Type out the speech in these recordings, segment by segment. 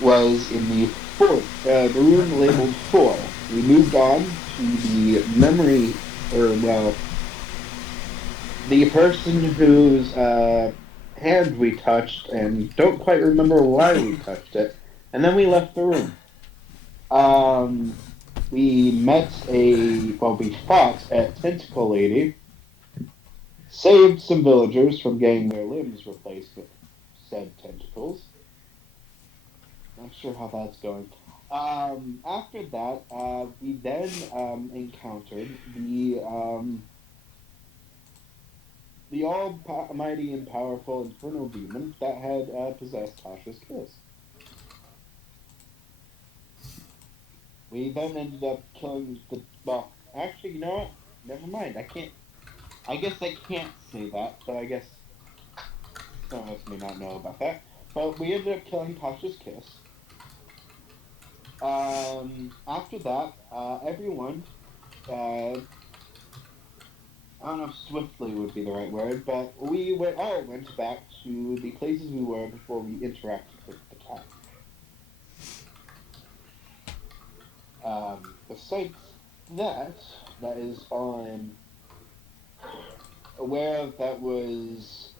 was in the room labeled 4. We moved on to the memory, or well, the person whose hand we touched and don't quite remember why we touched it, and then we left the room. Um, we we fought a tentacle lady, saved some villagers from getting their limbs replaced with said tentacles. Not sure how that's going. After that, we then encountered the almighty and powerful infernal demon that had possessed Tasha's kiss. We then ended up killing the. Well, actually, you know what? Never mind. I can't. I guess I can't say that, but I guess some of us may not know about that. But we ended up killing Tasha's kiss. After that, everyone, I don't know if swiftly would be the right word, but all went back to the places we were before we interacted with the cat. Besides that is all I'm aware of. That was,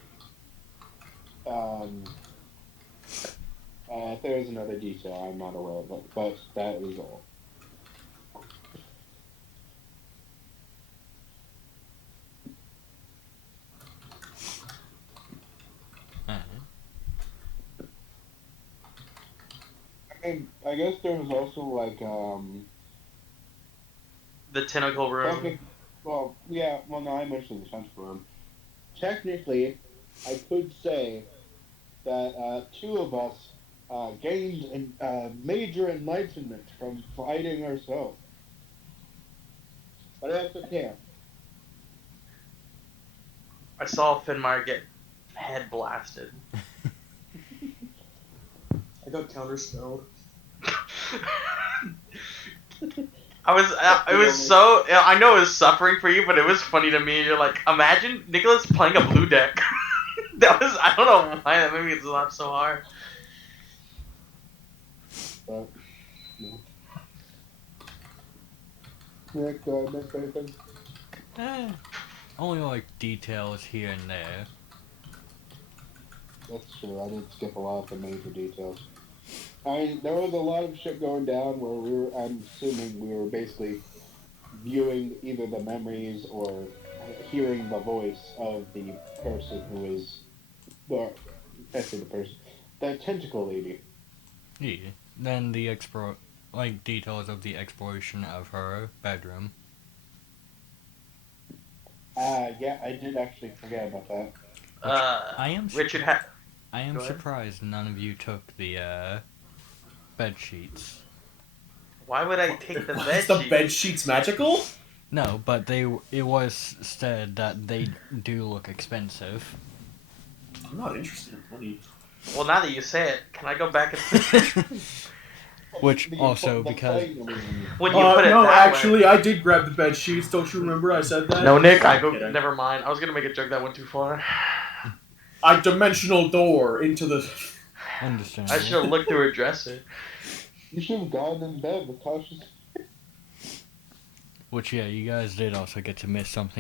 if there is another detail, I'm not aware of it, but that is all. I guess there was also like the tentacle room. Well, no, I mentioned the tentacle room. Technically, I could say that two of us gained major enlightenment from fighting ourselves. But that's okay. I saw Finmire get head blasted. I got counterspelled. It was so. I know it was suffering for you, but it was funny to me. You're like, imagine Nicholas playing a blue deck. I don't know why that made me laugh so hard. No. Nick, anything? Only like details here and there. That's true. I did skip a lot of the major details. There was a lot of shit going down where I'm assuming we were basically viewing either the memories or hearing the voice of the person who is the tentacle lady. Yeah. Then the details of the exploration of her bedroom. Yeah, I did actually forget about that. I am surprised none of you took the bed sheets. Why would I take the bed sheets? Is the bed sheets magical? No, but it was said that they do look expensive. I'm not interested in money. Well, now that you say it, can I go back and... Which also because when you put it no, that actually, way. I did grab the bed sheets. Don't you remember I said that? No, Nick, never mind. I was gonna make a joke that went too far. A dimensional door into the. Understandable. I should have looked through her dresser. You should have gone in bed with Tasha's. Which you guys did also get to miss on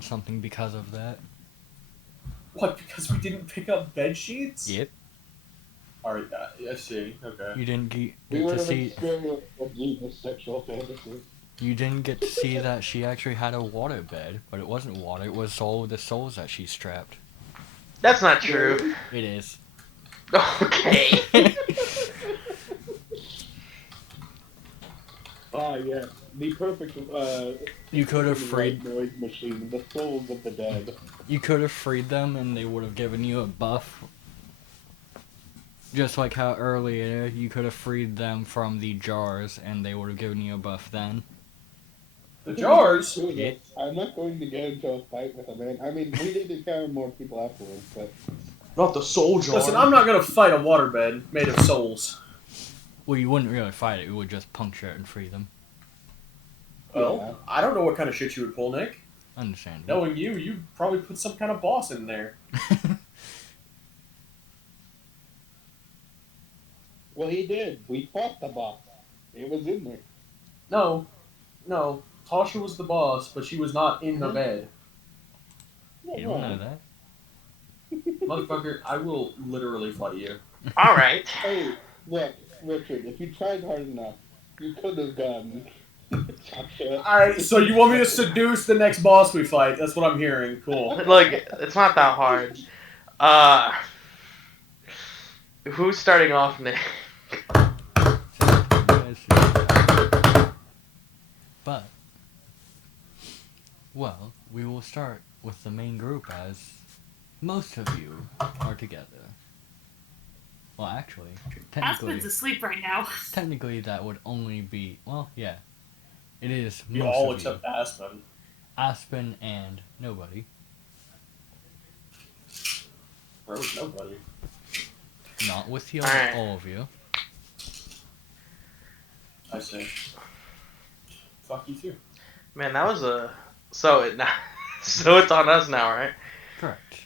something because of that. What? Because we didn't pick up bed sheets? Yep. Alright, I see. Okay. You didn't get to see. A sexual fantasy. You didn't get to see that she actually had a water bed, but it wasn't water. It was all the souls that she strapped. That's not true. It is. Okay. Yeah, the perfect. You could have freed noise machine, the souls of the dead. You could have freed them, and they would have given you a buff. Just like how earlier you could have freed them from the jars, and they would have given you a buff then. The jars? Yeah. I'm not going to get into a fight with a man. I mean, we did encounter more people afterwards, but not the soul jar. Listen, I'm not gonna fight a waterbed made of souls. Well, you wouldn't really fight it. You would just puncture it and free them. Well, I don't know what kind of shit you would pull, Nick. Understand. Knowing you, you'd probably put some kind of boss in there. Well, he did. We fought the boss. It was in there. No. Tasha was the boss, but she was not in the Mhm. bed. You don't know that. Motherfucker, I will literally fight you. All right. Hey, look, Richard, if you tried hard enough, you could have done. Tasha. Alright, so you want me to seduce the next boss we fight? That's what I'm hearing. Cool. Look, it's not that hard. Who's starting off, Nick? But, well, we will start with the main group as most of you are together. Well, actually, Aspen's asleep right now. technically that would only be, well, yeah. It is You most all of except you. Aspen. Aspen and nobody. Where was nobody? Not with you, Alright. all of you. I see. Fuck you too. Man, that was a. So it's on us now, right? Correct.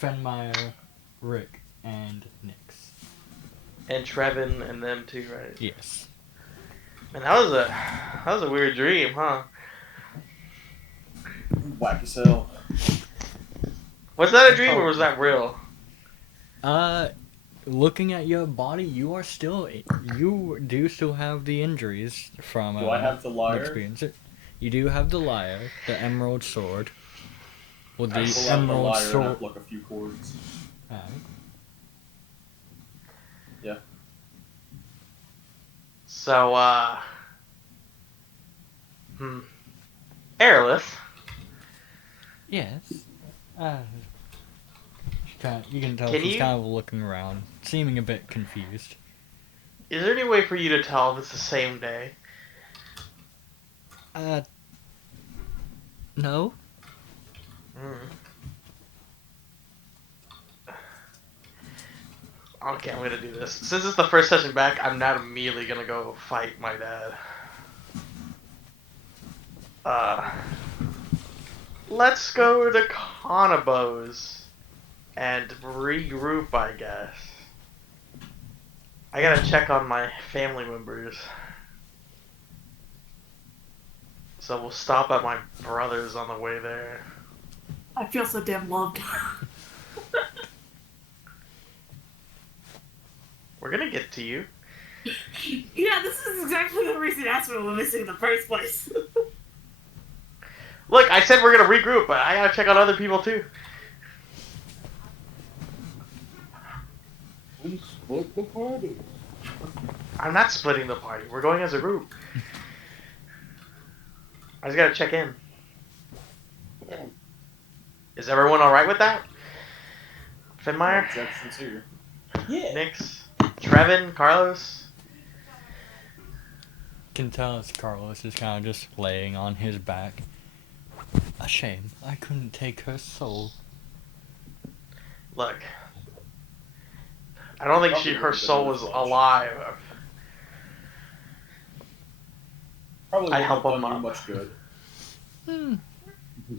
Fenmeyer, Rick, and Nix. And Trevin and them too, right? Yes. Man, that was a weird dream, huh? Whack as hell. Was that a dream or was that real? Looking at your body, you do still have the injuries from Do I have the liar? experience. You do have the lyre, the emerald sword. Well, I the pull out the emerald liar and I sword. pluck a few cords. Alright. Yeah. So, Airless. Yes. You can tell Can she's you- kind of looking around, seeming a bit confused. Is there any way for you to tell if it's the same day? No? Okay, I'm gonna do this. Since it's the first session back, I'm not immediately gonna go fight my dad. Let's go to Conabos and regroup, I guess. I gotta check on my family members. So we'll stop at my brother's on the way there. I feel so damn loved. We're gonna get to you. Yeah, this is exactly the reason Aspen was missing in the first place. Look, I said we're gonna regroup, but I gotta check on other people too. We split the party. I'm not splitting the party. We're going as a group. I just gotta check in. Yeah. Is everyone alright with that? No Finmeyer? objections here. Yeah. Nix? Trevin? Carlos? Can tell it's Carlos is kind of just laying on his back. A shame. I couldn't take her soul. Look. I don't think Probably her would've been soul worth was watch. alive. Probably I wouldn't help have him done you up. much good.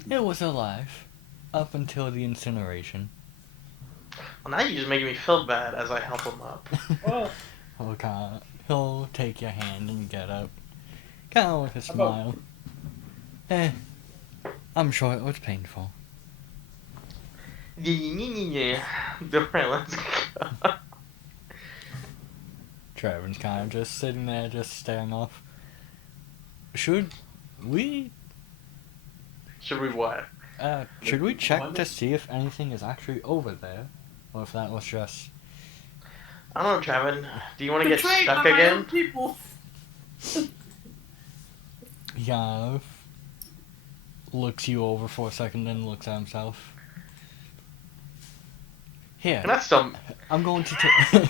It was alive. Up until the incineration. Well, now you're just making me feel bad as I help him up. Well, He'll take your hand and get up. Kind of with a How about- smile. I'm sure it was painful. Yeah. Alright, let's go. Trevor's kind of just sitting there, just staring off. Should we Should we what? should we check Behind to us? see if anything is actually over there? Or if that was just... I don't know, Trevin. Do you want to get Betrayed stuck by my own again? people. He kind of looks you over for a second, then looks at himself. Here, And that's still. I'm going to take...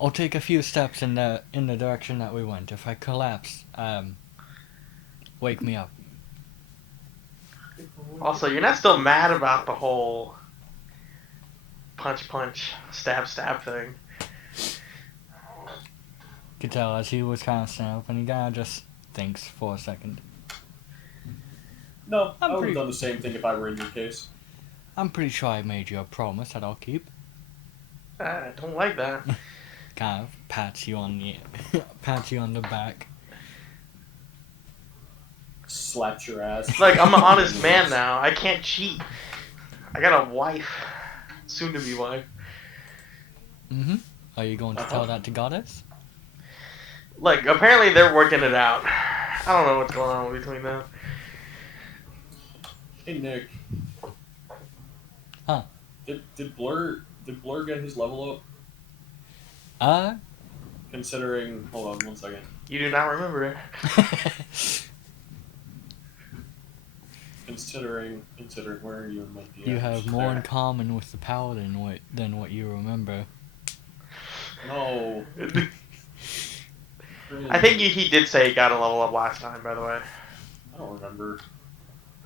I'll take a few steps in the direction that we went. If I collapse, wake me up. Also, you're not still mad about the whole punch, stab thing. Could tell as he was kind of standing up, and he kind of just thinks for a second. no, I'm I would pretty- have done the same thing if I were in your case. I'm pretty sure I made you a promise that I'll keep. I don't like that. kind of pats you on the back. Slaps your ass. Like, I'm an honest man now. I can't cheat. I got a wife. Soon to be wife. Mm-hmm. Are you going to Uh-huh. tell that to Goddess? Like, apparently they're working it out. I don't know what's going on between them. Hey Nick. Huh. Did Blur get his level up? Considering, hold on 1 second. You do not remember it. Considering where are you in my DMs? You have more There. in common with the paladin than what you remember. No. I think he did say he got a level up last time, by the way. I don't remember.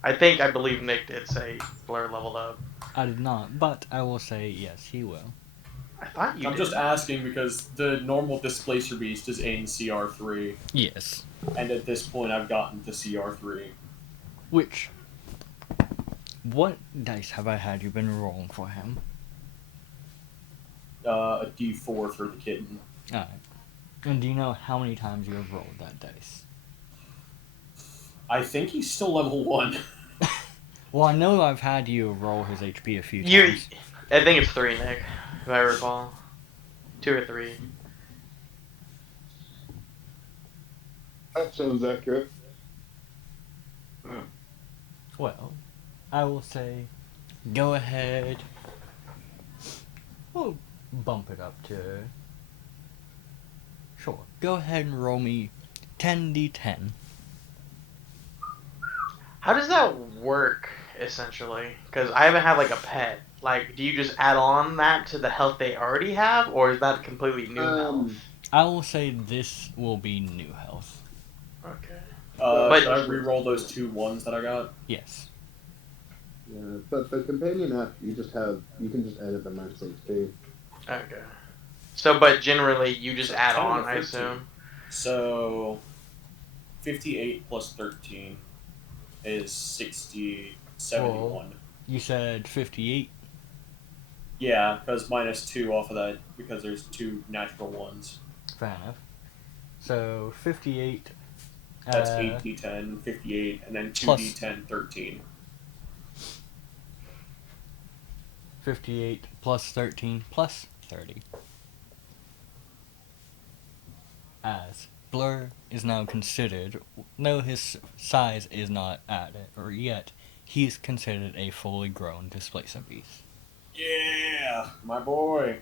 I believe Nick did say Blur leveled up. I did not, but I will say yes, he will. I thought you I'm did. just asking because the normal Displacer Beast is in CR3, Yes. and at this point I've gotten to CR3. What dice have I had you been rolling for him? A D4 for the kitten. Alright. And do you know how many times you have rolled that dice? I think he's still level 1. Well, I know I've had you roll his HP a few You, times. I think it's 3, Nick, if I recall. 2 or 3. That sounds accurate. Well, I will say, go ahead. We'll bump it up to... Sure. Go ahead and roll me 10d10. How does that work, essentially? Because I haven't had, like, a pet. Like, do you just add on that to the health they already have, or is that completely new health? I will say this will be new health. Okay. But should I re-roll those 2 ones that I got? Yes. Yeah, but the companion app, you can just edit the max HP. Okay. So, but generally, you just add 10 on, to I 13. assume. So, 58 plus 13 is 71. You said 58? Yeah, because minus 2 off of that, because there's 2 natural ones. Fair enough. So, 58... That's 8d10, 58, and then plus- 2d10, 13. 58 plus 13 plus 30. As Blur is now considered, though his size is not at it, or yet, he's considered a fully grown Displacer Beast. Yeah, my boy.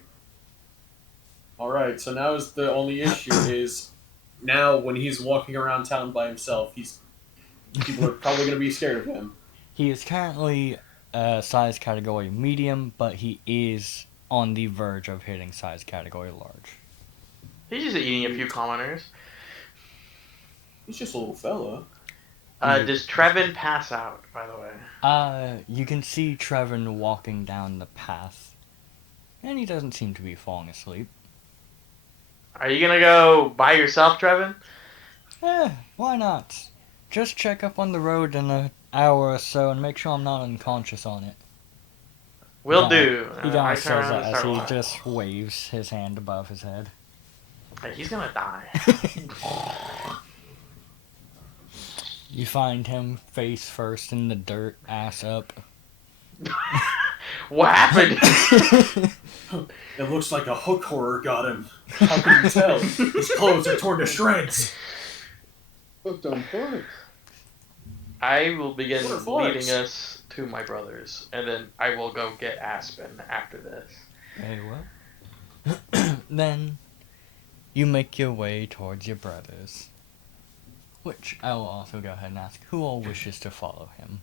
Alright, so now is the only issue is, now when he's walking around town by himself, people are probably going to be scared of him. He is currently size category medium, but he is on the verge of hitting size category large. He's just eating a few commoners. He's just a little fella. Does Trevin pass out, by the way? You can see Trevin walking down the path, and he doesn't seem to be falling asleep. Are you gonna go by yourself, Trevin? Why not? Just check up on the road in an hour or so and make sure I'm not unconscious on it. Will do. He I kind of turn says around that and as start he walking. just waves his hand above his head. He's gonna die. You find him face first in the dirt, ass up. What happened? It looks like a hook horror got him. How can you tell? His clothes are torn to shreds. Hooked on phonics. I will begin What are forks? leading us to my brothers, and then I will go get Aspen after this. Very well. Then you make your way towards your brothers. Which I will also go ahead and ask, who all wishes to follow him?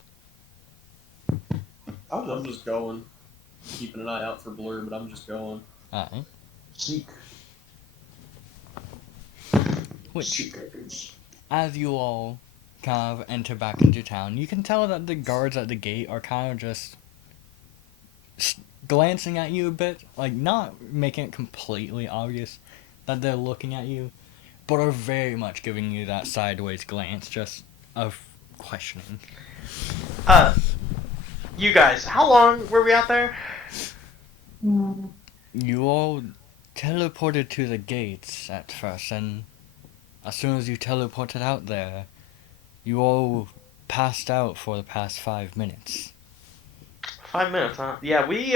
I'm just going. Keeping an eye out for Blur, but I'm just going. Alright. Seek. Which, Seek. as you all kind of enter back into town, you can tell that the guards at the gate are kind of just glancing at you a bit, like not making it completely obvious that they're looking at you, but are very much giving you that sideways glance, just of questioning. You guys, how long were we out there? You all teleported to the gates at first, and as soon as you teleported out there, you all passed out for the past 5 minutes. 5 minutes, huh? Yeah, we,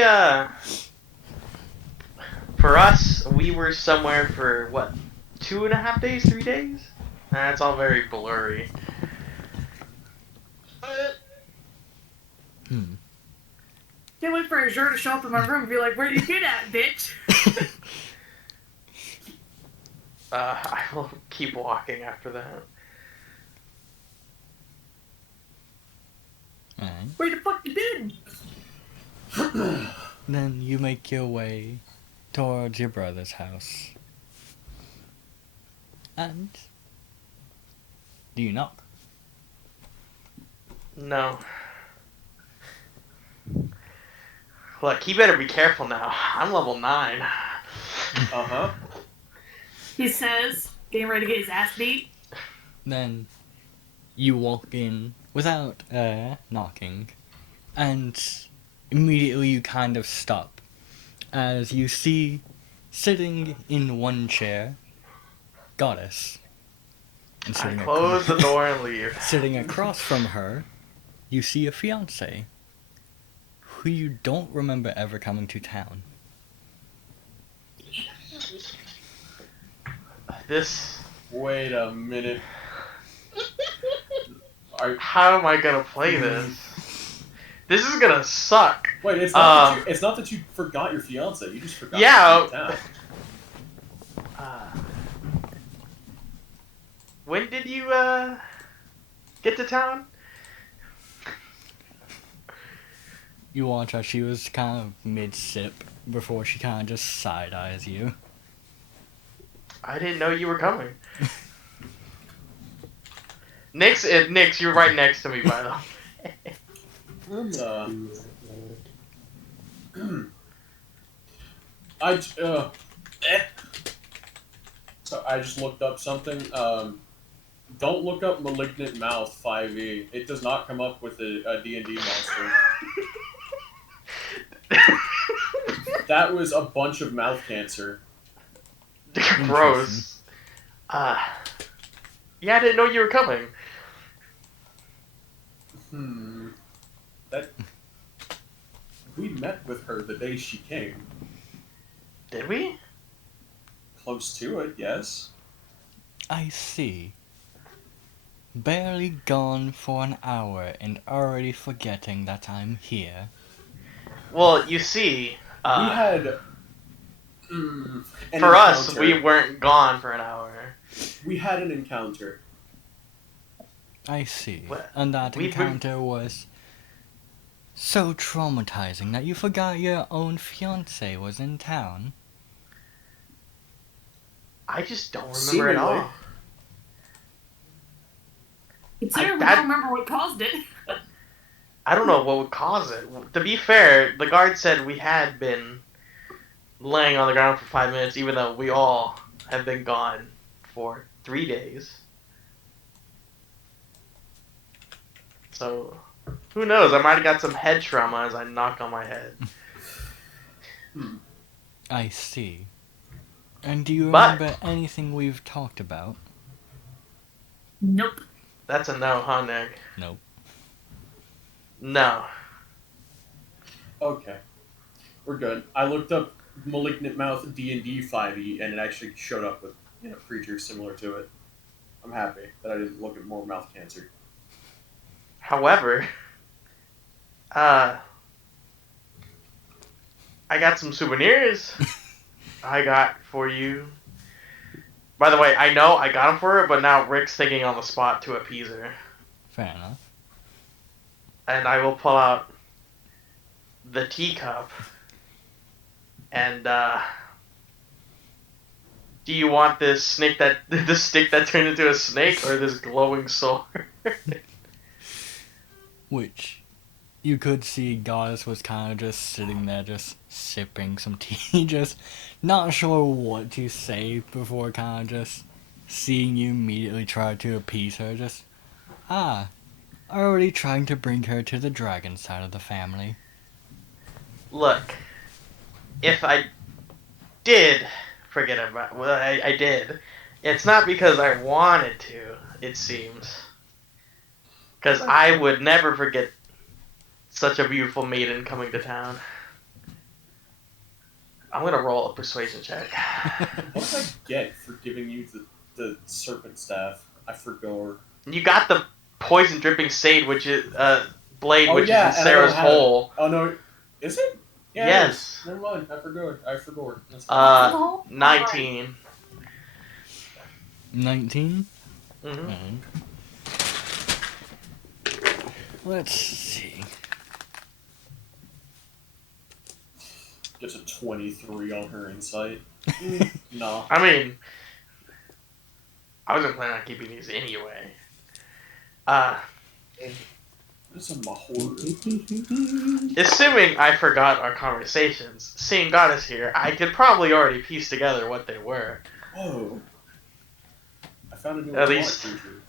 for us, we were somewhere for, what, 2.5 days, 3 days? It's all very blurry. Hmm. Can't wait for Azure to show up in my room and be like, "Where you get at, bitch?" I will keep walking after that. Alright. Where the fuck you been? Then you make your way towards your brother's house. And do you knock? No. Look, he better be careful now. I'm level 9. Uh-huh. He says, getting ready to get his ass beat. Then you walk in without knocking, and immediately you kind of stop as you see sitting in one chair Goddess. And I close the door and leave. sitting across from her, you see a fiance who you don't remember ever coming to town. This... Wait a minute. How am I gonna play this? This is gonna suck. Wait, it's not, it's not that you forgot your fiance. You just forgot Yeah. to town. When did you, get to town? You watch how she was kind of mid-sip before she kind of just side-eyes you. I didn't know you were coming. Nix, you're right next to me, by the way. So I just looked up something. Don't look up Malignant Mouth 5e. It does not come up with a D&D monster. That was a bunch of mouth cancer. Gross. Yeah, I didn't know you were coming. We met with her the day she came. Did we? Close to it, yes. I see. Barely gone for an hour and already forgetting that I'm here. Well, you see, We had... for us, we weren't gone for an hour. We had an encounter. I see. What? And that We- encounter was so traumatizing that you forgot your own fiance was in town. I just don't remember at all. Considering we that- don't remember what caused it. I don't know what would cause it. To be fair, the guard said we had been laying on the ground for 5 minutes, even though we all have been gone for 3 days. So, who knows? I might have got some head trauma as I knock on my head. I see. And do you But- remember anything we've talked about? Nope. That's a no, huh, Nick? Nope. No. Okay. We're good. I looked up Malignant Mouth D&D 5e, and it actually showed up with creatures similar to it. I'm happy that I didn't look at more mouth cancer. However, I got some souvenirs I got for you. By the way, I know I got them for her, but now Rick's thinking on the spot to appease her. Fair enough. And I will pull out the teacup. And, do you want this snake the stick that turned into a snake, or this glowing sword? Which you could see Goddess was kind of just sitting there just sipping some tea, just not sure what to say before kind of just seeing you immediately try to appease her, just, already trying to bring her to the dragon side of the family. Look, if I did forget about. Well, I did. It's not because I wanted to. It seems because I would never forget such a beautiful maiden coming to town. I'm gonna roll a persuasion check. What did I get for giving you the serpent staff? I forgot. You got the poison dripping blade, which is blade, Oh, which yeah, is in and I don't Sarah's have it. hole. Oh no, is it? Yeah, Yes. It is. Never mind. I forgot. That's Uh, 19. 19? Mm-hmm. Alright. Let's see. Gets a 23 on her insight. No. I mean, I wasn't planning on keeping these anyway. This is my horror. Assuming I forgot our conversations, seeing Goddess here, I could probably already piece together what they were. Oh. I found a new At aquatic least- creature.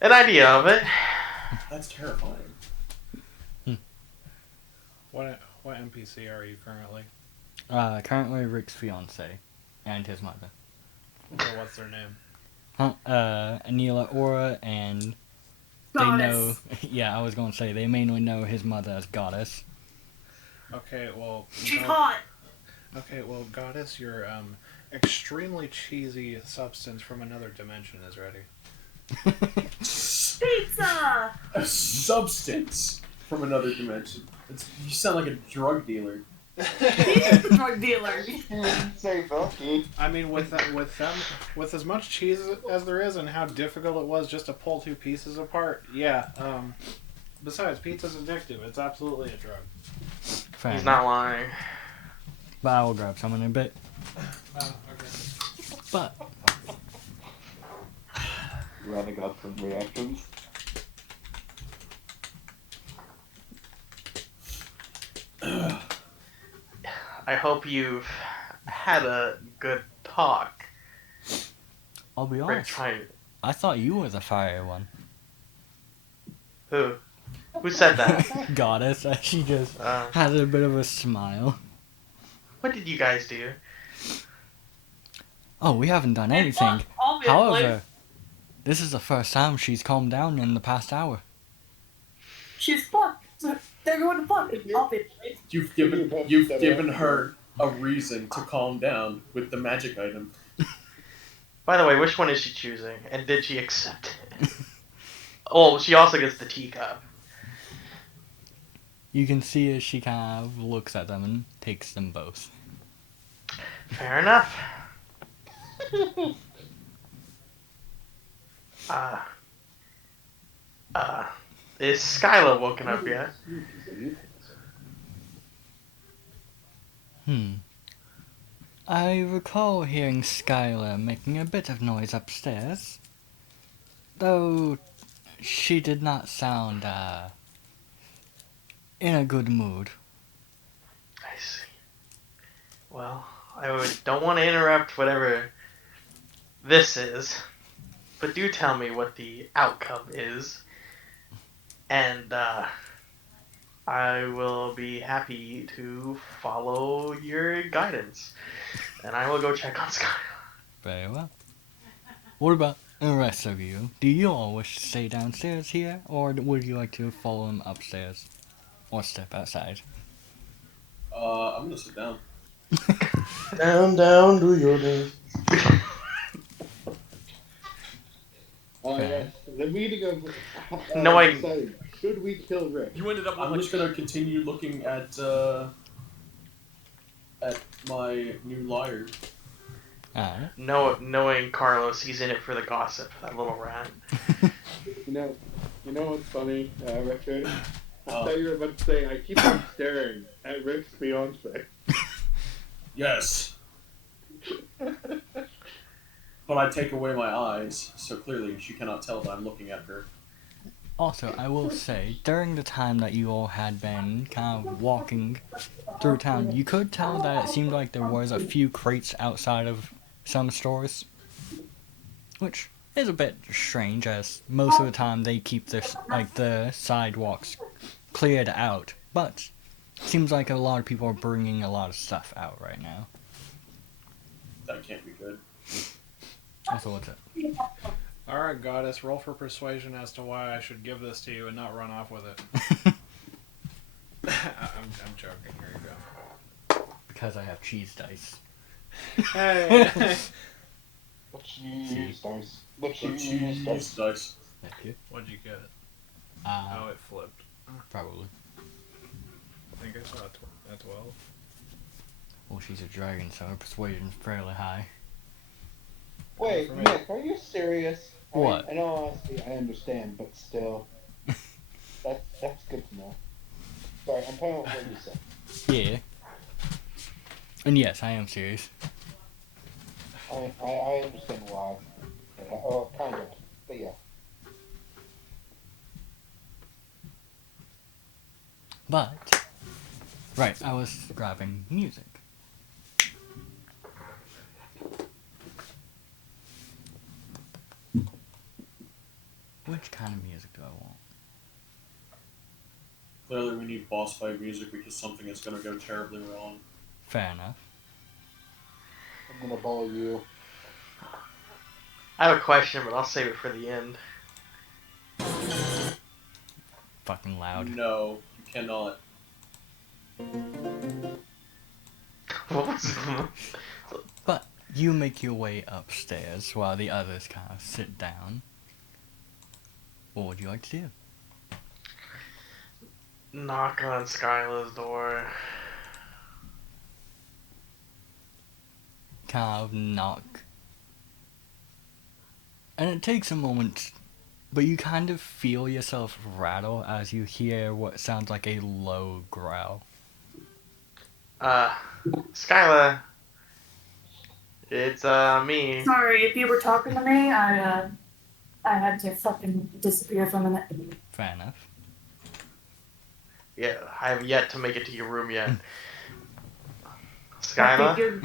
An idea of it. That's terrifying. What NPC are you currently? Currently Rick's fiance and his mother. So what's their name? Anila Aura, and they know. Yeah, I was gonna say they mainly know his mother as Goddess. Okay, well. She's hot. Okay, well, Goddess, your extremely cheesy substance from another dimension is ready. Pizza. A substance from another dimension. You sound like a drug dealer. He is the drug dealer. Say Bucky. I mean, with as much cheese as there is, and how difficult it was just to pull two pieces apart. Yeah. Besides, pizza's addictive. It's absolutely a drug. Fair He's enough. not lying. But I will grab some in a bit. Okay. But Running up some reactions. I hope you've had a good talk. I'll be Rick, honest. trying. I thought you were the fire one. Who? Who said that? Goddess. She just Uh, has a bit of a smile. what did you guys do? Oh, we haven't done anything. Obviously. However, this is the first time she's calmed down in the past hour. She's fucked. So they're going to fuck. Obviously. You've given her a reason to calm down with the magic item. By the way, which one is she choosing? And did she accept it? Oh, she also gets the teacup. You can see as she kind of looks at them and takes them both. Fair enough. Is Skyla woken up yet? I recall hearing Skylar making a bit of noise upstairs. Though she did not sound, in a good mood. I see. Well, don't want to interrupt whatever this is, but do tell me what the outcome is, and I will be happy to follow your guidance, and I will go check on Sky. Very well. What about the rest of you? Do you all wish to stay downstairs here, or would you like to follow him upstairs? Or step outside? I'm gonna sit down. Down, do your thing. Oh Okay. yes, the meeting of deciding, should we kill Rick? You ended up. I'm just gonna continue looking at my new lyre. Alright. Knowing Carlos, he's in it for the gossip. That little rat. You know what's funny, Richard? I Oh. thought you were about to say I keep on staring at Rick's fiance. Yes. But I take away my eyes, so clearly she cannot tell that I'm looking at her. Also, I will say, during the time that you all had been kind of walking through town, you could tell that it seemed like there was a few crates outside of some stores. Which is a bit strange, as most of the time they keep the sidewalks cleared out. But, seems like a lot of people are bringing a lot of stuff out right now. That can't be good. Also, what's it? Alright, goddess, roll for persuasion as to why I should give this to you and not run off with it. I'm joking. Here you go. Because I have cheese dice. Hey! Let's use dice. Let's But use dice. cheese dice. Thank you. What'd you get? Uh, Oh, it flipped. probably. I think I saw a 12. Well, she's a dragon, so her persuasion's fairly high. Wait, For me. Nick, are you serious? What? I know, honestly, I understand, but still. That's good to know. Sorry, I'm talking about what you said. Yeah. And yes, I am serious. I understand why. Yeah, oh, kind of. But yeah. But, right, I was grabbing music. Which kind of music do I want? Clearly, we need boss fight music because something is going to go terribly wrong. Fair enough. I'm gonna ball you. I have a question, but I'll save it for the end. Fucking loud. No, you cannot. What was But you make your way upstairs while the others kind of sit down. What would you like to do? Knock on Skyla's door. Kind of knock. And it takes a moment, but you kind of feel yourself rattle as you hear what sounds like a low growl. Skyla. It's, me. Sorry, if you were talking to me, I had to fucking disappear for a minute. Fair enough. Yeah, I have yet to make it to your room yet. I Skyla? think you're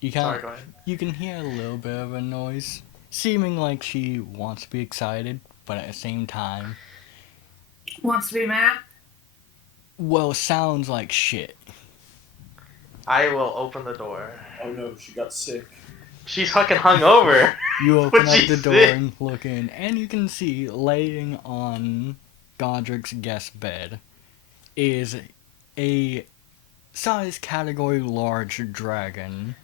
You Sorry, can go ahead. you can hear a little bit of a noise, seeming like she wants to be excited, but at the same time, wants to be mad. well, sounds like shit. I will open the door. Oh no, she got sick. She's fucking hungover. You open What'd up she the door say? and look in, and you can see laying on Godric's guest bed is a size category large dragon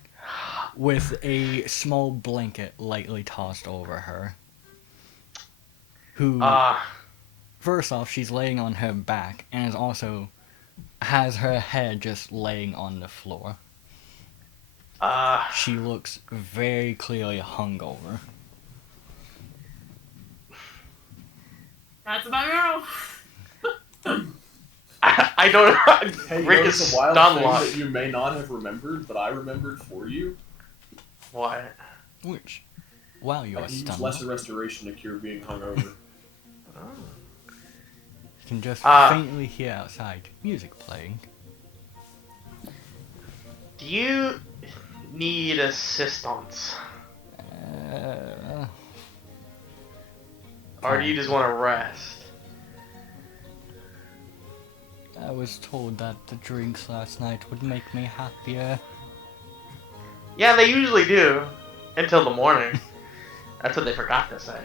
with a small blanket lightly tossed over her. Who, first off, she's laying on her back and is also has her head just laying on the floor. She looks very clearly hungover. That's my girl. I don't know. Hey, you Rick know, is it's a wild stun thing locked. that you may not have remembered, but I remembered for you. What? Which, while you I are can use stunned, lesser restoration to cure being hungover. you can just Ah. faintly hear outside music playing. Do you need assistance? Or do you just want to rest? I was told that the drinks last night would make me happier. Yeah, they usually do. Until the morning. That's what they forgot to say.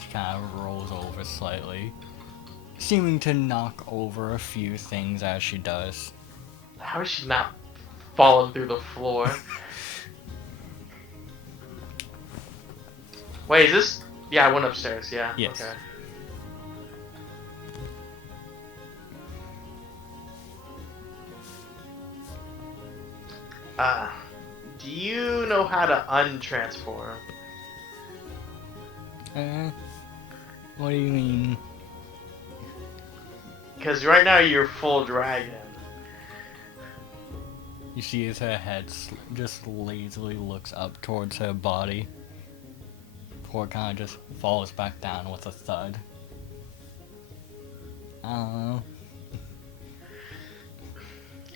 She kind of rolls over slightly, seeming to knock over a few things as she does. How is she not falling through the floor? Wait, is this... Yeah, I went upstairs, yeah. Yes. Okay. Do you know how to untransform? What do you mean? Because right now you're full dragon. You see as her head just lazily looks up towards her body. Before it kind of just falls back down with a thud. I don't know.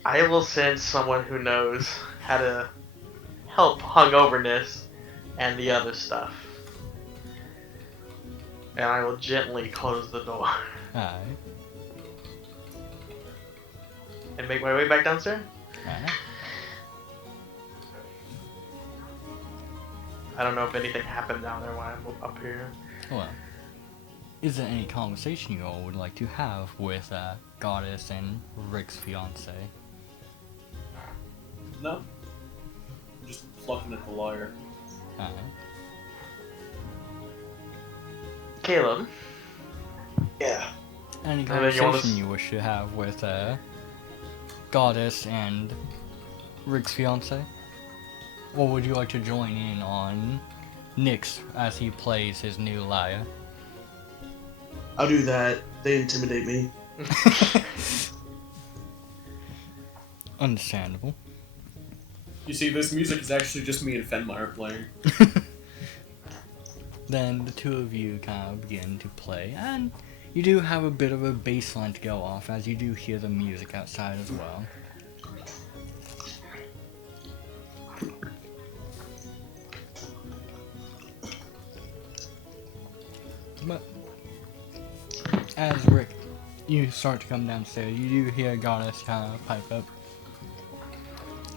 I will send someone who knows how to help hungoverness and the other stuff. And I will gently close the door Alright. and make my way back downstairs. Alright. I don't know if anything happened down there while I'm up here. Well, is there any conversation you all would like to have with Goddess and Rick's fiance? No. Just plucking at the lawyer. Alright. Caleb. Yeah. Any And then you wanna conversation you wish to have with Goddess and Rick's fiance? Or would you like to join in on Nyx as he plays his new lyre? I'll do that. They intimidate me. Understandable. You see, this music is actually just me and Fenmeyer playing. Then the two of you kind of begin to play, and you do have a bit of a bass line to go off as you do hear the music outside as well. But as Rick, you start to come downstairs, you do hear Goddess kind of pipe up.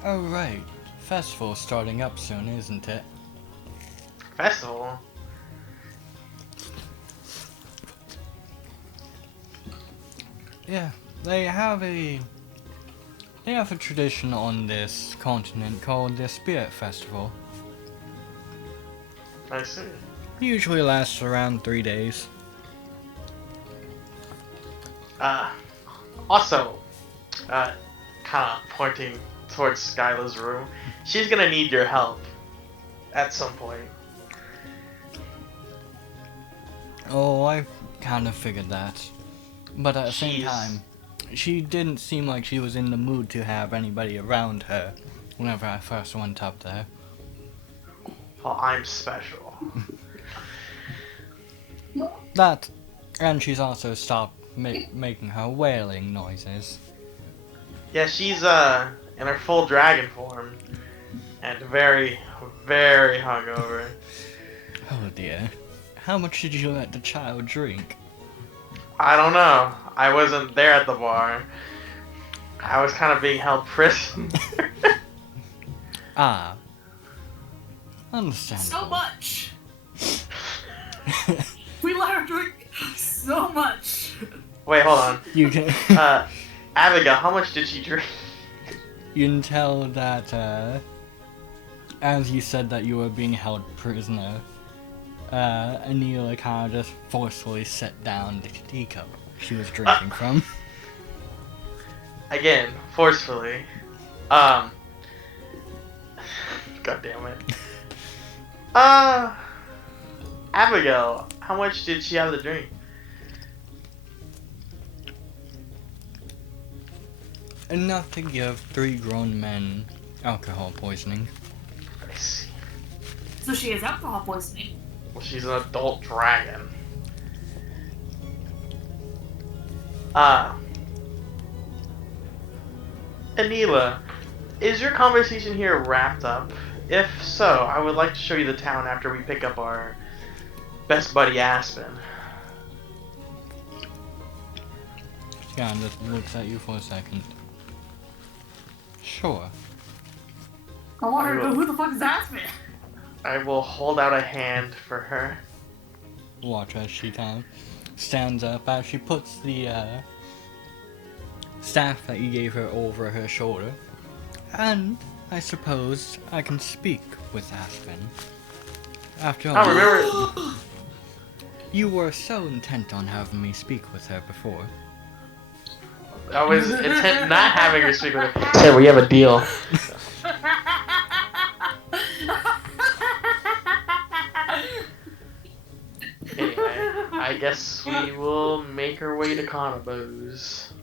Oh right, festival's starting up soon, isn't it? Festival? Yeah, they have a tradition on this continent called the Spirit Festival. I see. Usually lasts around 3 days. Also, kind of pointing towards Skyla's room, she's gonna need your help at some point. Oh, I kind of figured that. But at the same She's- time, she didn't seem like she was in the mood to have anybody around her whenever I first went up there. Well, I'm special. That, and she's also stopped making her wailing noises. Yeah, she's in her full dragon form, and very, very hungover. Oh dear. How much did you let the child drink? I don't know. I wasn't there at the bar. I was kind of being held prisoner. Ah. Understandable. So much. We let her drink so much. Wait, hold on. You can Abigail, how much did she drink? you can tell that as you said that you were being held prisoner, Anila kind of just forcefully set down the teacup she was drinking from. Again, forcefully. God damn it. Abigail, how much did she have to drink? Enough to give 3 grown men alcohol poisoning. I see. So she has alcohol poisoning. Well, she's an adult dragon. Anila, is your conversation here wrapped up? If so, I would like to show you the town after we pick up our best buddy Aspen. She kind of just looks at you for a second. Sure. I want her to know who the fuck is Aspen. I will hold out a hand for her. Watch as she kind of stands up as she puts the staff that you gave her over her shoulder. And I suppose I can speak with Aspen. After all, I remember. you were so intent on having me speak with her before. I was intent not having her speak with her. Say, we have a deal. Anyway, I guess we will make our way to Conobo's.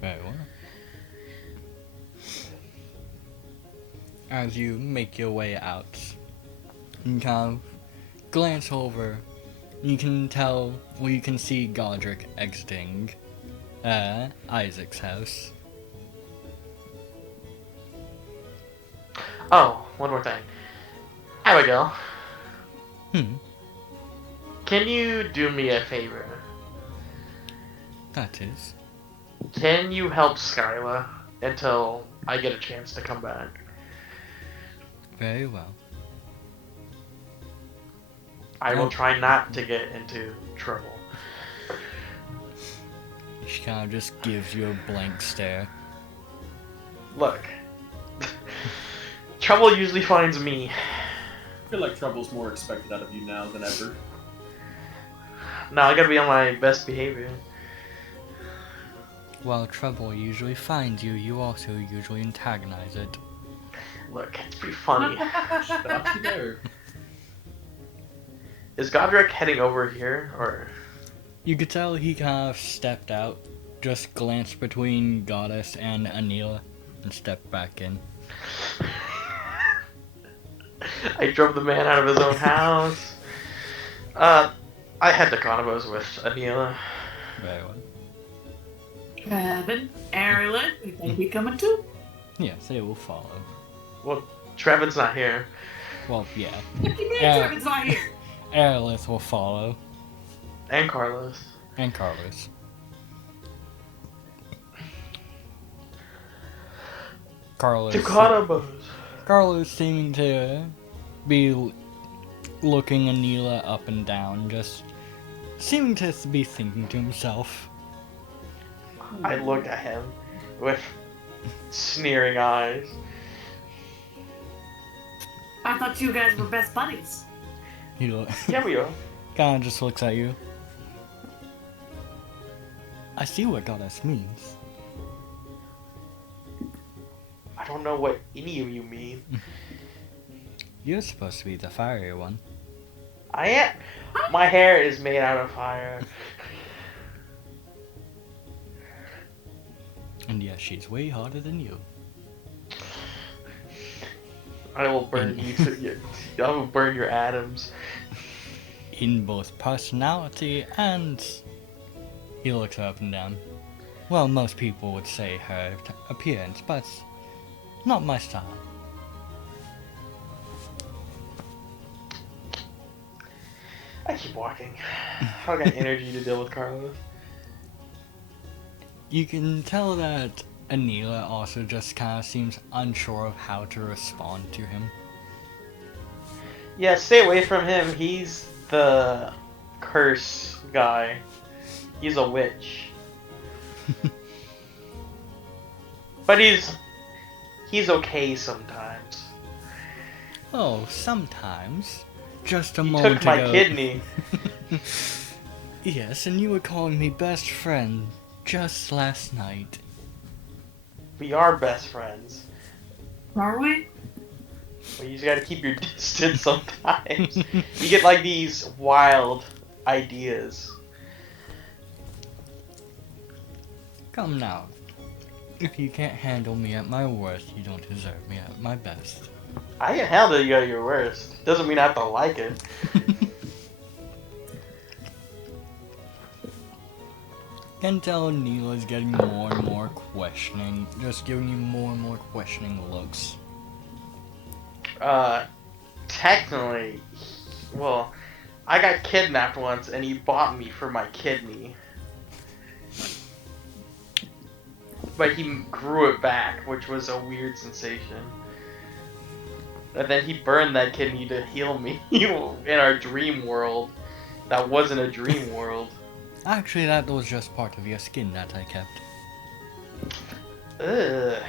Very well. As you make your way out, you kind of glance over. You can tell, well, you can see Godric exiting Isaac's house. Oh, one more thing. Abigail, can you do me a favor? That is. Can you help Skyla until I get a chance to come back? Very well. I will try not to get into trouble. She kind of just gives you a blank stare. Look, trouble usually finds me. I feel like trouble's more expected out of you now than ever. No, I gotta be on my best behavior. While trouble usually finds you, you also usually antagonize it. Look, it's pretty funny. Stop you there. Is Godric heading over here, or? You could tell he kind of stepped out, just glanced between Goddess and Anila, and stepped back in. I drove the man out of his own house. I had the convos with Anila. Very well. Kevin, Erlen, we may be coming too. Yes, they will follow. Well, Trevin's not here. Well, yeah. What do you mean Yeah. Kevin's not here? Aerolith will follow, And Carlos. and Carlos. Two convos. Carlos seeming to be looking Anila up and down, just seeming to be thinking to himself. I look at him with sneering eyes. I thought you guys were best buddies. He Yeah, we are. kind of just looks at you. I see what Goddess means. I don't know what any of you mean. You're supposed to be the fiery one. I am. My hair is made out of fire. And yes, she's way harder than you. I will burn you to. I will burn your atoms. In both personality and... He looks her up and down. Well, most people would say her appearance, but not my style. I keep walking. I don't got energy to deal with Carlos. You can tell that Anila also just kind of seems unsure of how to respond to him. Yeah, stay away from him. He's the curse guy. He's a witch. But he's okay sometimes. Oh, sometimes. Just a He moment took my ago. kidney. Yes, and you were calling me best friend just last night. We are best friends. Are we? But you just gotta keep your distance sometimes. You get like these wild ideas. Come now. If you can't handle me at my worst, you don't deserve me at my best. I can handle you at your worst. Doesn't mean I have to like it. Can tell Neela's getting more and more questioning, just giving you more and more questioning looks. Technically, well, I got kidnapped once and he bought me for my kidney. But he grew it back, which was a weird sensation. And then he burned that kidney to heal me in our dream world. That wasn't a dream world. Actually, that was just part of your skin that I kept. Ugh.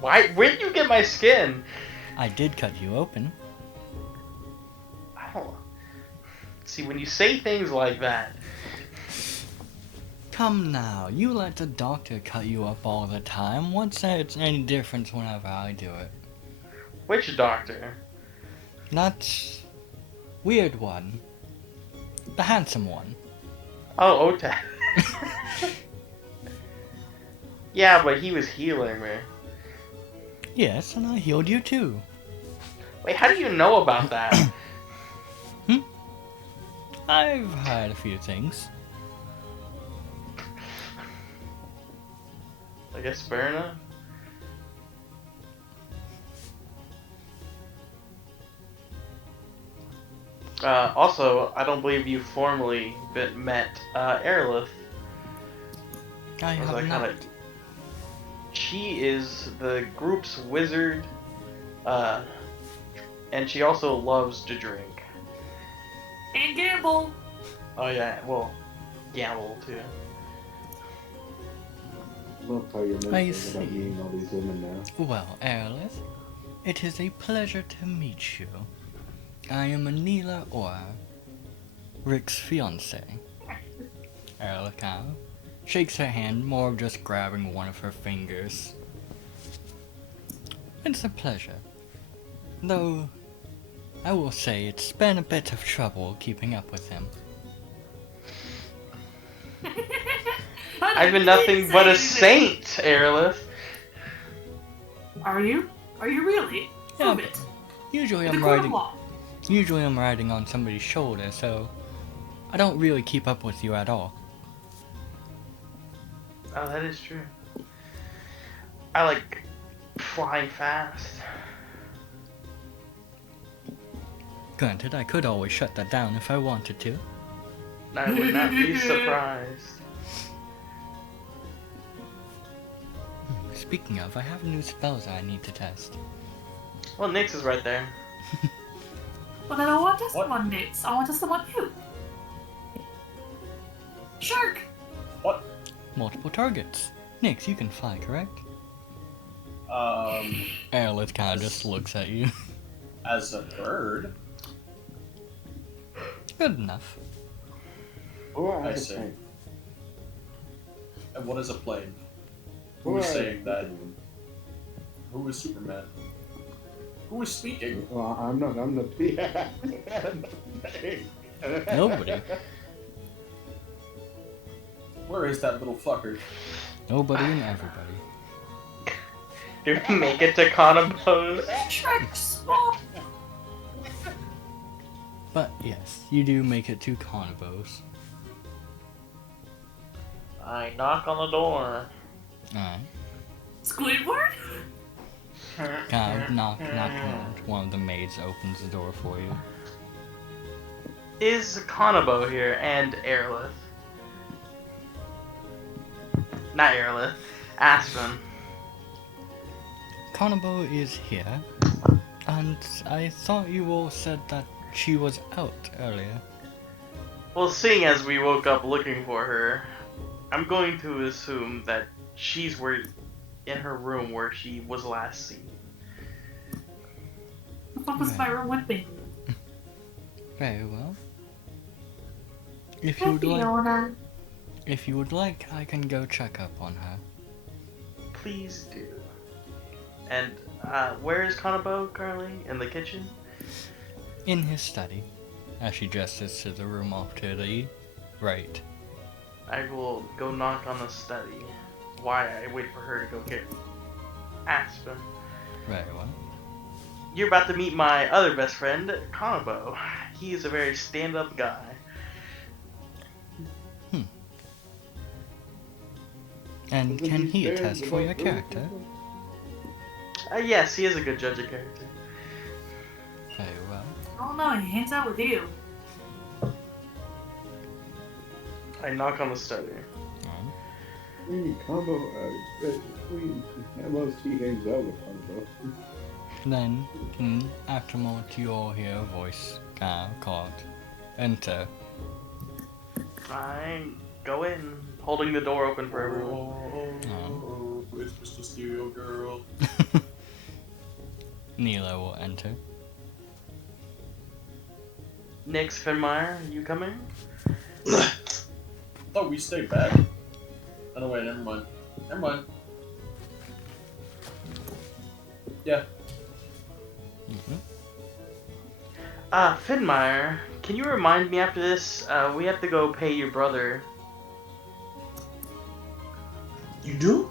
Why? Where did you get my skin? I did cut you open. I don't. See, when you say things like that, Come now, you let the doctor cut you up all the time. What's that any difference whenever I do it? which doctor? Not weird one. The handsome one. Oh, Ota. Yeah, but he was healing me. Yes, and I healed you too. Wait, how do you know about that? I've heard a few things. I guess Berna? Also, I don't believe you formally met Aerolith. I Was have I not. kinda- She is the group's wizard, and she also loves to drink. And gamble. Oh yeah, well, gamble too. Love how you're I mentioning see. about meeting all these women now. Well, Aerolith, it is a pleasure to meet you. I am Anila Ora, Rick's fiance. Aerolith kind of shakes her hand, more of just grabbing one of her fingers. It's a pleasure. Though, I will say it's been a bit of trouble keeping up with him. I've been nothing but a saint, Aerolith. Are you? Are you really? Yeah, Prove it. Usually In the I'm court of riding. law. Usually I'm riding on somebody's shoulder, so I don't really keep up with you at all. Oh, that is true. I like flying fast. Granted, I could always shut that down if I wanted to. I would not be surprised. Speaking of, I have new spells I need to test. Well, Nyx is right there. But I don't want just What? one Nyx. I want just the one you. Shark. What? Multiple targets. Nyx, you can fly, correct? Aerolith kinda just looks at you. As a bird? Good enough. Or I as a see. plane. And what is a plane? Or Who is as a saying that? plane. Who is Superman? Who is speaking? Well, I'm not. Yeah. Nobody. Where is that little fucker? Nobody and everybody. Do we make it to Conobos? Shark small. But yes, you do make it to Conobos. I knock on the door. Alright. Squidward. Kind of knock. One of the maids opens the door for you. Is Conobo here and Aerolith? Not Aerolith. Aspen. Conobo is here, and I thought you all said that she was out earlier. Well, seeing as we woke up looking for her, I'm going to assume that she's in her room where she was last seen. What was my room with me? Very well. If you would like, Fiona. if you would like, I can go check up on her. Please do. And where is Conobo currently? In the kitchen? In his study, as she gestures to the room off to the right. I will go knock on the study. Why I wait for her to go get Aspen. Very well. You're about to meet my other best friend, Conobo. He is a very stand-up guy. And can he attest for your character? Yes, he is a good judge of character. Very well. I don't know. He hangs out with you. I knock on the study. Combo. Most he hangs out with Combo. Then, after a moment, you all hear a voice called, "Enter." I go in, holding the door open for everyone. Oh, it's Mr. Stereo Girl. Nilo will enter. Nyx Finmire, you coming? Oh, we stay back. Oh, no, wait, never mind. Never mind. Yeah. Finmire, can you remind me after this? We have to go pay your brother. You do?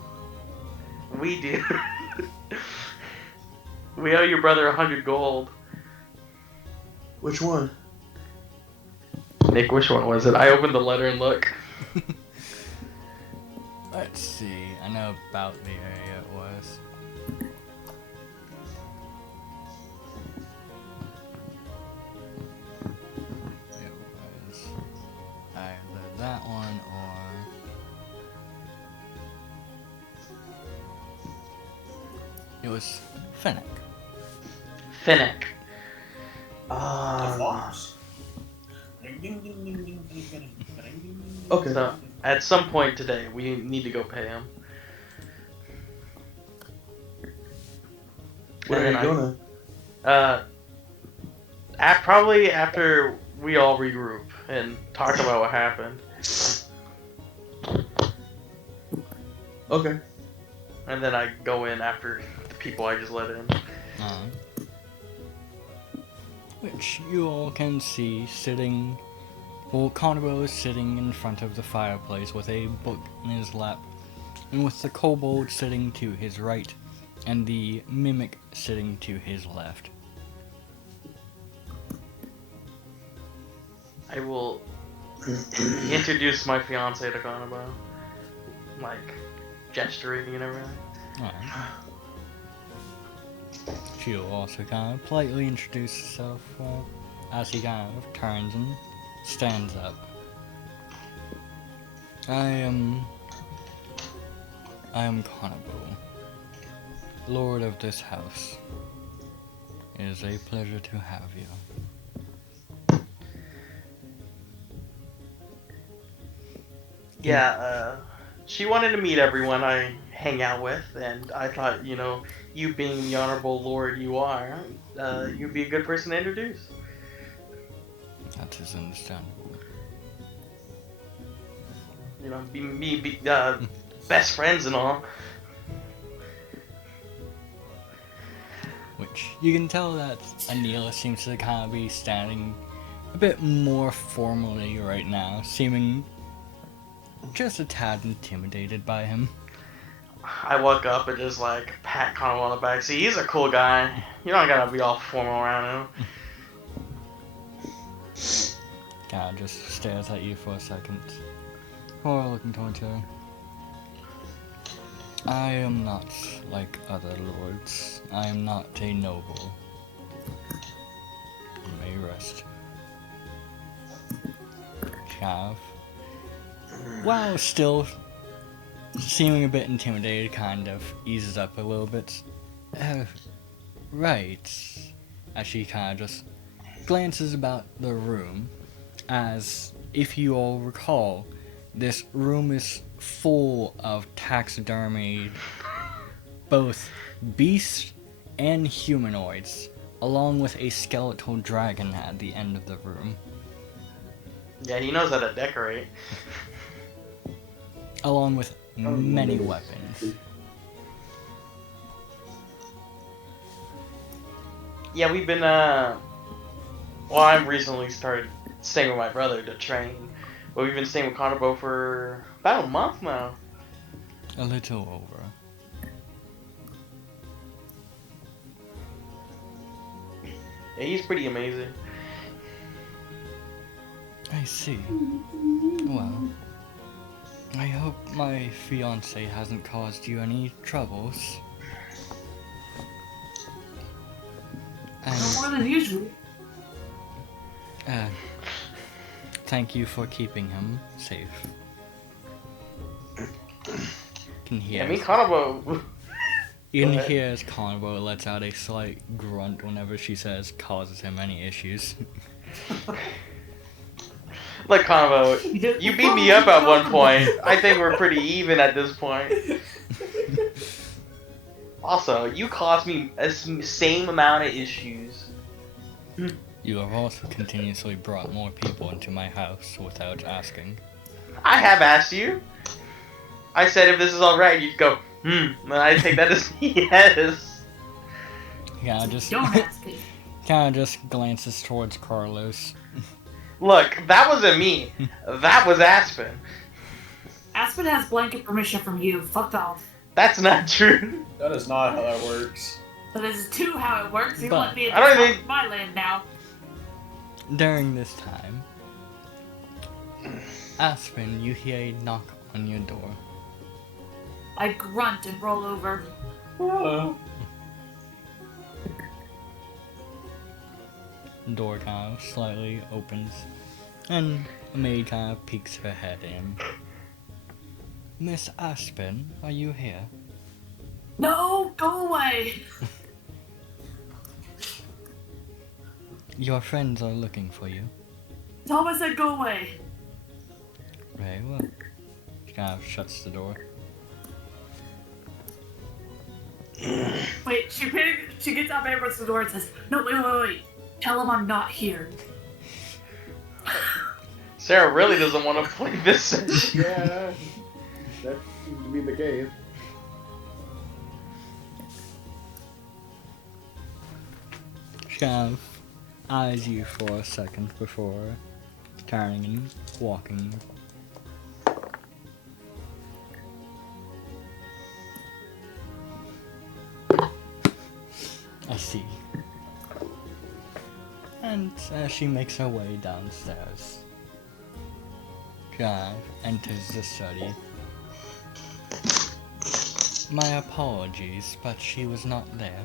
We do. We owe your brother 100 gold. Which one? Nick, which one was it? I opened the letter and look. Let's see. I know about the area it was. It was either that one or it was Fennec. Finnick. Fox. Okay. So at some point today, we need to go pay him. Where are And you then gonna? Probably after we all regroup and talk about what happened, Okay. and then I go in after the people I just let in. Which you all can see sitting. Well, Carnival is sitting in front of the fireplace with a book in his lap, and with the kobold sitting to his right, and the mimic sitting to his left. I will introduce my fiance to Kanabo, like gesturing and everything. Alright. She'll also kind of politely introduce herself as he kind of turns and stands up. I am Kanabo, Lord of this house. It is a pleasure to have you. Yeah, she wanted to meet everyone I hang out with, and I thought, you being the honorable lord you are, you'd be a good person to introduce. That is understandable. Be best friends and all. Which you can tell that Anila seems to kind of be standing a bit more formally right now, seeming just a tad intimidated by him. I walk up and just like pat Connell on the back. See, he's a cool guy. You don't gotta be all formal around him. Kind of just stares at you for a second, before looking towards her. I am not like other lords. I am not a noble. You may rest. Chav, while still seeming a bit intimidated, kind of eases up a little bit. Right. As she kind of just glances about the room, as if you all recall, this room is full of taxidermy, both beasts and humanoids, along with a skeletal dragon at the end of the room. Yeah, he knows how to decorate. Along with many weapons. Yeah, we've been, well, I've recently started staying with my brother to train. But we've been staying with Kanabo for about a month now. A little over. Yeah, he's pretty amazing. I see. Well, I hope my fiance hasn't caused you any troubles. No And, more than usual. thank you for keeping him safe. Can hear. Yeah, me Kanabo. You can Go ahead. hear as Convo lets out a slight grunt whenever she says causes him any issues. Look, Kanabo, you beat me up at one point. I think we're pretty even at this point. Also, you caused me a same amount of issues. You have also continuously brought more people into my house without asking. I have asked you. I said if this is alright, you'd go, and I take that as yes. Kinda just Don't ask it. kinda just glances towards Carlos. Look, that wasn't me. That was Aspen. Aspen has blanket permission from you. Fuck off. That's not true. That is not how that works. But this is too how it works. You But let me in I don't think- my land now. During this time, Aspen, you hear a knock on your door. I grunt and roll over. Door kind of slightly opens, and a maid kind of peeks her head in. Miss Aspen, are you here? No, go away. Your friends are looking for you. Thomas said go away. Very well. She kind of shuts the door. Wait, she gets up and opens the door and says, no, wait. Tell him I'm not here. Sarah really doesn't want to play this. Yeah, that seems to be the case. She kind of eyes you for a second before turning and walking. I see. And as she makes her way downstairs, she enters the study. My apologies, but she was not there.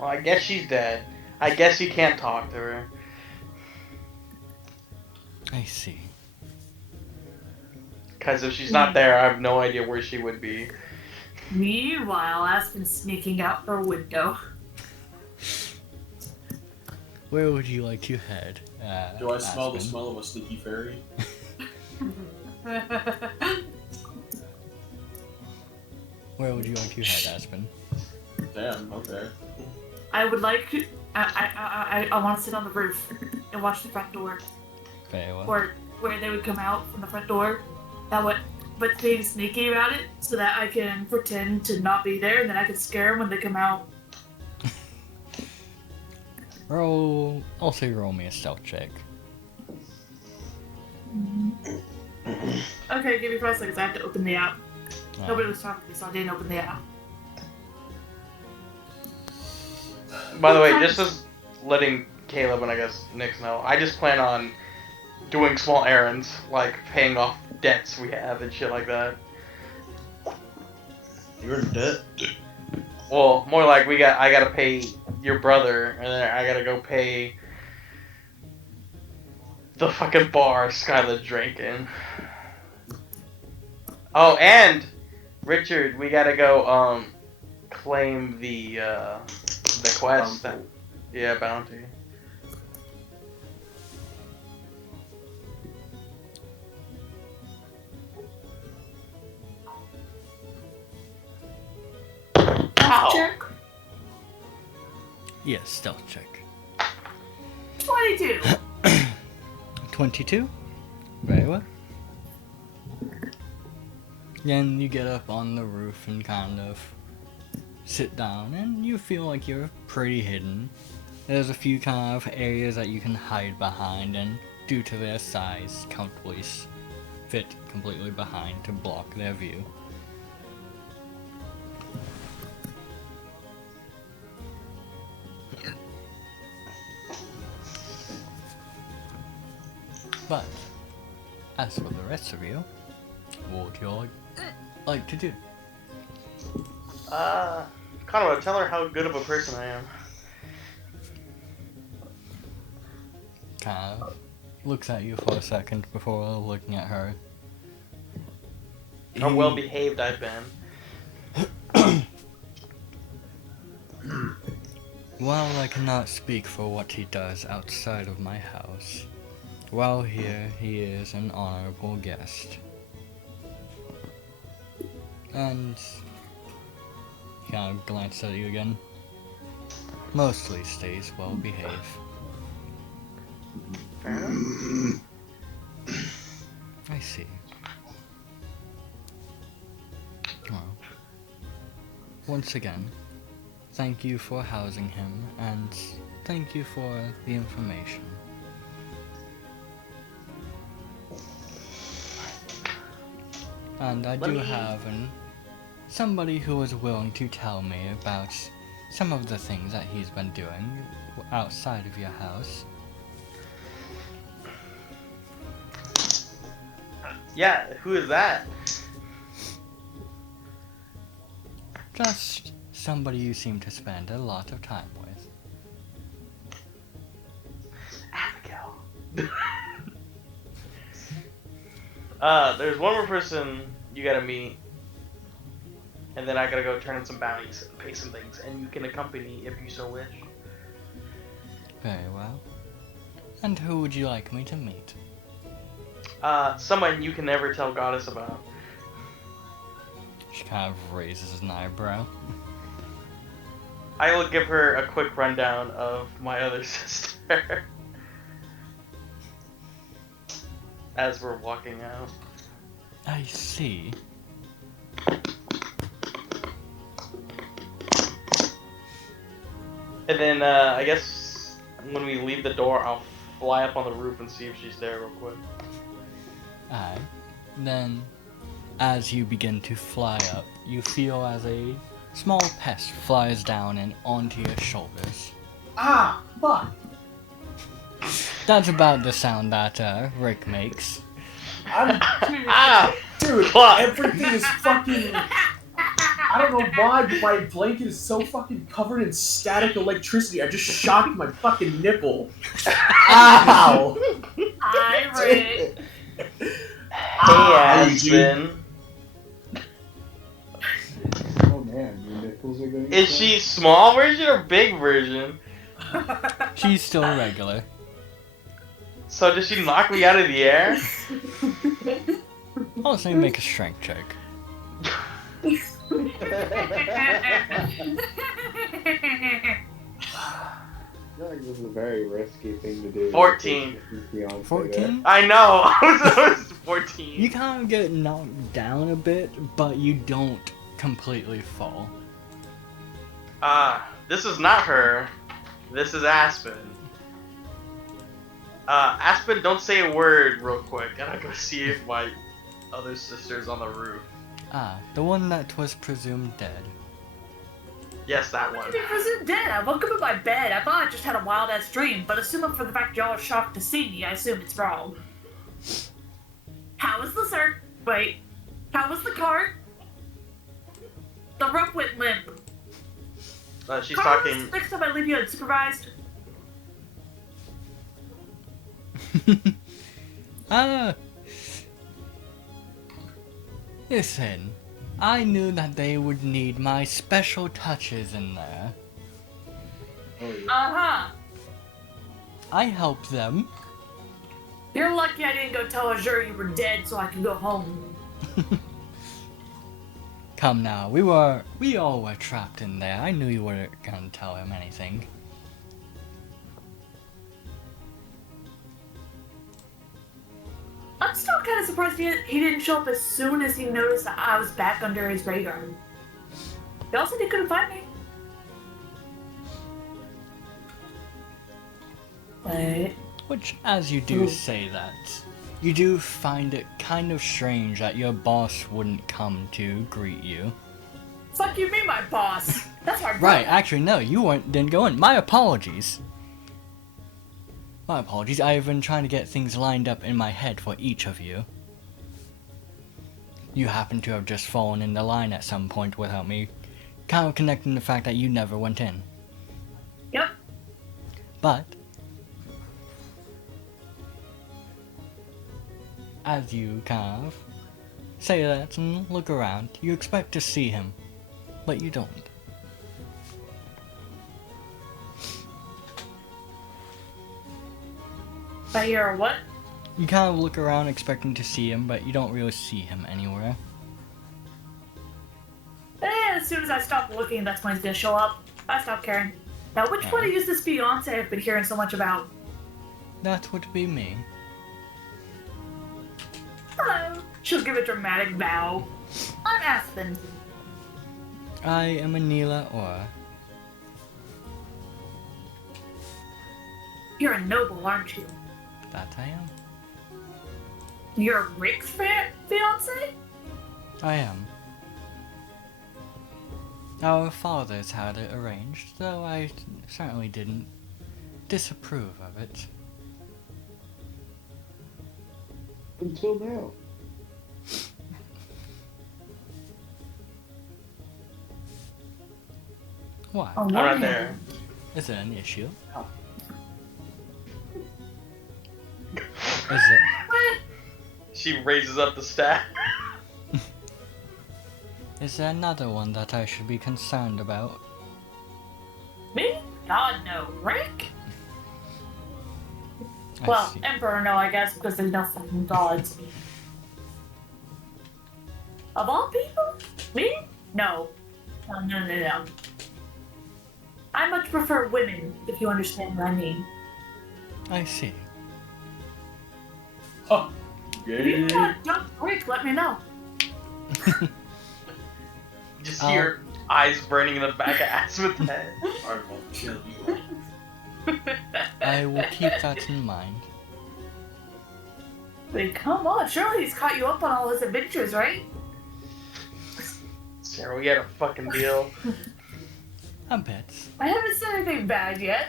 Well, I guess she's dead. I guess you can't talk to her. I see. Because if she's not there, I have no idea where she would be. Meanwhile, Aspen's sneaking out her window. Where would you like to head? Do I smell the Aspen? smell of a sticky fairy? Where would you like to head, Aspen? Damn, okay. I would like to. I want to sit on the roof and watch the front door, Very well. or where they would come out from the front door. That would, but being sneaky about it, so that I can pretend to not be there, and then I can scare them when they come out. I'll say roll me a stealth check. Okay, give me 5 seconds. I have to open the app. Uh, Nobody was talking to me, so I didn't open the app. By the way, just as letting Caleb and I guess Nix know, I just plan on doing small errands, like paying off debts we have and shit like that. You're in debt. Well, more like I gotta pay your brother, and then I gotta go pay the fucking bar Skylar drank in. Oh, and Richard, we gotta go claim the quest. Yeah, bounty. Ow. Check. yes, stealth check. 22. 22? Very well. Then you get up on the roof and kind of sit down, and you feel like you're pretty hidden. There's a few kind of areas that you can hide behind, and due to their size, comfortably fit completely behind to block their view. But, as for the rest of you, what would you like to do? Conrad, tell her how good of a person I am. Kind of looks at you for a second before looking at her. How well behaved I've been. While I cannot speak for what he does outside of my house, while here he is an honorable guest. And he kind of glanced at you again. Mostly stays well behaved. Fair enough. I see. Well, once again, thank you for housing him, and thank you for the information. And I do have somebody who was willing to tell me about some of the things that he's been doing outside of your house. Yeah, who is that? Just somebody you seem to spend a lot of time with. Abigail. There's one more person you gotta meet, and then I gotta go turn in some bounties and pay some things, and you can accompany if you so wish. Very well. And who would you like me to meet? Someone you can never tell Goddess about. She kind of raises an eyebrow. I will give her a quick rundown of my other sister. As we're walking out. I see. And then, I guess when we leave the door, I'll fly up on the roof and see if she's there real quick. Aye. Then, as you begin to fly up, you feel as a small pest flies down and onto your shoulders. Ah, fuck! That's about the sound that Rick makes. Dude, Fuck. everything is fucking... I don't know why, but my blanket is so fucking covered in static electricity. I just shocked my fucking nipple. Ow! Hi, Rick. Hey, Aspen. Oh man, your nipples are going. Is she small version or big version? She's still regular. So does she knock me out of the air? I'll say make a strength check. I feel like this is a very risky thing to do. 14. 14? I know. I was 14. You kind of get knocked down a bit, but you don't completely fall. This is not her. This is Aspen. Aspen, don't say a word real quick. I gotta go see if my other sister's on the roof. Ah, the one that was presumed dead. Yes, that one. I wasn't dead. I woke up in my bed. I thought I just had a wild ass dream, but assuming for the fact y'all are shocked to see me, I assume it's wrong. How was the Wait. How was the cart? The rope went limp. She's Carlos, talking. next time I leave you unsupervised. Listen, I knew that they would need my special touches in there. Oh, yeah. Uh-huh. I helped them. You're lucky I didn't go tell Azure you were dead so I could go home. Come now, we all were trapped in there. I knew you weren't gonna tell him anything. I'm still kind of surprised he didn't show up as soon as he noticed that I was back under his radar. He also said he couldn't find me. But... Which, as you do say that, you do find it kind of strange that your boss wouldn't come to greet you. Fuck you mean my boss? That's my brother. Right, actually no, didn't go in. My apologies. My apologies, I've been trying to get things lined up in my head for each of you. You happen to have just fallen in the line at some point without me kind of connecting the fact that you never went in. Yep. But, as you kind of say that and look around, you expect to see him, but you don't. But you're what? You kind of look around expecting to see him, but you don't really see him anywhere. As soon as I stop looking, that's when he's gonna show up. I stop caring. Now, which one is this fiance I've been hearing so much about? That would be me. Hello. She'll give a dramatic bow. I'm Aspen. I am Anila Aura. You're a noble, aren't you? That I am. You're Rick's fiance? I am. Our fathers had it arranged, though I certainly didn't disapprove of it. Until now. Why? Oh, I'm right there. Is it an issue? Oh. Is it? She raises up the stat. Is there another one that I should be concerned about? Me? God, no. Rick? I Well, see. Emperor, no, I guess, because there's no fucking gods. Of all people? Me? No. No. I much prefer women, if you understand what I mean. I see. Huh. If you Gay. got young Rick, let me know. You just see your eyes burning in the back of Azimuth's head. I will kill you. I will keep that in mind. Wait, come on. Surely he's caught you up on all his adventures, right? Sarah, we got a fucking deal. A bit. I haven't said anything bad yet.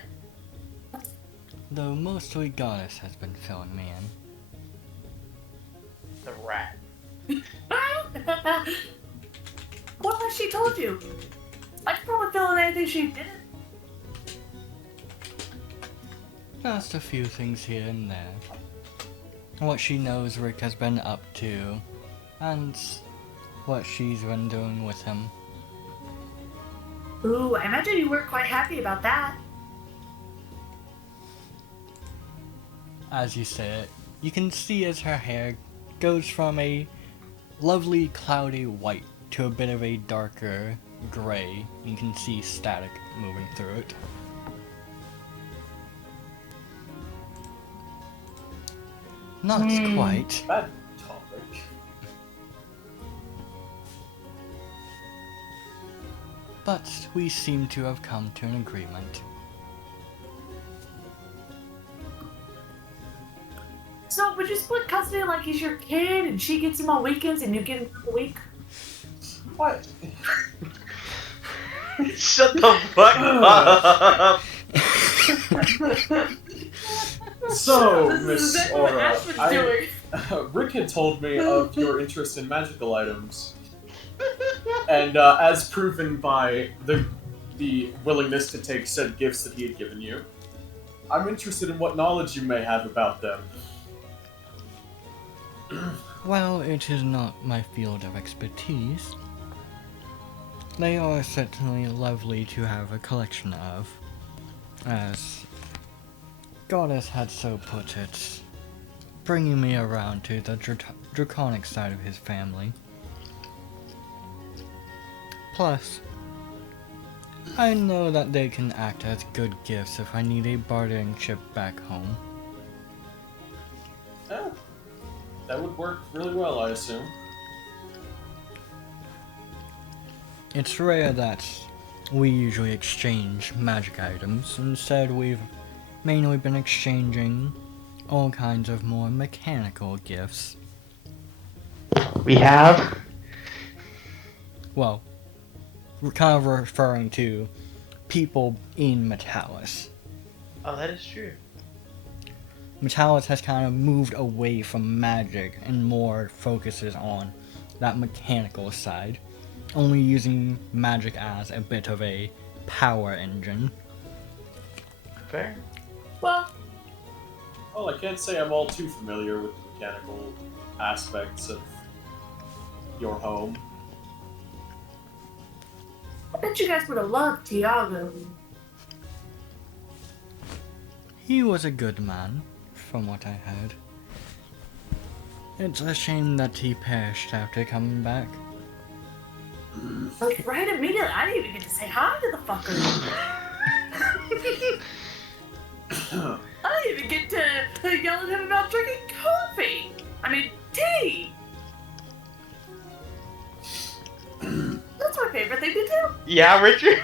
Though mostly Goddess has been filling me in. The rat. What has she told you? I could probably fill in anything she didn't. Just a few things here and there. What she knows Rick has been up to, and what she's been doing with him. Ooh, I imagine you weren't quite happy about that. As you say it, you can see as her hair goes from a lovely cloudy white to a bit of a darker gray. You can see static moving through it. Not quite. Bad topic. But we seem to have come to an agreement. So, would you split custody like he's your kid and she gets him on weekends and you get him for a week? What? Shut the fuck up! So, This is Miss exactly what Aura, Ashman's doing. Rick had told me of your interest in magical items, and as proven by the willingness to take said gifts that he had given you, I'm interested in what knowledge you may have about them. While it is not my field of expertise, they are certainly lovely to have a collection of, as Goddess had so put it, bringing me around to the draconic side of his family. Plus, I know that they can act as good gifts if I need a bartering chip back home. Yeah, that would work really well, I assume. It's rare that we usually exchange magic items. Instead, we've mainly been exchanging all kinds of more mechanical gifts. We have? Well, we're kind of referring to people in Metalis. Oh, that is true. Metalis has kind of moved away from magic and more focuses on that mechanical side, only using magic as a bit of a power engine. Fair. Well, Well, I can't say I'm all too familiar with the mechanical aspects of your home. I bet you guys would have loved Tiago. He was a good man, from what I heard. It's a shame that he perished after coming back. Like, right immediately, I didn't even get to say hi to the fucker. I didn't even get to yell at him about drinking coffee. I mean, tea. That's my favorite thing to do. Yeah, Richard?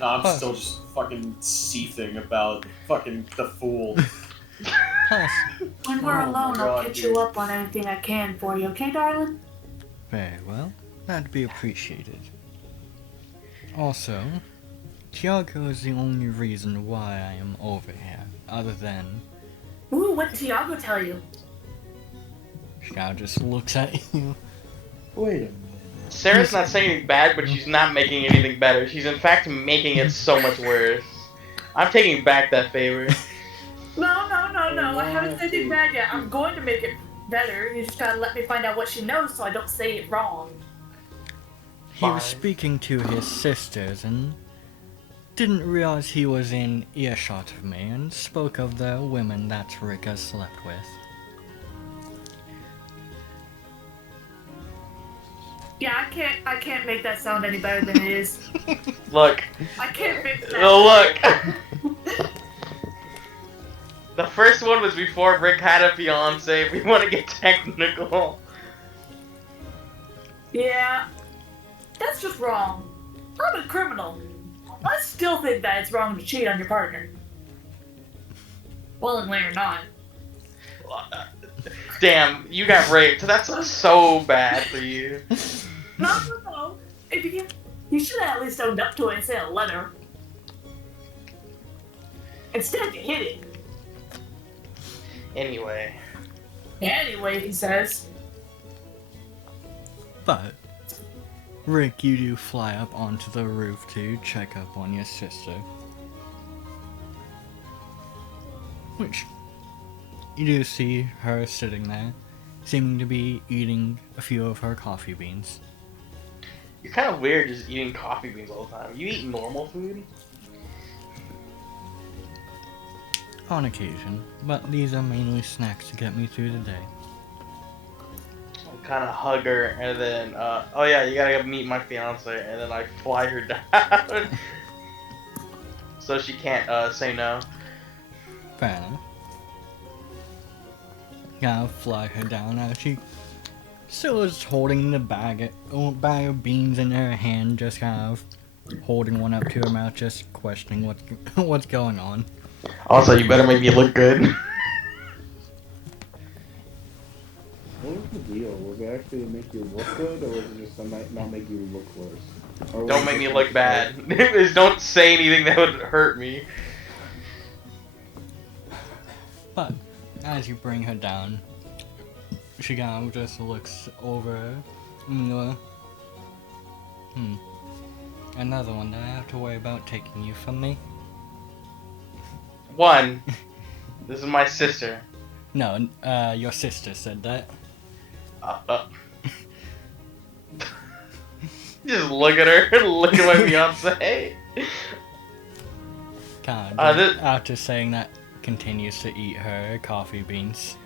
No, I'm Huh. still just fucking seething about fucking the fool. Plus, When we're Oh my alone, I'll God, catch dude. you up on anything I can for you, okay, darling? very well, that'd be appreciated. Also, Tiago is the only reason why I am over here, other than Ooh, what did Tiago tell you? she kind of just looks at you. Wait a minute. Sarah's not saying anything bad, but she's not making anything better. She's in fact making it so much worse. I'm taking back that favor. No. I haven't said anything bad yet. I'm going to make it better. You just gotta let me find out what she knows so I don't say it wrong. He was Fine. speaking to his sisters, and didn't realize he was in earshot of me and spoke of the women that Rick has slept with. Yeah, I can't make that sound any better than it is. Look. I can't make that. Oh, look. The first one was before Rick had a fiance. We want to get technical. Yeah, that's just wrong. I'm a criminal. I still think that it's wrong to cheat on your partner. Willingly or not. Damn, you got raped. That's so bad for you. No. If you should have at least owned up to it and sent a letter. Instead, you hid it. Anyway. Anyway, he says. But, Rick, you do fly up onto the roof to check up on your sister. Which, you do see her sitting there, seeming to be eating a few of her coffee beans. You're kind of weird just eating coffee beans all the time. You eat normal food? On occasion, but these are mainly snacks to get me through the day. Kind of hug her, and then, oh yeah, you gotta meet my fiance, and then I fly her down. So she can't, say no. Fair enough. Gotta fly her down now. She still is holding the bag of beans in her hand, just kind of holding one up to her mouth, just questioning what's going on. Also, you better make me look good. What was the deal? Was it actually to make you look good, or was it just to not make you look worse? Or was Don't it make me just look bad. Just don't say anything that would hurt me. But as you bring her down, she kind of just looks over and goes, another one that I have to worry about taking you from me? One, this is my sister. No, your sister said that. Just look at her, look at my fiance. Kind after saying that, continues to eat her coffee beans.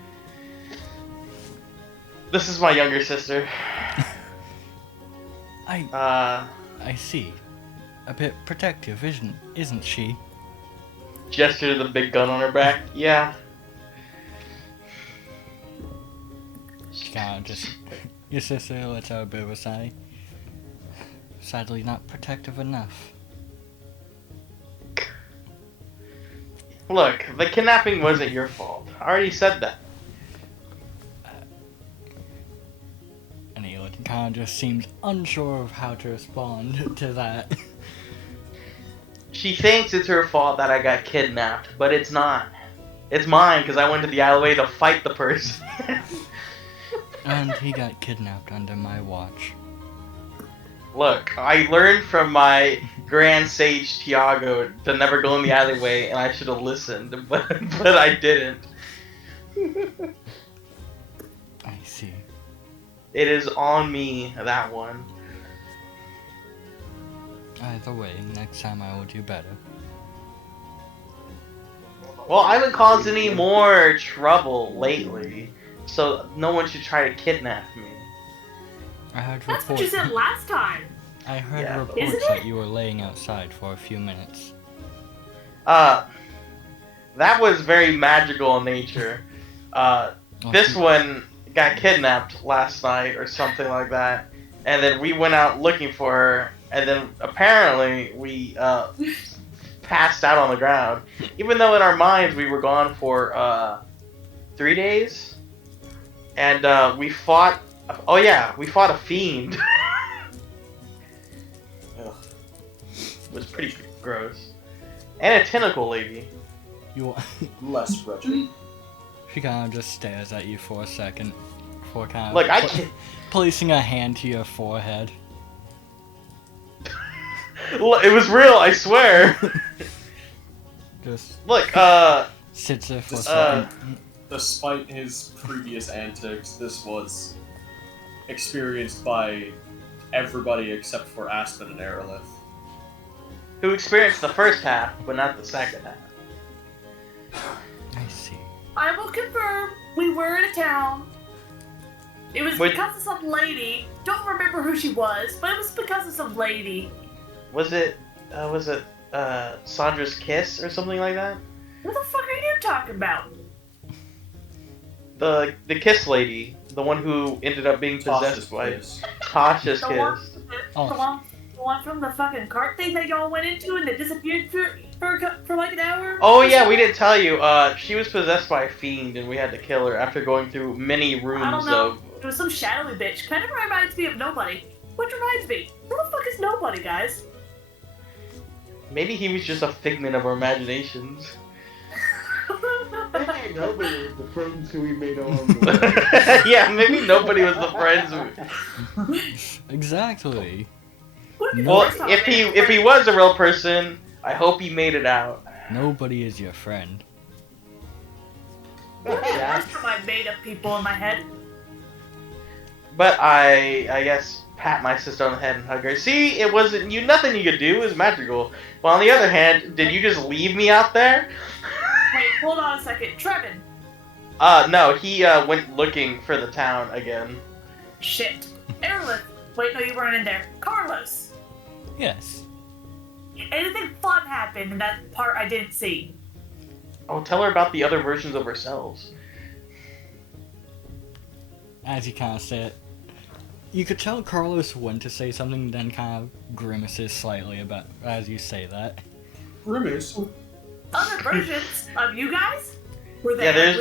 This is my younger sister. I see. A bit protective, isn't she? Gesture to the big gun on her back. Yeah. She kind of just... Your sister lets out a bit of a sigh. Sadly not protective enough. Look, the kidnapping wasn't your fault. I already said that. And he kind of just seems unsure of how to respond to that. She thinks it's her fault that I got kidnapped, but it's not. It's mine because I went to the alleyway to fight the person. And he got kidnapped under my watch. Look, I learned from my Grand Sage Tiago to never go in the alleyway, and I should have listened, but I didn't. I see. It is on me, that one. Either way, next time I will do better. Well, I haven't caused any more trouble lately, so no one should try to kidnap me. I heard That's what you said last time. I heard Yeah. reports Isn't that it? you were laying outside for a few minutes. That was very magical in nature. This one got kidnapped last night or something like that, and then we went out looking for her, and then apparently we passed out on the ground, even though in our minds we were gone for 3 days, and we fought. Oh yeah, we fought a fiend. Ugh. It was pretty gross, and a tentacle lady. You. Less wretched. She kind of just stares at you for a second, before kind of Look, I can't. placing a hand to your forehead. Look, it was real, I swear. Just Look, sits there for a This, second. Despite his previous antics, this was experienced by everybody except for Aspen and Aerolith. who experienced the first half, but not the second half. I see. I will confirm we were in a town. It was Wait. because of some lady. Don't remember who she was, but it was because of some lady. Was it Sandra's kiss or something like that? What the fuck are you talking about? The kiss lady, the one who ended up being possessed by Tasha's The one, kiss. Oh. the one from the fucking cart thing that y'all went into and it disappeared for like an hour? Oh yeah, we didn't tell you. She was possessed by a fiend, and we had to kill her after going through many I don't rooms know. of. It was some shadowy bitch. Kind of reminds me of Nobody. Which reminds me, who the fuck is Nobody, guys? Maybe he was just a figment of our imaginations. Hey, nobody was the friends who we made along the way. Yeah, maybe nobody was the friends. Exactly. What if Well, first off, if he was a real person, I hope he made it out. Nobody is your friend. What if the first time I made up people in my head? But I guess pat my sister on the head and hug her. See, it wasn't you. Nothing you could do. It was magical. But on the other hand, did you just leave me out there? Wait, hold on a second. Trevin. No, he went looking for the town again. Shit. Aerolith. Wait, no, you weren't in there. Carlos. Yes. Anything fun happened in that part I didn't see? Oh, tell her about the other versions of ourselves. As you kind of said, you could tell Carlos went to say something, then kind of grimaces slightly about as you say that. Grimace. Other versions of you guys? Were they Yeah, there's-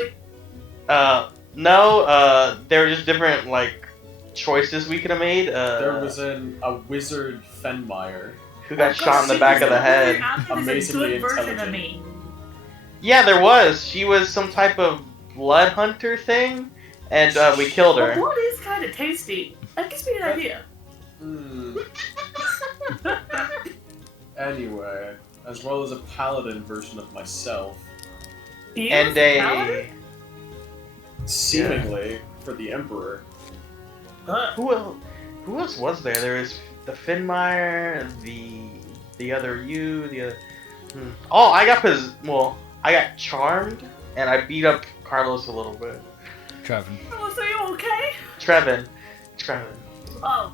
ugly? No, there were just different like choices we could have made. There was a wizard Fenmeyer. Who got shot in the back of the head. There's a Amazingly good version of intelligent. me. Yeah, there was. She was some type of blood hunter thing, and we killed Well, her. blood is kind of tasty. That gives me an idea. Hmm. Anyway, as well as a paladin version of myself, Do you And use a paladin? seemingly for the emperor. Ugh. Who else was there? There was the Finmire, the other you, the other. Oh, I got charmed, and I beat up Carlos a little bit. Trevin. Oh, so you okay? Trevin. Oh.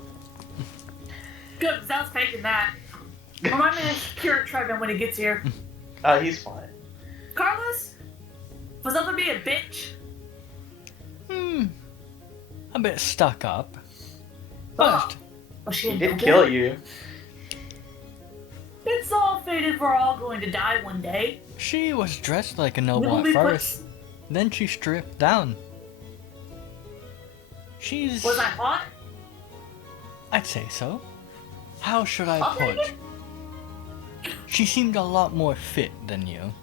Good, 'cause I was faking that. Remind me to cure Trevin when he gets here. He's fine. Carlos? Was that gonna be a bitch? A bit stuck up. But Was she He a did noble? kill you. It's all fated we're all going to die one day. she was dressed like a noble Nobody at puts- first. Then she stripped down. She's... Was I hot? I'd say so. How should I Okay. put? She seemed a lot more fit than you.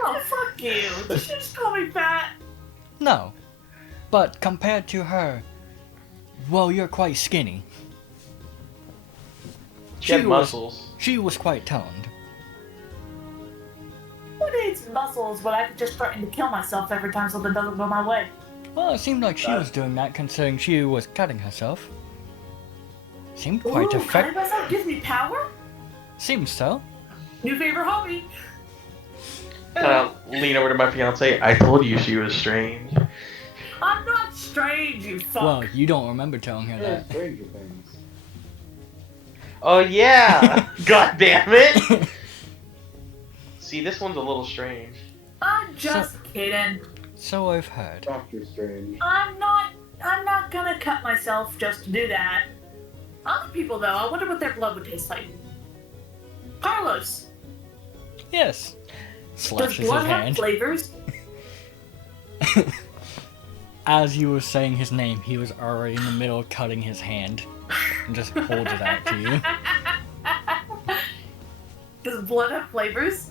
Oh, fuck you. Did you just call me fat? No. But compared to her, well, you're quite skinny. She had was- muscles. She was quite toned. Who needs muscles when I could just threaten to kill myself every time something doesn't go my way? Well, it seemed like she was doing that considering she was cutting herself. Seemed quite Ooh, cutting effective. myself gives me power? Seems so. New favorite hobby. Lean over to my fiance. I told you she was strange. I'm not strange, you fuck. Well, you don't remember telling her Yeah, that. Stranger Things. Oh yeah! God damn it! See, this one's a little strange. I'm just kidding. So I've heard. Doctor Strange. I'm not gonna cut myself just to do that. Other people though, I wonder what their blood would taste like. Carlos, Yes. does Slashes his blood have hand. flavors? As you were saying his name, he was already in the middle of cutting his hand. And just holds it out to you. Does blood have flavors?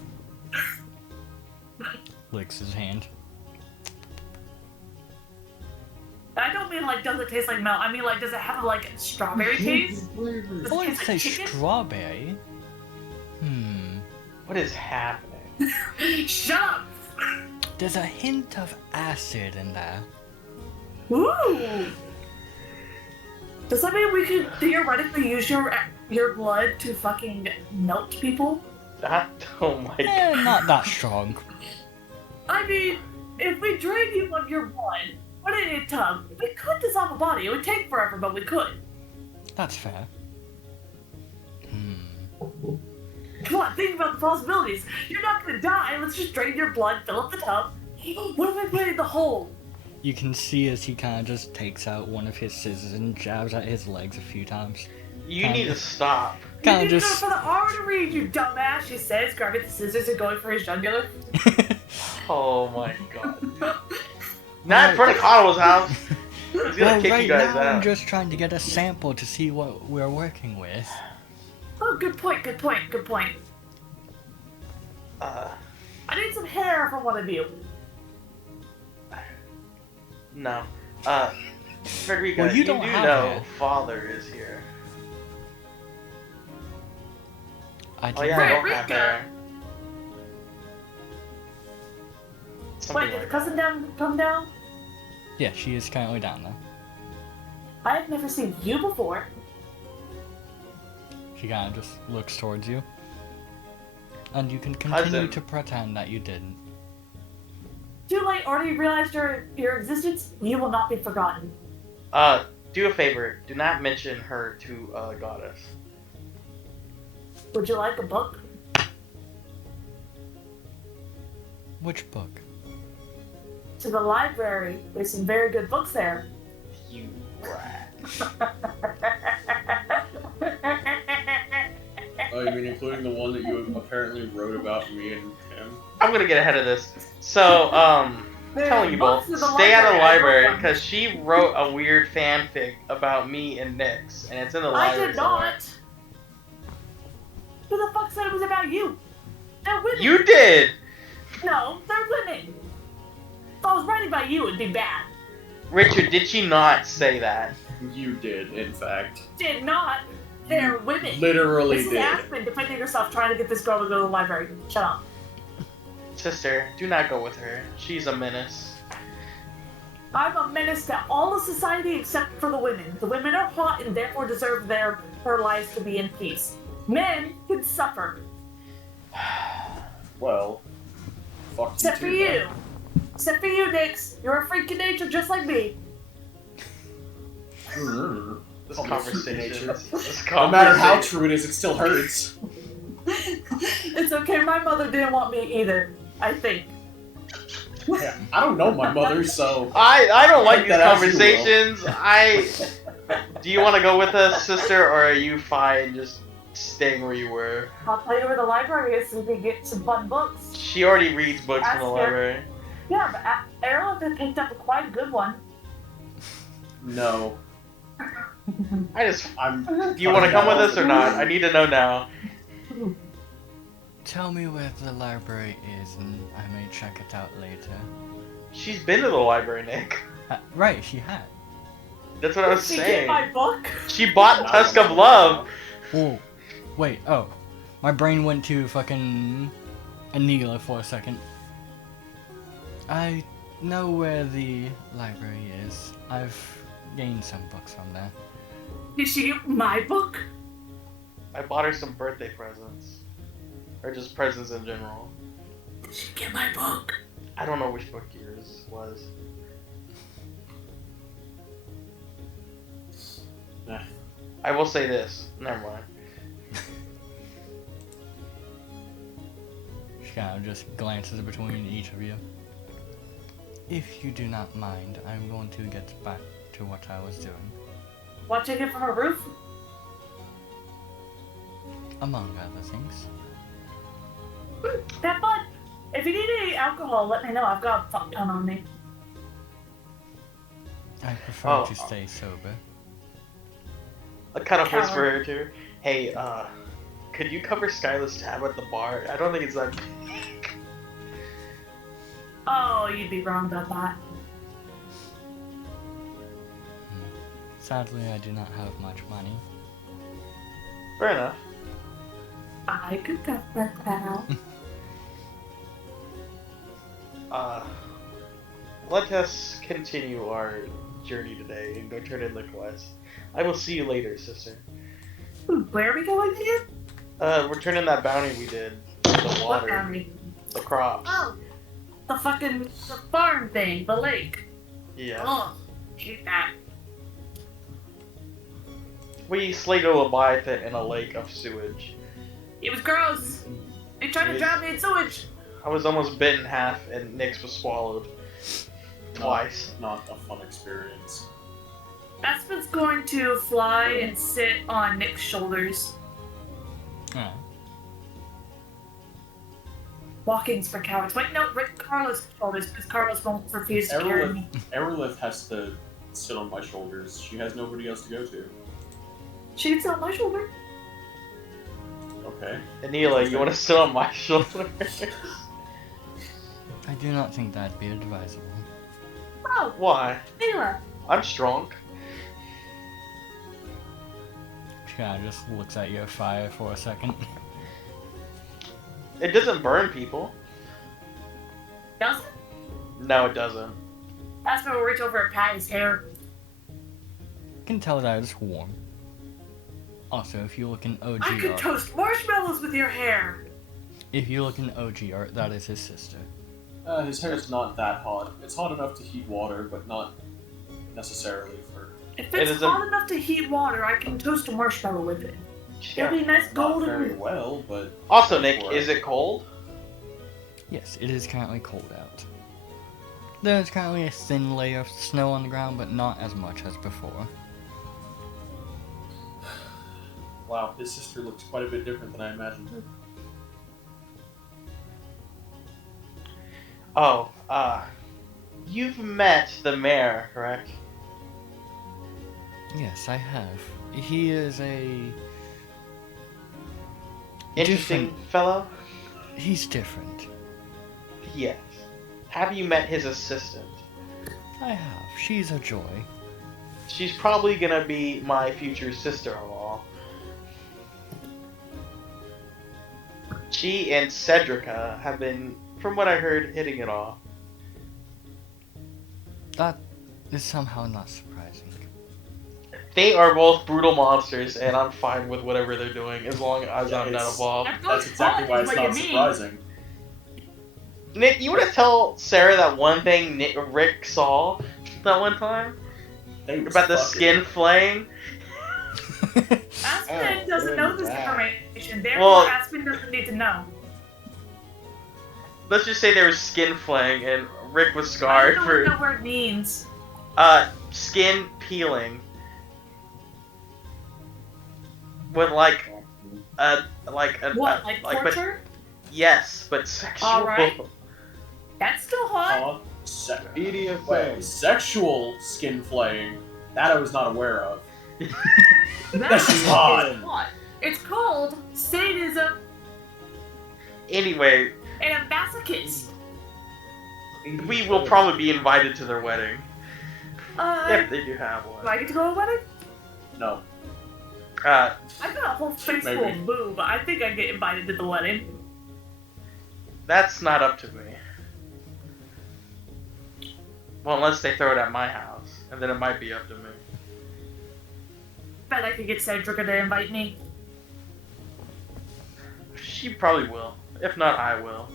Licks his hand. I don't mean like does it taste like milk. I mean like does it have like a strawberry taste? I Does it wouldn't taste say like chicken? strawberry. What is happening? Shut up! There's a hint of acid in there. Ooh! Does that mean we could theoretically use your your blood to fucking melt people? Oh my god. Not that strong. I mean, if we drain you of your blood, put it in a tub, we could dissolve a body. It would take forever, but we could. That's fair. Come on, think about the possibilities. You're not gonna die. Let's just drain your blood, fill up the tub. What if I put it in the hole? You can see as he kind of just takes out one of his scissors and jabs at his legs a few times. You need to stop. You Kind need of to go just. for the artery, you dumbass, she says, grabbing the scissors and going for his jugular. Oh my god. Not in front of Connell's house. He's gonna Well, kick right you guys now I'm out. just trying to get a sample to see what we're working with. Oh, good point, good point, good point. Uh, I need some hair from one of you. no. Frederica, Well, you you don't do have know hair. Father is here. I Oh do. yeah, I don't have Frederica! hair. Something Wait, did the like cousin down come down? Yeah, she is currently down there. I have never seen you before. She kind of just looks towards you. And you can continue Cousin. to pretend that you didn't. Too late, already realized your existence. You will not be forgotten. Do a favor. Do not mention her to Goddess. Would you like a book? Which book? To the library. There's some very good books there. You rat. Oh, you mean including the one that you apparently wrote about me and him? I'm gonna get ahead of this. So, There telling are you both, books in the stay out of the I wrote library them. because she wrote a weird fanfic about me and Nyx, and it's in the I library. did somewhere. not. Who the fuck said it was about you? They're women. You did. No, they're women. If I was writing about you, it'd be bad. Richard, did she not say that? You did, in fact. Did not. They're women. Literally This is did. Aspen defending herself, trying to get this girl to go to the library. Shut up. Sister, do not go with her. She's a menace. I'm a menace to all of society except for the women. The women are hot and therefore deserve her lives to be in peace. Men can suffer. Well, fuck Except for too, you. then. Except for you, Nyx. You're a freak of nature just like me. Mm. This Call me a freak of conversation. nature. This No matter how conversation- true it is, it still hurts. It's okay, my mother didn't want me either, I think. Yeah, I don't know my mother, so I don't like Take these that as you will. conversations. Do you want to go with us, sister, or are you fine just staying where you were? I'll tell you where the library is so we can get some fun books. She already reads books from the Ask her. library. Yeah, but Errol had picked up a quite good one. no. Do I'm. you want to come with us or not? I need to know now. Tell me where the library is and I may check it out later. She's been to the library, Nick. Right, she had. That's what I was Did she get saying. my book? She bought Tusk of Love. Oh, wait, oh. My brain went to fucking Anila for a second. I know where the library is. I've gained some books from there. Did she get my book? I bought her some birthday presents. Or just presents in general. Did she get my book? I don't know which book yours was. Nah. I will say this. Never mind. She kind of just glances between each of you. If you do not mind, I'm going to get back to what I was doing. Watching it from a roof? Among other things. Have fun. If you need any alcohol, let me know. I've got a fuck ton on me. I prefer Oh. to stay sober. I kind of Coward. whisper her to her. Hey, could you cover Skylar's tab at the bar? I don't think it's that big. Oh, you'd be wrong about that. Sadly, I do not have much money. Fair enough. I could cover that. Let us continue our journey today and go turn in the quest. I will see you later, sister. Where are we going again? Returning that bounty we did. The What water. boundary? The crops. Oh, the farm thing, the lake. Yeah. Oh, hate that. We slayed a Leviathan in a lake of sewage. It was gross. They tried to drown me in sewage. I was almost bit in half and Nyx was swallowed. Twice. Not a fun experience. Aspen's going to fly and sit on Nick's shoulders. Alright. Walking's for cowards. Wait, no, Rick Carlos' shoulders, because Carlos won't refuse to carry me. Aerolith has to sit on my shoulders. She has nobody else to go to. She can sit on my shoulder. Okay. Anila, you want to sit on my shoulder? I do not think that'd be advisable. Oh, Why? Mila. I'm strong. She kinda just looks at your fire for a second. It doesn't burn people. Does it? No, it doesn't. Aspen will reach over and pat his hair. You can tell that it's warm. Also, if you look in OG I could art, toast marshmallows with your hair. if you look in OG art, that is his sister. His hair's not that hot. It's hot enough to heat water, but not necessarily for... If It it's is a- hot enough to heat water, I can toast a marshmallow with it. It'll be nice Not very golden. well, but... Also, Nick, Or- is it cold? Yes, it is currently cold out. There's currently a thin layer of snow on the ground, but not as much as before. Wow, his sister looks quite a bit different than I imagined. Oh, you've met the mayor, correct? Yes, I have. He is a... Interesting Different. fellow? He's different. Yes. Have you met his assistant? I have. She's a joy. She's probably gonna be my future sister-in-law. She and Cedrica have been, from what I heard, hitting it off. That is somehow not surprising. They are both brutal monsters, and I'm fine with whatever they're doing as long as Yeah, I'm not it's- involved. That's exactly why it's not surprising. Nick, you want to tell Sarah that one thing Rick saw that one time They was about the fucking- skin flaying? Aspen Oh, doesn't know really? this Wow. information, therefore Well- Aspen doesn't need to know. Let's just say there was skin flaying, and Rick was I scarred don't know for what that word means. skin peeling. With like a What, like but torture? yes, but sexual. Alright. That's still hot. Wait, BDSM. sexual skin flaying? That I was not aware of. That's just hot. hot. It's called sadism Anyway, and a masochist. we will probably be invited to their wedding if Do they do have one. I get to go to a wedding? No. Uh, I've got a whole face full Maybe. of boob. I think I get invited to the wedding. that's not up to me. Well, unless they throw it at my house, and then it might be up to me. Bet I could get Cedrica to invite me. She probably will. If not, I will.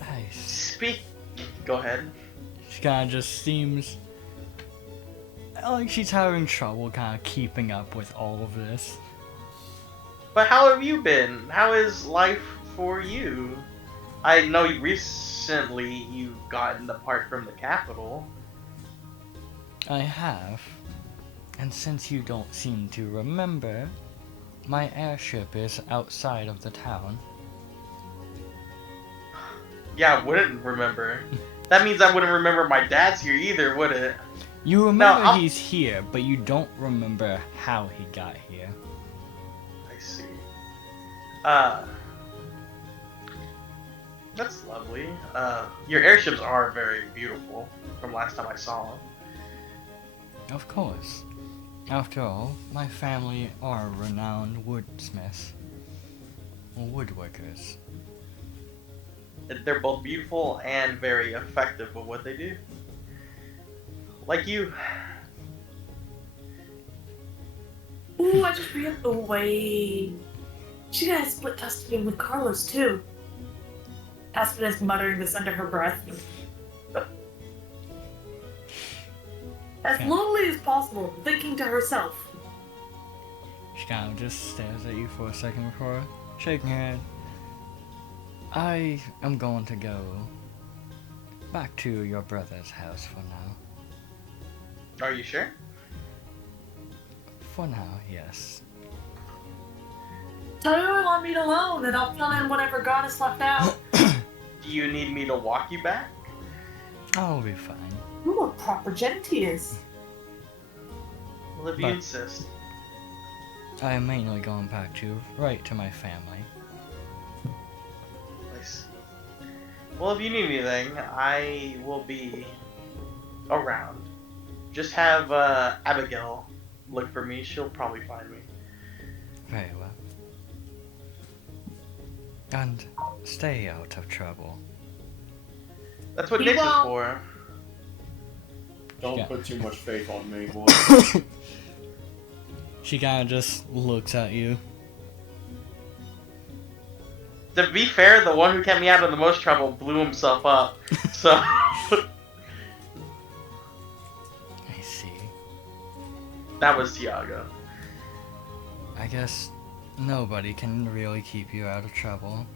Nice. Go ahead. She kinda just seems like she's having trouble kinda keeping up with all of this. But how have you been? How is life for you? I know recently you gotten apart from the capital. I have. And since you don't seem to remember, my airship is outside of the town. Yeah, I wouldn't remember. That means I wouldn't remember my dad's here either, would it? You remember I'll- he's here, but you don't remember how he got here. I see. That's lovely. Your airships are very beautiful from last time I saw them. Of course. After all, my family are renowned woodsmiths. Or woodworkers. They're both beautiful and very effective with what they do. Like you. Ooh, I just realized. Oh, wait. She got a split custody with Carlos, too. Aspen is muttering this under her breath. As Yeah. lonely as possible, thinking to herself. She kind of just stares at you for a second before shaking her head. I am going to go back to your brother's house for now. Are you sure? For now, yes. Tell her to leave me alone, and I'll fill in whatever goddess left out. Do you need me to walk you back? I'll be fine. Ooh, what proper gent he is. Well, if you But- insist. I am mainly going back right to my family. Nice. Well, if you need anything, I will be around. Just have Abigail look for me. She'll probably find me. Very well. And stay out of trouble. That's what He Nyx is won't. for. Don't Yeah. put too much faith on me, boy. She kind of just looks at you. To be fair, the one who kept me out of the most trouble blew himself up. So, I see. that was Tiago. I guess nobody can really keep you out of trouble.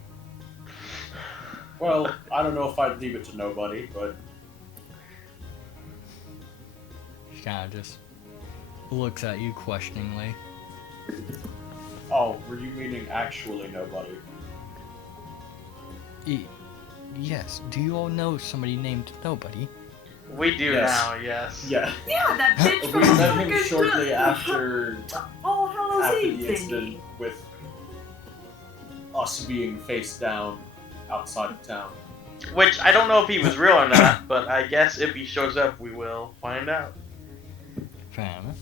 Well, I don't know if I'd leave it to nobody, but She kind of just looks at you questioningly. oh, were you meaning actually nobody? Yes, do you all know somebody named Nobody? We do Yes. now, yes. Yeah, Yeah, that bitch we from met him fucking shortly after All Hallows after Eve the thingy. incident with us being face down outside of town. Which I don't know if he was real or not, but I guess if he shows up, we will find out. Fair enough.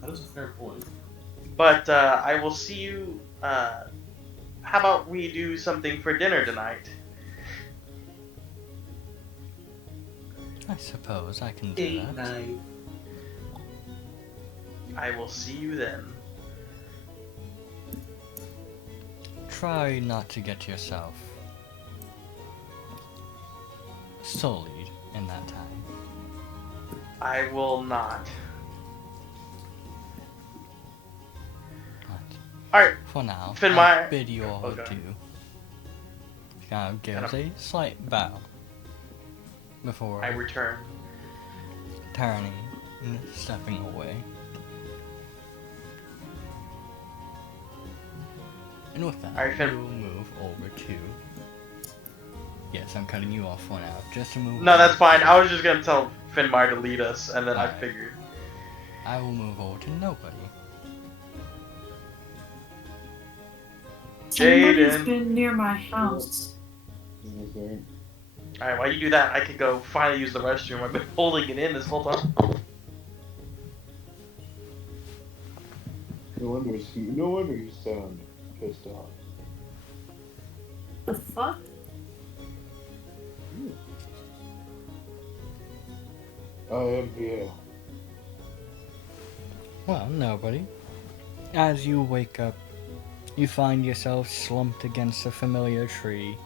That is a fair point. But I will see you. How about we do something for dinner tonight? I suppose I can do that. night. I will see you then. Try not to get yourself sullied in that time. I will not. But Alright, for now, Finn I Meyer- bid you all Okay. adieu. She kind of gives a slight bow before I return. turning and stepping away. And with that, Alright, Finn. we'll move over to. Yes, I'm cutting you off for now, just to move. No, over that's fine. to- I was just gonna tell Finmar to lead us, and then I Alright. figured. I will move over to Nobody. Somebody's Jaden. been near my house. Okay. Alright, while you do that, I could go finally use the restroom. I've been holding it in this whole time. No wonder you sound pissed off. The fuck? I am here. Well, Nobody. As you wake up, you find yourself slumped against a familiar tree,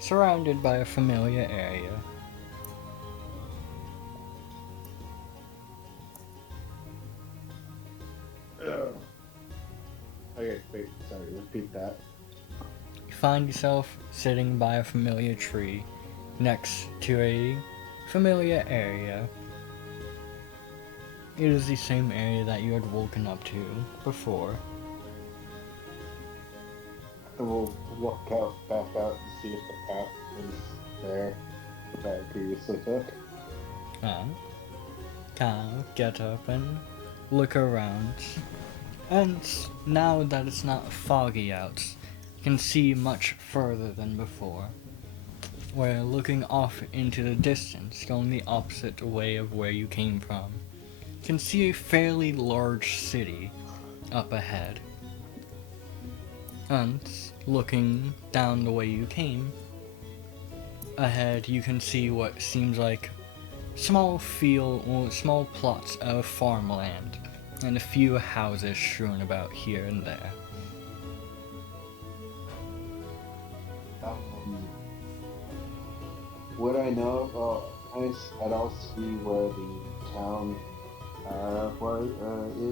surrounded by a familiar area. Okay, wait, sorry, repeat that. You find yourself sitting by a familiar tree, next to a familiar area. It is the same area that you had woken up to before. And we'll walk back out and see if the path is there that I previously took. Kind of get up and look around. And now that it's not foggy out, you can see much further than before. Where looking off into the distance, going the opposite way of where you came from, you can see a fairly large city up ahead. And looking down the way you came, ahead you can see what seems like small plots of farmland and a few houses strewn about here and there. Would I know? I'd also see where the town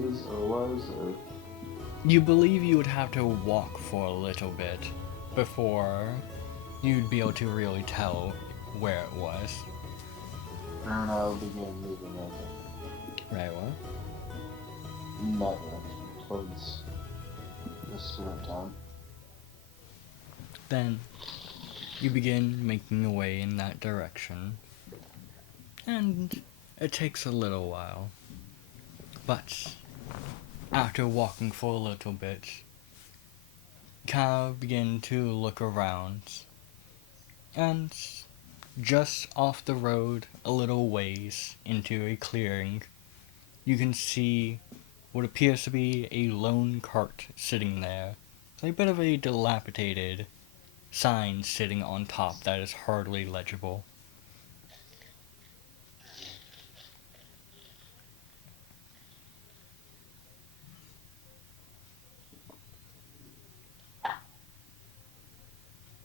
is or was or. You believe you would have to walk for a little bit before you'd be able to really tell where it was. And I'll begin moving over Right, well, in that direction towards the spirit town. then you begin making your way in that direction, and it takes a little while. But after walking for a little bit, kind of begin to look around, and just off the road a little ways into a clearing, you can see what appears to be a lone cart sitting there. It's a bit of a dilapidated sign sitting on top that is hardly legible.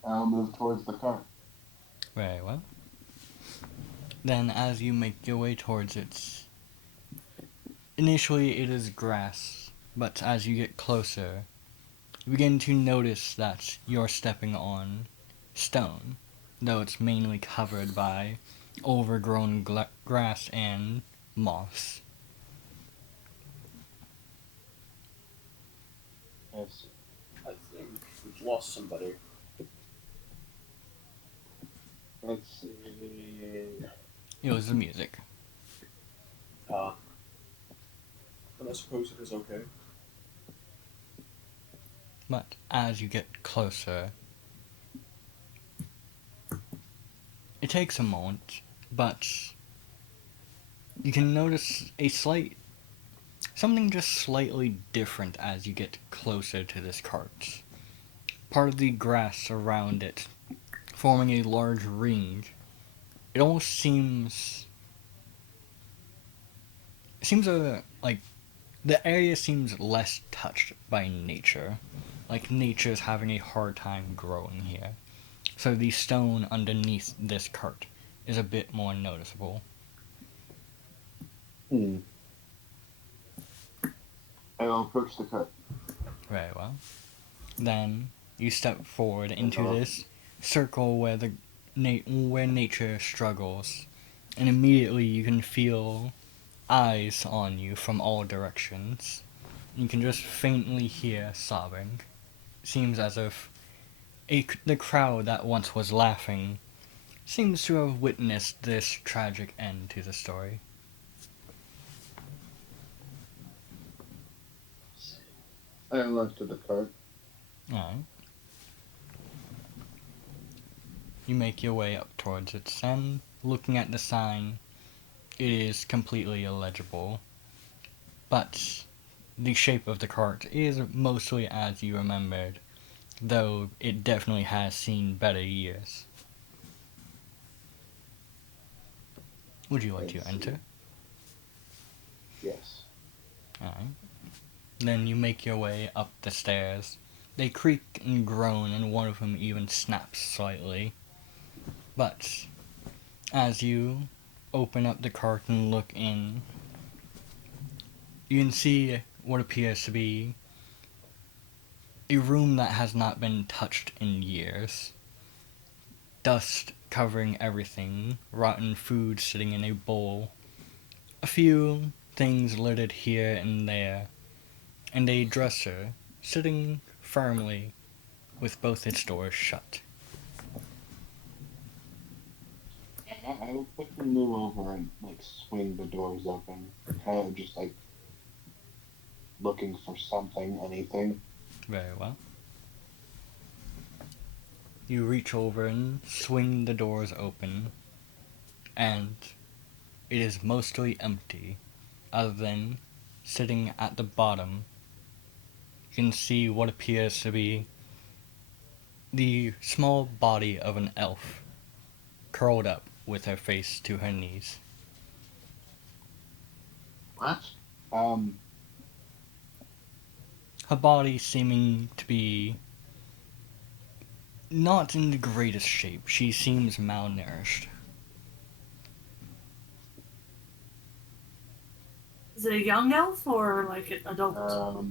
I'll move towards the car. Very well. Then as you make your way towards it, initially it is grass, but as you get closer, you begin to notice that you're stepping on stone, though it's mainly covered by overgrown grass and moss. Yes. I think we've lost somebody. Let's see. It was the music. But I suppose it is okay. But as you get closer, it takes a moment, but you can notice something just slightly different as you get closer to this cart. Part of the grass around it forming a large ring. It almost seems like the area seems less touched by nature, like nature's having a hard time growing here. So the stone underneath this cart is a bit more noticeable. I will approach the cart. Very well. Then you step forward into this circle where where nature struggles, and immediately you can feel eyes on you from all directions. You can just faintly hear sobbing. Seems as if the crowd that once was laughing seems to have witnessed this tragic end to the story. I look to the cart. Alright. You make your way up towards it, and looking at the sign, it is completely illegible. But the shape of the cart is mostly as you remembered, though it definitely has seen better years. Would you like to enter? Yes. Alright. Then you make your way up the stairs. They creak and groan, and one of them even snaps slightly. But as you open up the cart and look in, you can see what appears to be a room that has not been touched in years. Dust covering everything, rotten food sitting in a bowl, a few things littered here and there, and a dresser sitting firmly with both its doors shut. I will quickly move over and swing the doors open, kind of just looking for something, anything. Very well. You reach over and swing the doors open, and it is mostly empty, other than sitting at the bottom. You can see what appears to be the small body of an elf, curled up with her face to her knees. What? her body seeming to be not in the greatest shape. She seems malnourished. Is it a young elf or like an adult?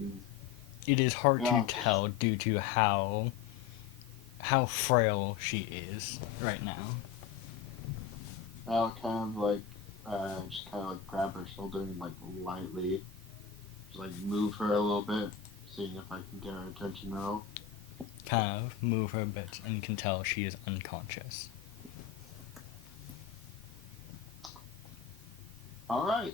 It is hard Yeah. to tell due to how frail she is right now. I'll kind of like, just kind of like grab her shoulder and like lightly, just like move her a little bit, seeing if I can get her attention at all. Kind of move her a bit, and you can tell she is unconscious. All right.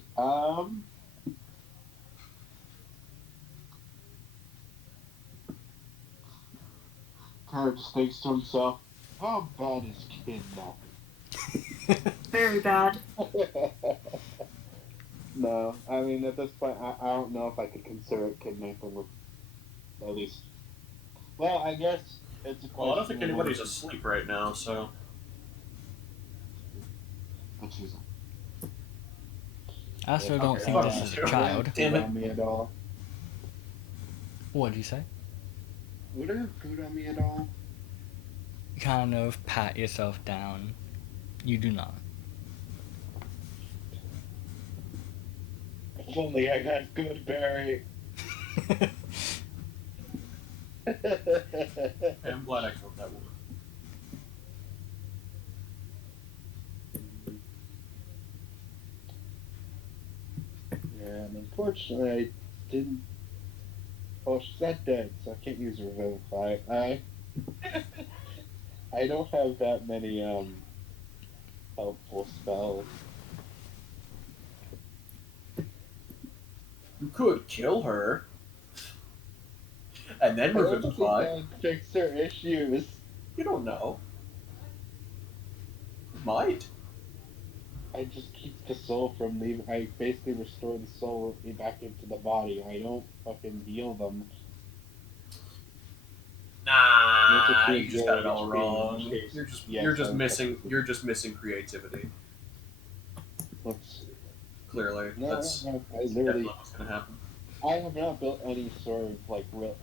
Kind of just thinks to himself, how bad is kidnapping? Very bad. No, I mean at this point, I don't know if I could consider it kidnapping with at least. Well, I guess it's a question. Well, I don't think of anybody's what- asleep right now, so. What you say? I also don't Okay, think fuck this you. is a child. Damn Food it. on me at all? What did you say? Would there have food on me at all? You kind of pat yourself down. You do not. If only I got good berry. I'm glad I killed that woman. Yeah, and unfortunately I didn't. Oh, she's not dead, so I can't use Revivify. I don't have that many helpful spells. You could kill her. And then I don't think revivify. that would fix her issues. You don't know. Might. I just keep the soul from leaving. I basically restore the soul back into the body. I don't fucking heal them. Nah, Make it you just got it feel all HP. wrong. Yes, You're just I'm missing. fucking- You're just missing creativity. Let's see. Clearly, No, that's I definitely literally. what's gonna happen. I have not built any sort of like real.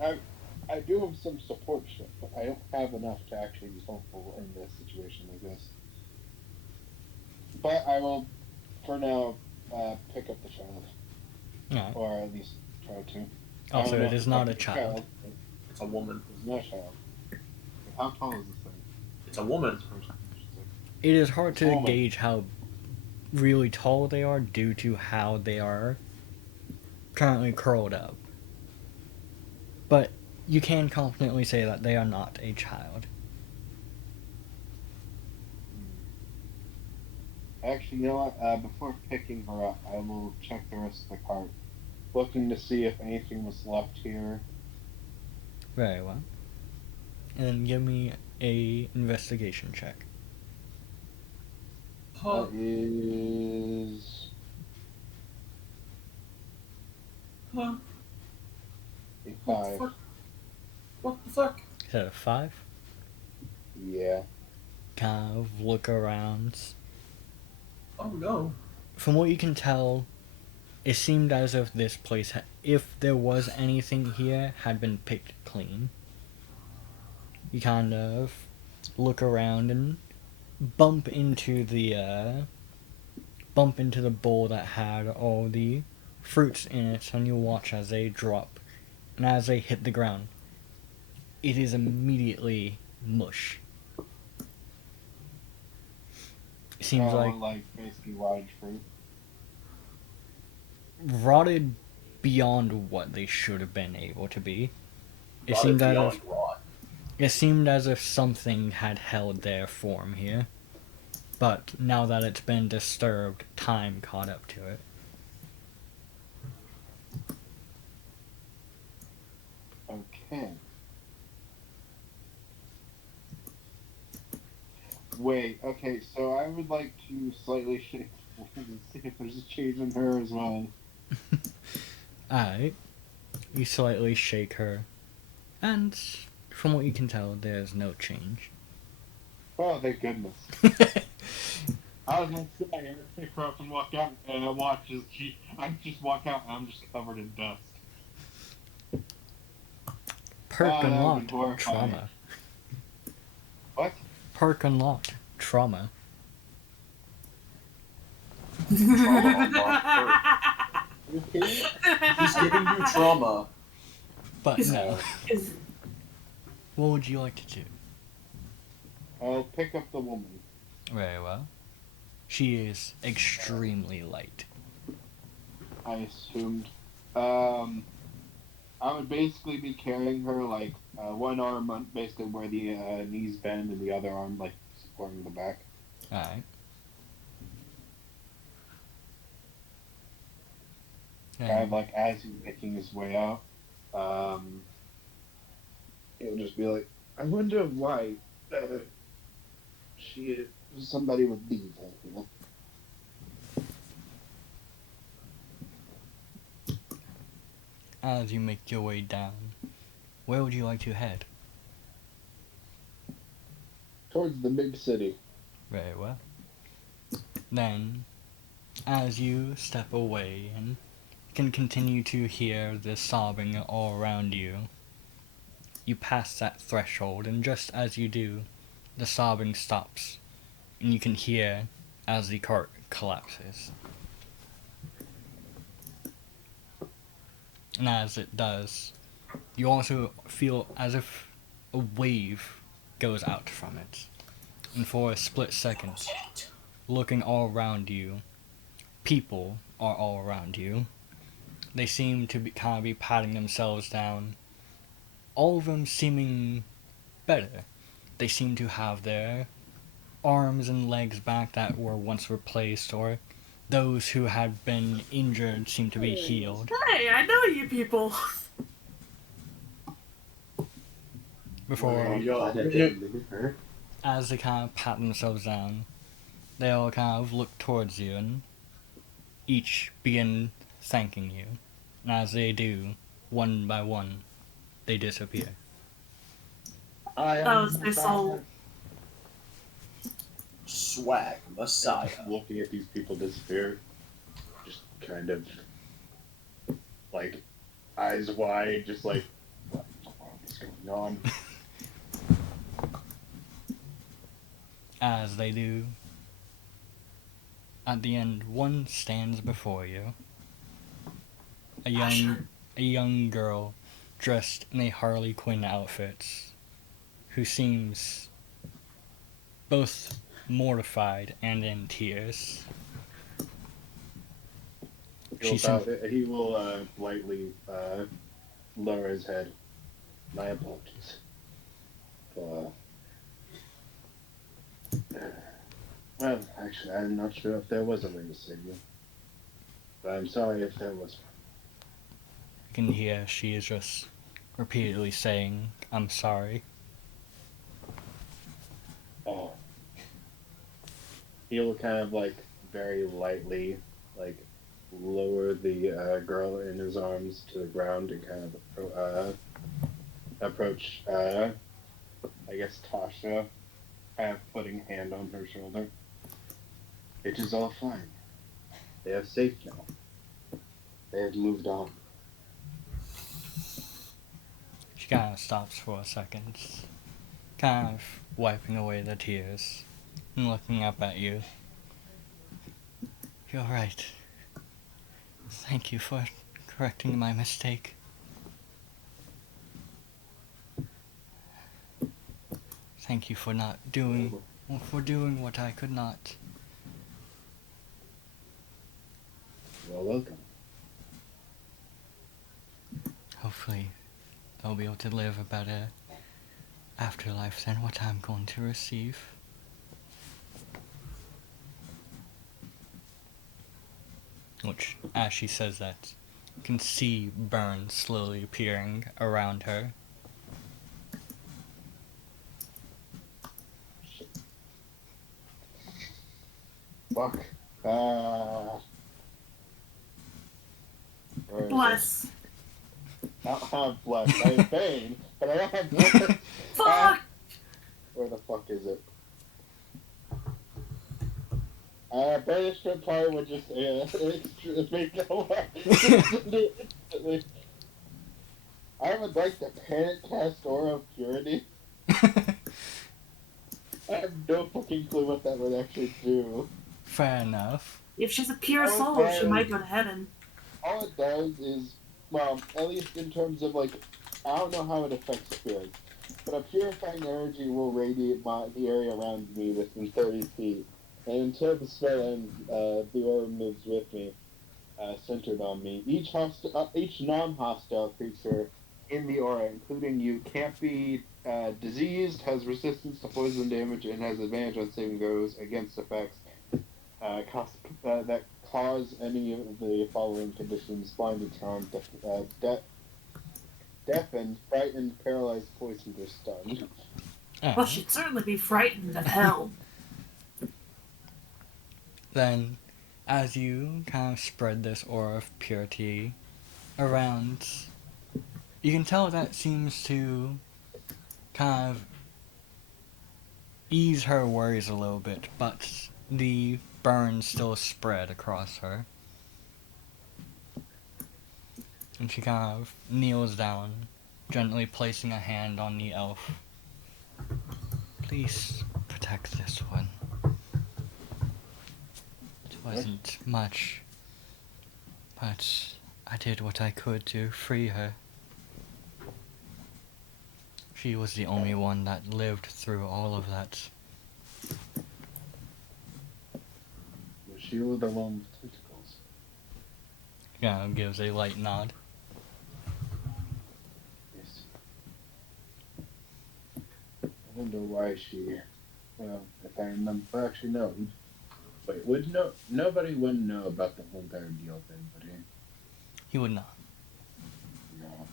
I do have some support shit, but I don't have enough to actually be helpful in this situation like this. But I will, for now, pick up the child, Alright. or at least try to. I Also, don't know it is if not I a can child. but It's a woman. It's not a child. How tall is this thing? It's a woman. This person? She's like, It is hard to Woman. gauge how really tall they are due to how they are currently curled up. But you can confidently say that they are not a child. Actually, you know what? Before picking her up, I will check the rest of the cart, looking to see if anything was left here. Very well. And give me a investigation check. Huh. That is Huh. a What the 5. fuck? What the fuck? Is that a 5? Yeah. Kind of look around. Oh no. From what you can tell, it seemed as if this place, if there was anything here, had been picked clean. You kind of look around and bump into the bowl that had all the fruits in it, and you watch as they drop, and as they hit the ground, it is immediately mush. It seems like basically rotted fruit. rotted beyond what they should have been able to be. It Rotted seemed as beyond if rot. it seemed as if something had held their form here. But now that it's been disturbed, time caught up to it. Okay. Wait, okay, so I would like to slightly shake and see if there's a change in her as well. Alright. You slightly shake her. And from what you can tell, there's no change. Oh, thank goodness. I was gonna say, I pick her up and walk out, and I just walk out and I'm just covered in dust. Perk that would be unlocked. horrifying. Trauma. What? Perk unlocked. Trauma. Are you kidding? He's giving you trauma. But no. Is What would you like to do? I'll pick up the woman. Very well. She is extremely light. I assumed. I would basically be carrying her like one arm on basically where the knees bend, and the other arm like supporting the back. Alright. Kind of like as he's making his way out, he'll just be like, "I wonder why she is somebody with these." You know? As you make your way down, where would you like to head? Towards the big city. Very well. Then, as you step away and can continue to hear the sobbing all around you, you pass that threshold, and just as you do, the sobbing stops, and you can hear as the cart collapses. And as it does, you also feel as if a wave goes out from it. And for a split second, looking all around you, people are all around you. They seem to kind of be patting themselves down. All of them seeming better. They seem to have their arms and legs back that were once replaced, or those who had been injured seem to be healed. hey, I know you people. Before, Yo, as they kind of pat themselves down, they all kind of look towards you and each begin thanking you. And as they do, one by one, they disappear. Oh, is this all? swag messiah. Looking at these people disappear, just kind of like eyes wide, just like what's going on? As they do, at the end, one stands before you. A young girl dressed in a Harley Quinn outfit, who seems both mortified and in tears. He will lightly lower his head. My apologies. Well, actually, I'm not sure if there was a way to save you. But I'm sorry if there was. You can hear she is just repeatedly saying, "I'm sorry." Oh. He'll kind of like very lightly like lower the girl in his arms to the ground and kind of approach I guess Tasha, kind of putting hand on her shoulder. It is all fine. They are safe now. They have moved on. She kind of stops for a second, kind of wiping away the tears and looking up at you. "You're right. Thank you for correcting my mistake. Thank you for doing what I could not." Well, welcome. Hopefully, I'll be able to live a better afterlife than what I'm going to receive. Which, as she says that, you can see burns slowly appearing around her. Fuck. Bless. I don't have blood. I have pain, but I don't have blood. Fuck! Where the fuck is it? Banishment part would just make no way. I would like to panic cast Aura of Purity. I have no fucking clue what that would actually do. Fair enough. If she's a pure Oh, soul, she fine. might go to heaven. All it does is, well, at least in terms of, like, I don't know how it affects spirits, but a purifying energy will radiate the area around me within 30 feet. And until the spell ends, the aura moves with me, centered on me. Each non-hostile creature in the aura, including you, can't be diseased, has resistance to poison damage, and has advantage on saving throws against effects that cause any of the following conditions: blinded, charmed, deafened, frightened, paralyzed, poisoned, or stunned. Well, she'd certainly be frightened of hell. Then, as you kind of spread this aura of purity around, you can tell that seems to kind of ease her worries a little bit, but the burns still spread across her. And she kind of kneels down, gently placing a hand on the elf. Please protect this one. It wasn't much, but I did what I could to free her. She was the only one that lived through all of that. Was she the one with tentacles? Yeah, gives a light nod. Yes. I wonder why she. Well, if I remember, actually no. Wait, nobody wouldn't know about the whole entire deal then, would he? He would not. No.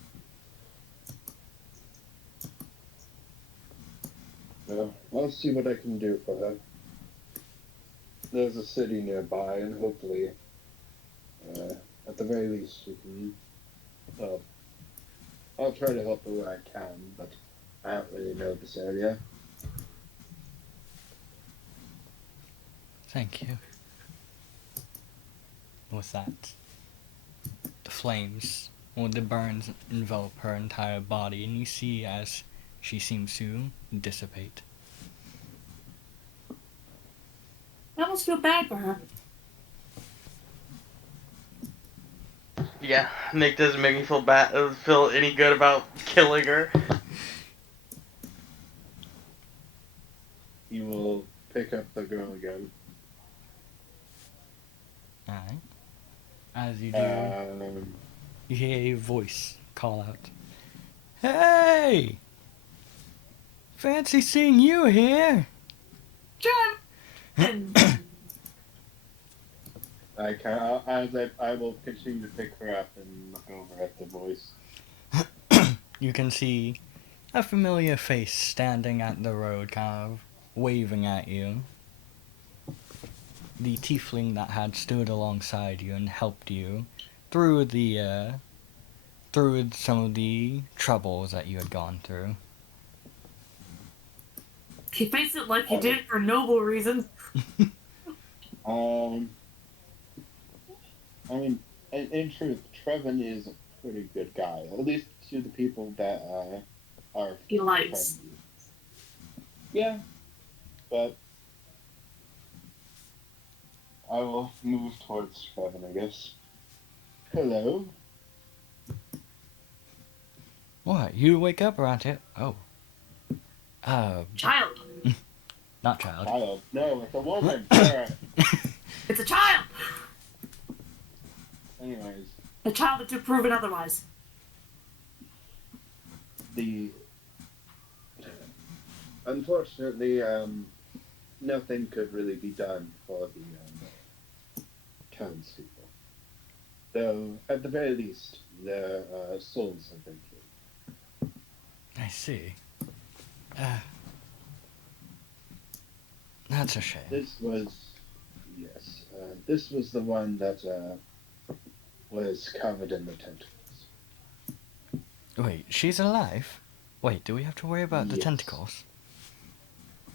Well, I'll see what I can do for her. There's a city nearby, and hopefully, at the very least, she can. Well, I'll try to help her where I can, but I don't really know this area. Thank you. With that, the flames, or the burns, envelop her entire body, and you see as she seems to dissipate. I almost feel bad for her. Yeah, Nick doesn't make me feel any good about killing her. You will pick up the girl again. Alright. As you do, you hear a voice call out, "Hey! Fancy seeing you here!" John! And I will continue to pick her up and look over at the voice. You can see a familiar face standing at the road, kind of waving at you. The tiefling that had stood alongside you and helped you through some of the troubles that you had gone through. he faced it like he did it for a noble reason. I mean, in truth, Trevin is a pretty good guy. At least to the people that are He likes. friendly. Yeah, but I will move towards Trevin, I guess. Hello. What? You wake up around here? Oh. Child. Not child. Child. No, it's a woman. Alright. It's a child! Anyways, A child that's proven otherwise. Unfortunately, nothing could really be done for the townspeople. Though, at the very least, their souls have been killed. I see. That's a shame. This was the one that was covered in the tentacles. Wait, she's alive? Wait, do we have to worry about the Yes. tentacles?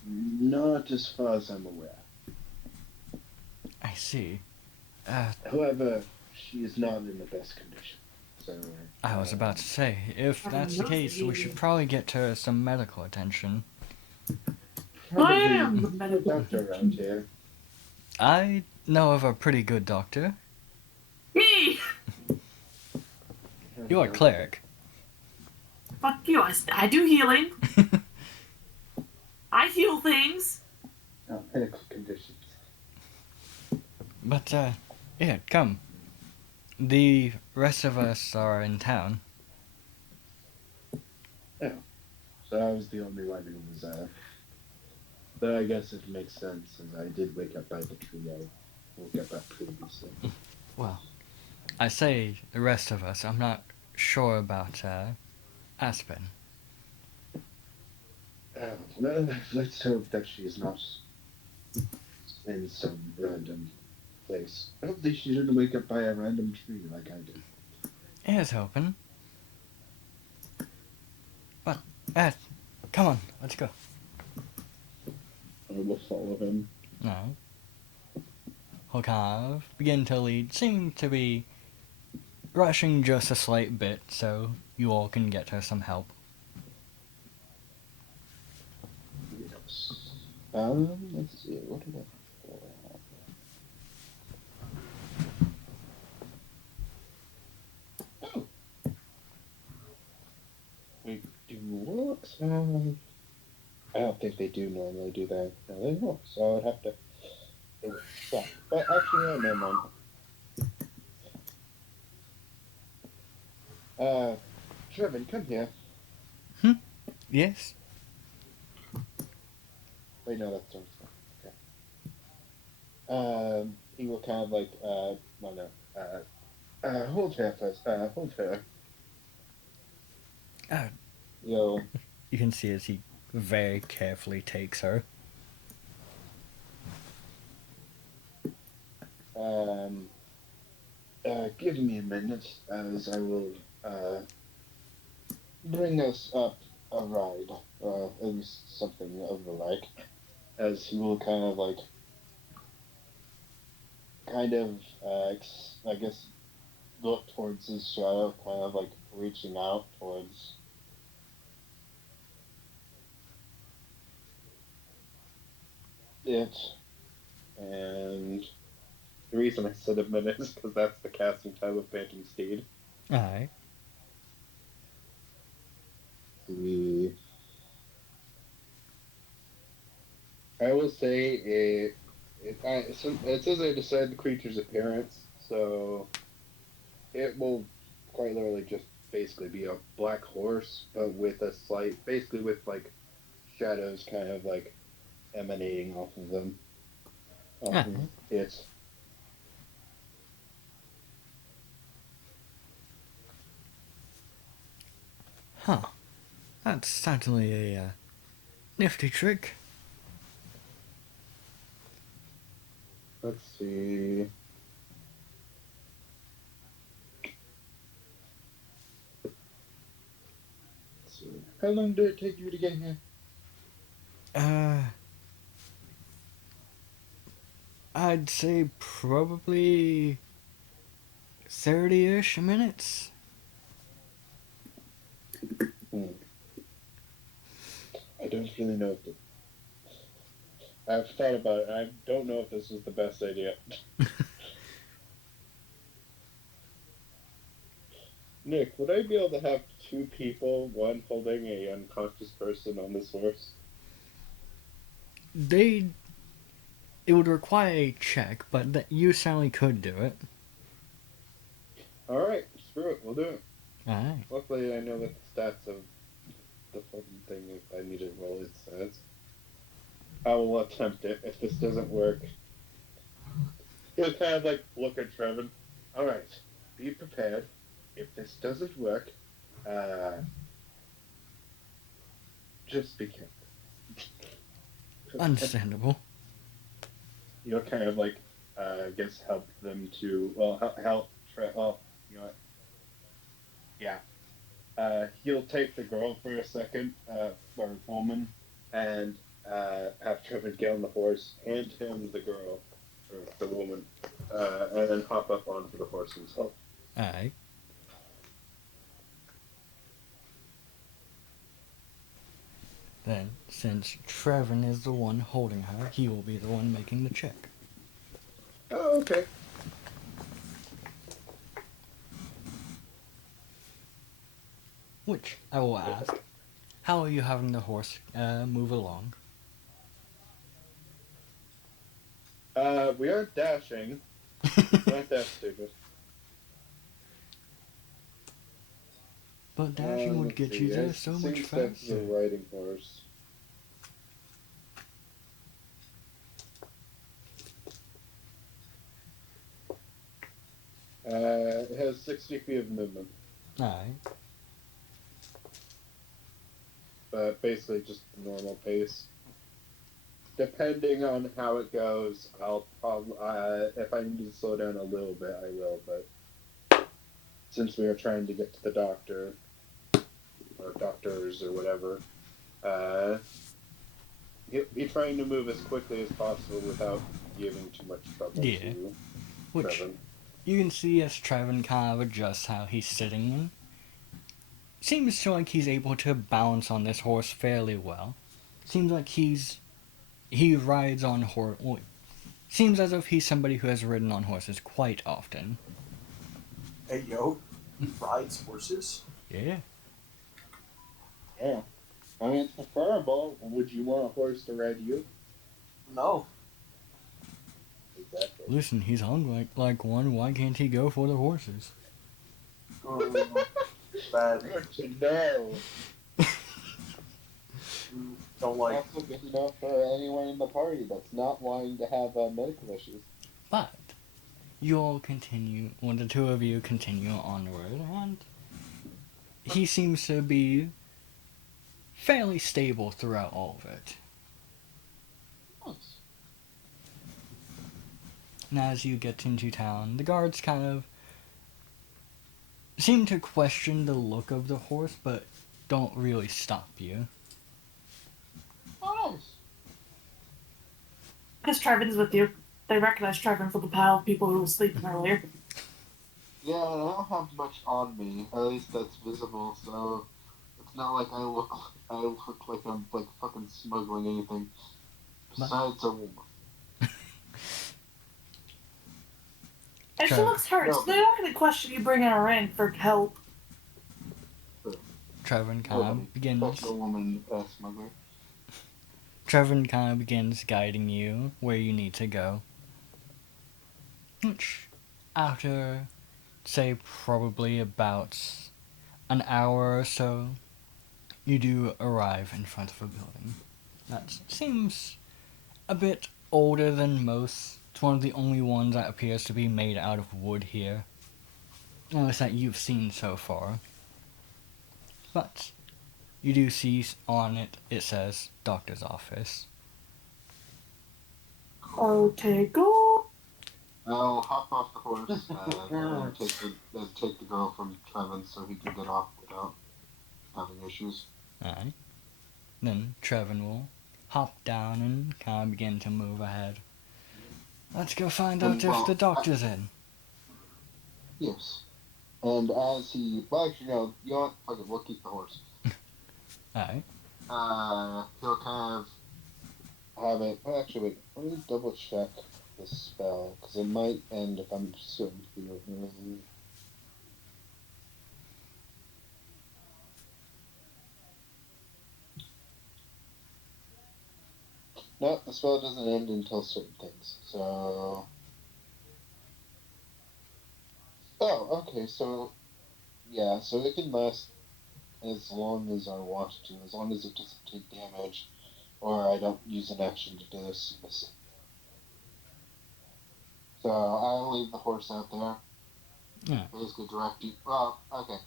Not as far as I'm aware. I see. However, she is not in the best condition. So, I was about to say, if that's the case, we should probably get her some medical attention. probably I am the a medical doctor around here. I know of a pretty good doctor. Me! You are a cleric. Fuck you, I do healing. I heal things. Oh, medical conditions. But, yeah, come. The rest of us are in town. So I was the only one who was, but I guess it makes sense, as I did wake up by the tree. I woke up previously. Well, I say the rest of us. I'm not sure about, Aspen. Well, let's hope that she's not in some random place. Hopefully she didn't wake up by a random tree like I did. Here's hoping. But, come on, let's go. I will follow him. No. He'll kind of begin to lead. Seem to be rushing just a slight bit, so you all can get her some help. Yes. Let's see. What do I have? Oh. We do what? I don't think they do normally do that. No, they won't. So I would have to. It would suck. But actually, no, never mind. Trevin, come here. Yes? Wait, no, that's Storm's Okay. He will kind of like, well, no. Hold her first. Hold her. Yo. You can see as he very carefully takes her. Give me a minute, as I will, bring us up a ride, at least something of the like, as he will I guess, look towards his shadow, kind of like reaching out towards it, and the reason I said a minute is because that's the casting time of Phantom Steed. Alright. I will say it says I decide the creature's appearance, so it will quite literally just basically be a black horse, but with basically with like shadows kind of like emanating off of them. It's Huh. That's certainly a nifty trick. let's see. How long did it take you to get here? I'd say probably 30-ish minutes. I don't really know I've thought about it. I don't know if this is the best idea. Nick, would I be able to have two people, one holding a unconscious person on this horse? It would require a check, but you certainly could do it. Alright, screw it, we'll do it. Alright. Luckily, I know that the stats of the fucking thing, if I need to roll its stats. I will attempt it. If this doesn't work, he'll kind of like look at Trevin. Alright, be prepared. If this doesn't work, just be careful. Understandable. You'll kind of like, I guess, help them to, well, you know what? Yeah. He'll take the girl for a second, or woman, and have Trevin get on the horse, hand him the girl, or the woman, and then hop up onto the horse himself. Alright. Then, since Trevin is the one holding her, he will be the one making the check. Oh, okay. Which, I will ask, how are you having the horse move along? We aren't dashing. Not that stupid. But dashing would Let's get see, you there it so much seems that's the faster. riding horse. It has 60 feet of movement, Alright. but basically just normal pace. Depending on how it goes, I'll probably, if I need to slow down a little bit, I will, but since we are trying to get to the doctor, or doctors, or whatever, be trying to move as quickly as possible without giving too much trouble Yeah. to Which, Trevin. you can see as Trevin kind of adjusts how he's sitting in. Seems to like he's able to balance on this horse fairly well. Seems like he rides on horse. Well, seems as if he's somebody who has ridden on horses quite often. Hey, yo. He rides horses? Yeah. Yeah. I mean, it's preferable. Would you want a horse to ride you? No. Exactly. Listen, he's hung like one. Why can't he go for the horses? Bad. Good to know. Don't like. Also good to know for anyone in the party that's not wanting to have medical issues. But you all continue. Well, the two of you continue onward, and he seems to be fairly stable throughout all of it. Nice. And as you get into town, the guards kind of seem to question the look of the horse, but don't really stop you. Oh, nice. Because Trevin's with you. They recognize Trevin for the pile of people who were sleeping earlier. Yeah, and I don't have much on me. At least that's visible, so it's not like I look like I'm like fucking smuggling anything. Besides a woman. And she Trevin. looks hurt, so they're not going to question you bringing her in for help. Trevin kind of begins. That's a woman smuggler. Trevin kind of begins guiding you where you need to go. Which, after, say, probably about an hour or so, you do arrive in front of a building that seems a bit older than most. It's one of the only ones that appears to be made out of wood here. At least that you've seen so far. But you do see on it, it says doctor's office. Okay, go. I'll hop off the horse and take the girl from Trevin so he can get off without having issues. Alright. Then Trevin will hop down and kind of begin to move ahead. Let's go find out if the doctor's in. Yes. And as he, well, actually, no, you know what? Fuck it, we'll keep the horse. Alright. He'll kind of have it. Well, actually, wait. Let me double check the spell because it might end if I'm certain to be removed. No, the spell doesn't end until certain things. So. Oh, okay. So, yeah. So it can last as long as I want to, as long as it doesn't take damage, or I don't use an action to do this. So I'll leave the horse out there. Yeah. Basically direct you. Well, okay.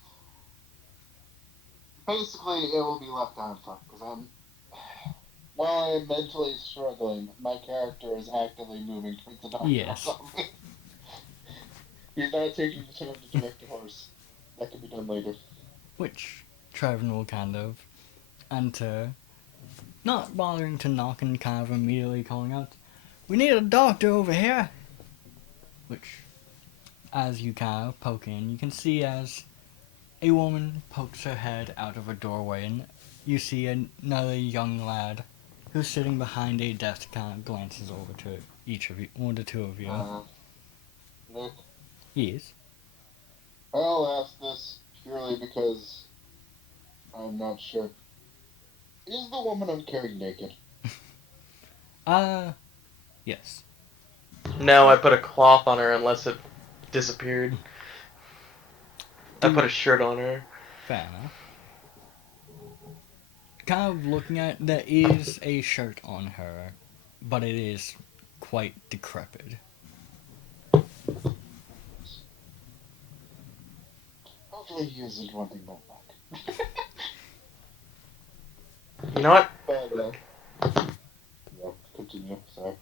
Basically, it will be left out in front because while I'm mentally struggling, my character is actively moving towards the doctor. Yes. He's not taking the time to direct the horse. That can be done later. Which Trevin will kind of enter, not bothering to knock and kind of immediately calling out, "We need a doctor over here!" Which, as you kind of poke in, you can see as a woman pokes her head out of a doorway and you see another young lad who's sitting behind a desk, kind of glances over to each of you, or the two of you. Nick, Yes. I'll ask this purely because I'm not sure. Is the woman I'm carrying naked? Yes. No, I put a cloth on her unless it disappeared. I put a shirt on her. Fair enough. Kind of looking at, there is a shirt on her, but it is quite decrepit. Hopefully he isn't wanting that back. You know what? But, yeah, continue, sorry.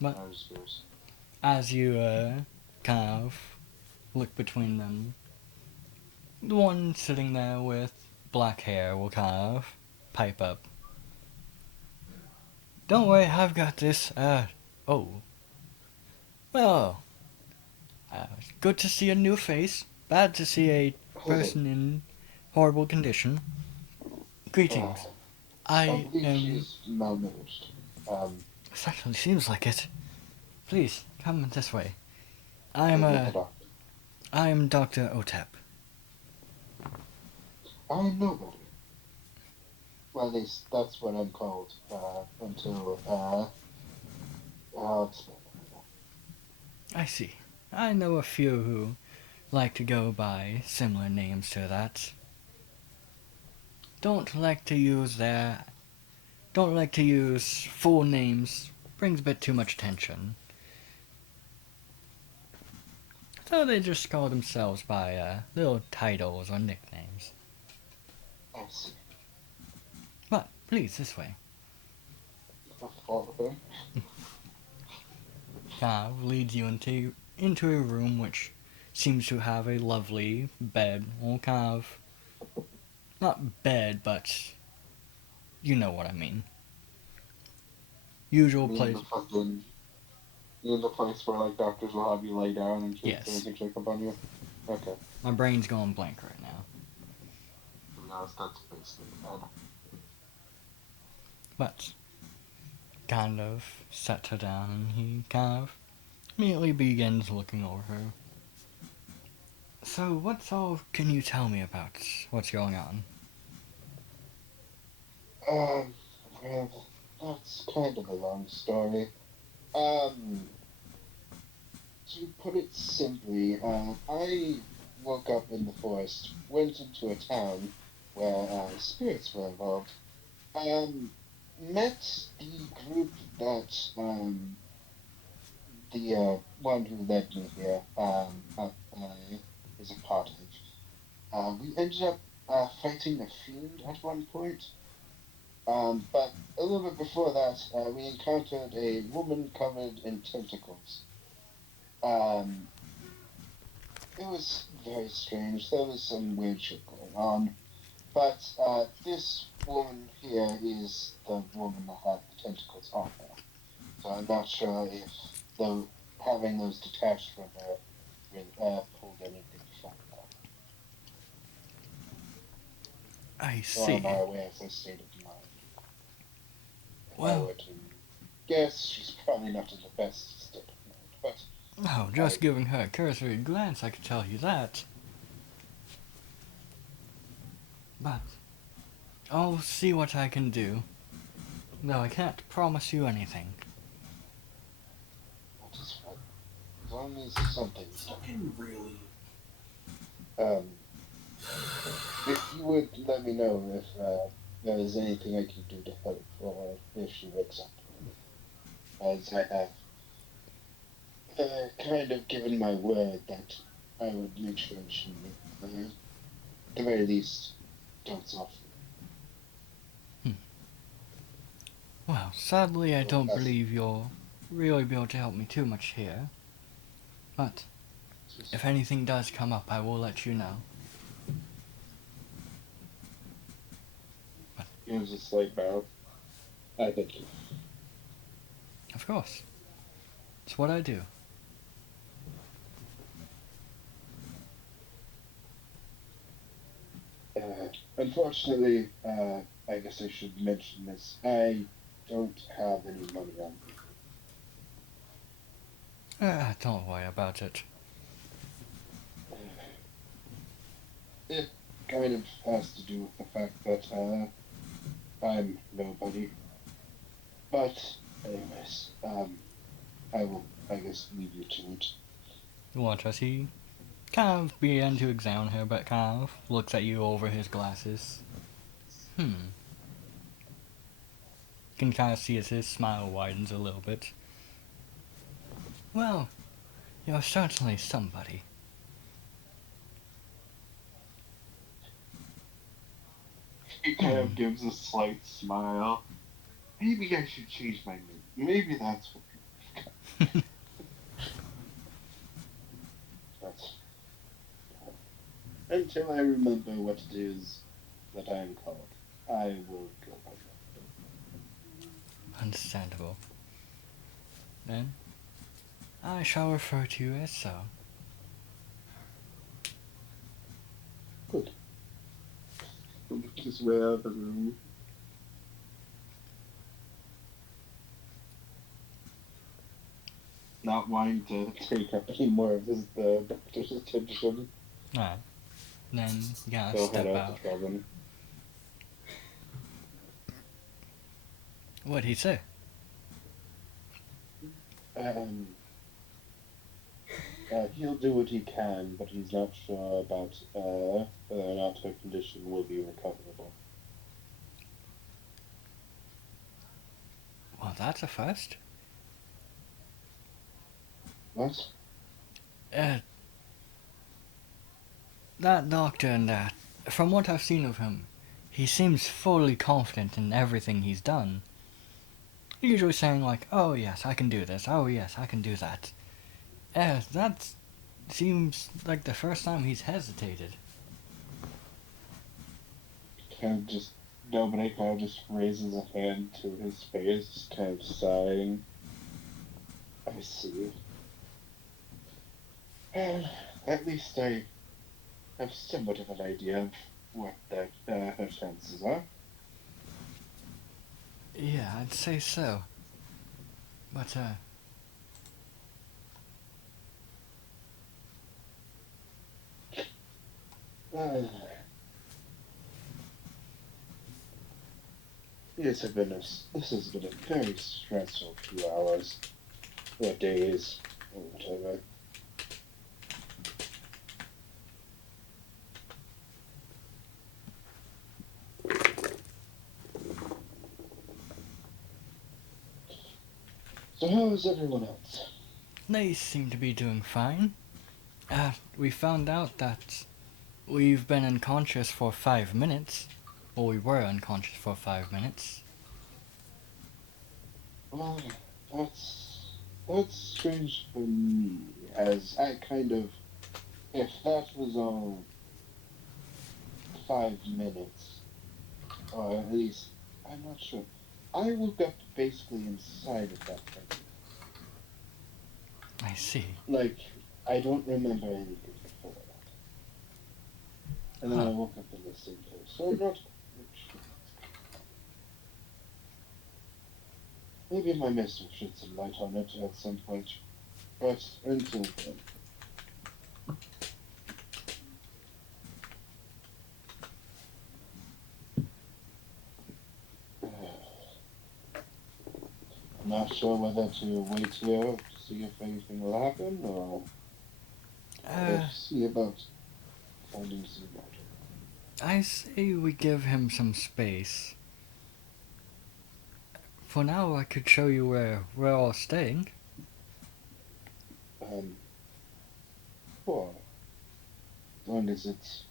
But- I was yours. As you, kind of look between them, the one sitting there with black hair will kind of pipe up. Don't worry, I've got this. Oh. Well, good to see a new face. Bad to see a person in horrible condition. Greetings. I I believe am... she's malnourished. Certainly seems like it. Please, come this way. With the doctor. I'm Dr. Otep. I'm nobody. Well, at least that's what I'm called, until, I'll explain. I see. I know a few who like to go by similar names to that. Don't like to use full names. Brings a bit too much attention. So they just call themselves by little titles or nicknames. I see. But please, this way. Follow him. Kind of leads you into a room which seems to have a lovely bed, or kind of not bed, but you know what I mean. Usual place. You in the place where, like, doctors will have you lay down and shit Yes. so they can check up on you? Okay. My brain's going blank right now. To be honest, that's basically bad. But kind of sets her down and he kind of immediately begins looking over her. So what's all can you tell me about what's going on? Well, that's kind of a long story. To put it simply, I woke up in the forest, went into a town where spirits were involved, met the group that the one who led me here is a part of. We ended up fighting a fiend at one point. But a little bit before that, we encountered a woman covered in tentacles. It was very strange. There was some weird shit going on. But this woman here is the woman that had the tentacles on her. So I'm not sure if having those detached from her really pulled anything from her. I So see. I'm not aware of her state of mind. If I Well, were to guess, she's probably not in the best state of mind. But oh, just giving her a cursory glance, I could tell you that. But I'll see what I can do. Though I can't promise you anything. that is fine. As long as something's done. Fucking really. If you would let me know if there is anything I can do to help, or if she wakes up. As I have kind of given my word that I would make sure she, at the very least, dotes off. Well, sadly I don't Yes. believe you'll really be able to help me too much here. But if anything does come up, I will let you know. Gives a slight bow. I thank you. Of course. It's what I do. Unfortunately, I guess I should mention this. I don't have any money on me. Don't worry about it. It kind of has to do with the fact that I'm nobody. But, anyways, I will, I guess, leave you to it. What does he kind of begin to examine her, but kind of looks at you over his glasses. Can kind of see as his smile widens a little bit. Well, you're certainly somebody. He kind of gives a slight smile. Maybe I should change my name. Maybe that's what. But until I remember what it is that I am called, I will go by that. Understandable. Then, I shall refer to you as so. Good. Make his way out of the room. Not wanting to take up any more of the doctor's attention. Alright. Then, you gotta Go step head out. out to Trevin. What'd he say? He'll do what he can, but he's not sure about whether or not her condition will be recoverable. Well, that's a first. What? That doctor and that, from what I've seen of him, he seems fully confident in everything he's done. Usually saying like, oh yes, I can do this, oh yes, I can do that. That seems like the first time he's hesitated. Nobody kind of just raises a hand to his face, kind of sighing. I see. At least I have somewhat of an idea of what her chances are. Yeah, I'd say so. But, This has been a very stressful few hours, or days, or whatever. So how is everyone else? they seem to be doing fine. We found out that we've been unconscious for 5 minutes. Or we were unconscious for 5 minutes. Well, that's strange for me, as I kind of, if that was all 5 minutes, or at least, I'm not sure. I woke up basically inside of that thing. I see. Like, I don't remember anything before that. And then I woke up in the same place, so I'm not quite sure. Maybe my mister will shed some light on it at some point, but until then. Not sure whether to wait here to see if anything will happen, or see about finding some water. I say we give him some space. For now, I could show you where we're all staying. Sure. As long as it's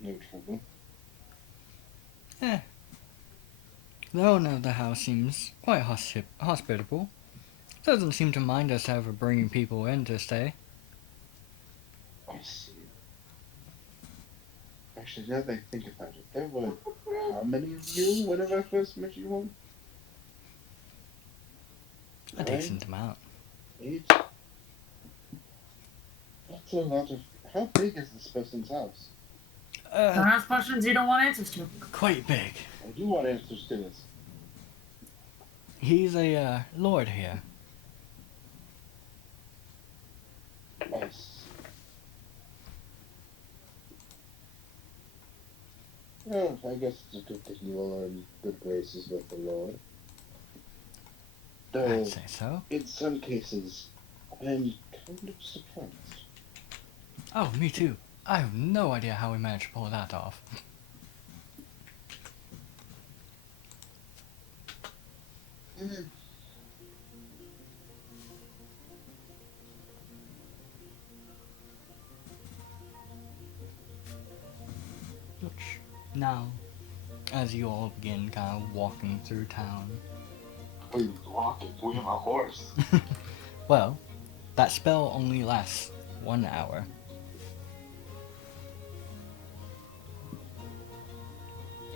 no trouble. The owner of the house seems quite hospitable. Doesn't seem to mind us ever bringing people in to stay. I see. Actually, now that I think about it, there were how many of you whenever I first met you all? A decent amount. 8? That's a lot of... How big is this person's house? Don't ask questions you don't want answers to. quite big. I do want answers to this. He's a lord here. Nice. Well, I guess it's a good thing you will earn good graces with the Lord. Though, I'd say so. in some cases, I'm kind of surprised. Oh, me too. I have no idea how we managed to pull that off. Which, now, as you all begin kind of walking through town, We're walking. We have a horse. well, that spell only lasts 1 hour.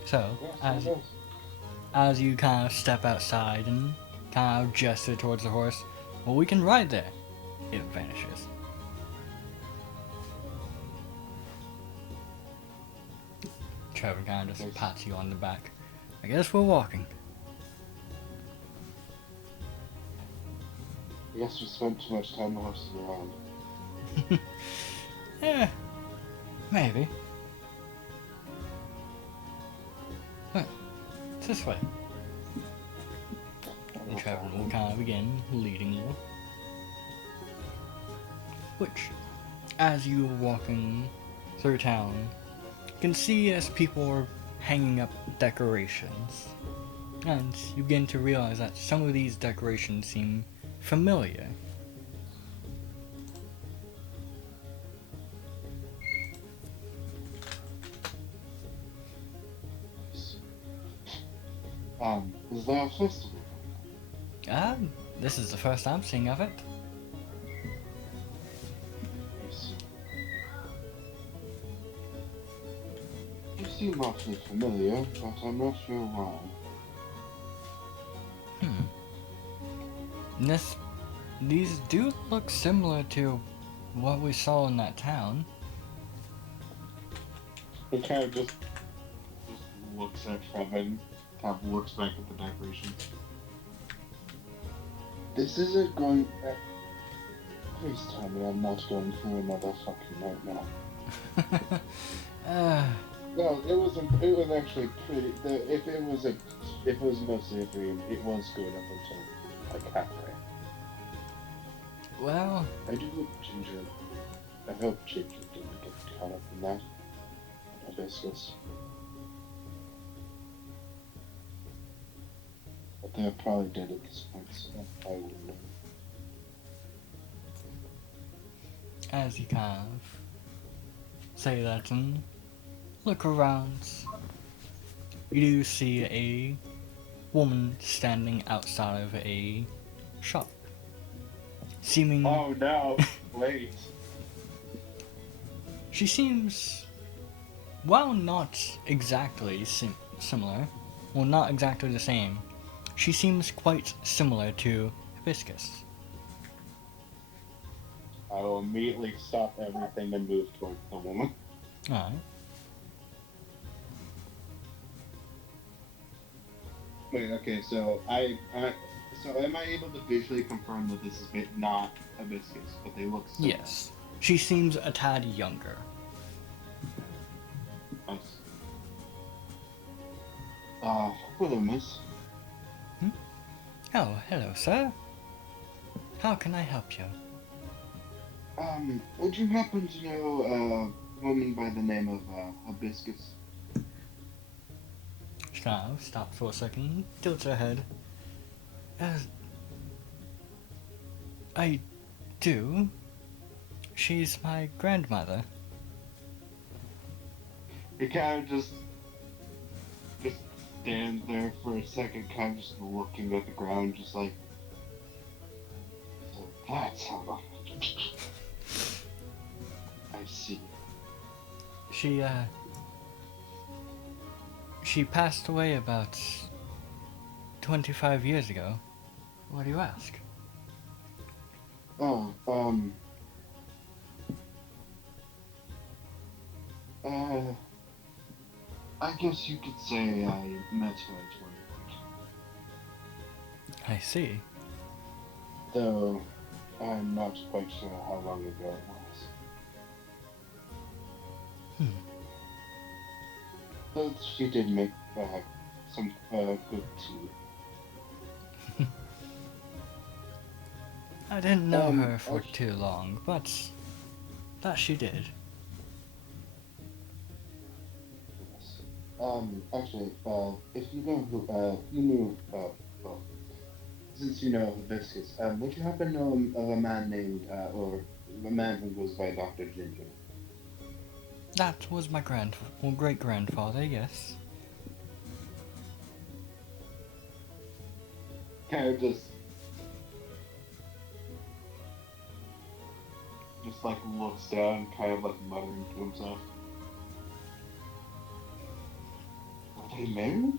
So, as you kind of step outside and kind of gesture towards the horse, well, we can ride there. It vanishes. Trevor kind of just pats you on the back. I guess we're walking. I guess we spent too much time horsing around. Yeah, maybe. Huh, it's this way. And Trevor will kind of begin leading you. Which, as you are walking through town, you can see as people are hanging up decorations. And you begin to realize that some of these decorations seem familiar. Is there a festival? This is the first I'm seeing of it. Yes. You seem awfully familiar, but I'm not sure why. These do look similar to what we saw in that town. He kind of just looks at Trevor and kind of looks back at the decorations. This isn't going. Please tell me I'm not going through another fucking nightmare. No, it was actually pretty. If it was mostly a dream, it was good up until like halfway. Well, I do hope Ginger. I hope Ginger didn't get caught up in that. Hibiscus. But they're probably dead at this point, so I wouldn't know. as you kind of say that and look around, you do see a woman standing outside of a shop. Seeming... Oh no, wait. She seems, while not exactly similar, well, not exactly the same, she seems quite similar to Hibiscus. I will immediately stop everything and move towards the woman. Alright. Wait, okay, so so am I able to visually confirm that this is not Hibiscus, but they look similar? Yes. She seems a tad younger. Nice. Hello, miss. Oh, hello, sir. How can I help you? Would you happen to know a woman by the name of Hibiscus? She kind of stops for a second, tilts her head. I do. She's my grandmother. He kind of just stands there for a second, kind of just looking at the ground, just like, so that's how I see. She passed away about 25 years ago. Why do you ask? Oh, I guess you could say I met her at one point. I see. Though I'm not quite sure how long ago it was. But she did make some good tea. I didn't know her for actually- too long, but that she did. Yes. Actually, if you know who, you knew, well, since you know Hibiscus, would you happen to know of a man named, or a man who goes by Dr. Ginger? That was my great-grandfather, yes. Kind of just like looks down, kind of like muttering to himself. Are they married?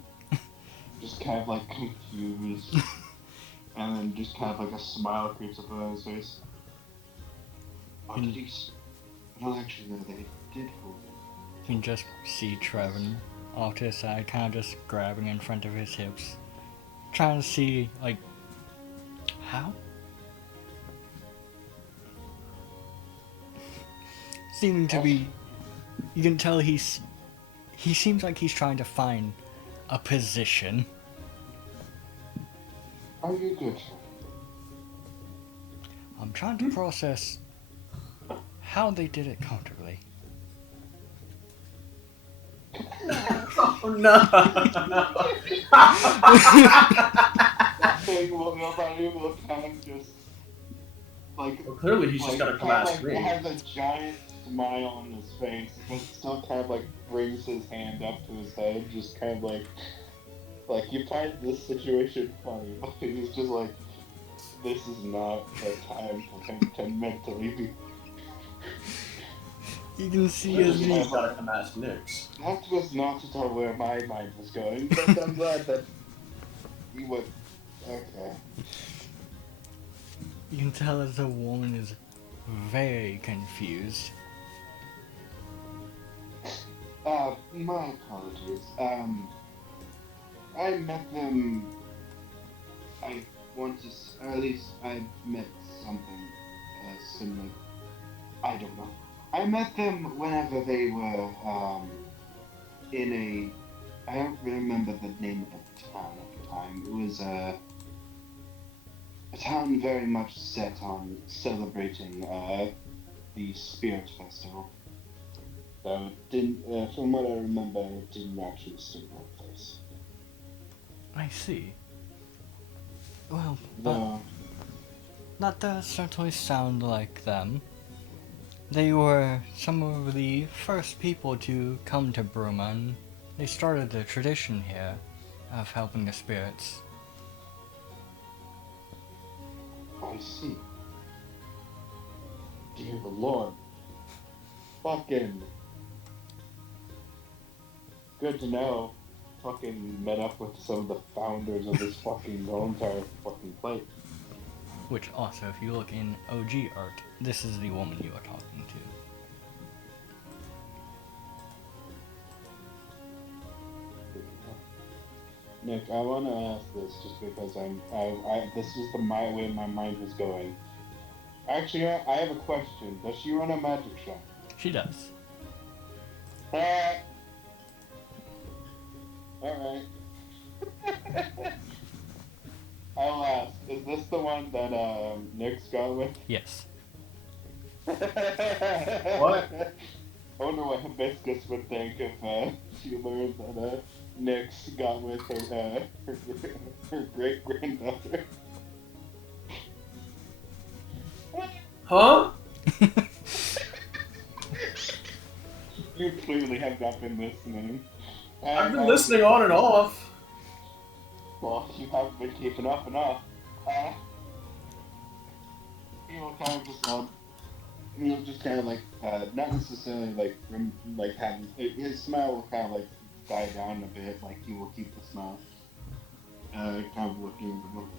Just kind of like confused. And then just kind of like a smile creeps up on his face. Or did he? Well, actually, no, they did hold it. You can just see Trevin off to the side, kind of just grabbing in front of his hips. Trying to see, like, how? Seeming to be... You can tell he seems like he's trying to find a position. Are you good? I'm trying to process how they did it comfortably. Oh no! That thing will nobody will kind of just like. Well, clearly he's just gotta come kind of out like, screaming. has a giant smile on his face, but still kind of like brings his hand up to his head, just kind of like you find this situation funny, but he's just like, this is not the time for him to mentally be. You can see Clearly as he's he... just gotta come ask Nyx. That was not at all where my mind was going, but I'm glad that he would. Okay. You can tell that the woman is very confused. My apologies. I met them. I want to, or at least I met something similar. I don't know. I met them whenever they were in a. I don't remember the name of the town at the time. It was a town very much set on celebrating the Spirit Festival. So it didn't, from what I remember, it didn't actually stick like this. I see. Well, Though, that does certainly sound like them. They were some of the first people to come to Bruma, and they started the tradition here of helping the spirits. I see. Dear Lord. Fucking. Good to know. Fucking met up with some of the founders of this fucking whole entire fucking place. Which also, if you look in OG art, this is the woman you are talking to. Nick, I want to ask this just because this is my way my mind was going. Actually, I have a question. Does she run a magic shop? She does. Alright. I'll ask, is this the one that Nick's got with? Yes. What? I wonder what Hibiscus would think if she learned that Nyx got with her great granddaughter. Huh? You clearly have not been listening. I've been listening on and off. Well, you haven't been keeping up enough. He'll kind of just he'll just kind of like not necessarily like have his smile will kind of like die down a bit. Like he will keep the smile. Kind of looking at the book.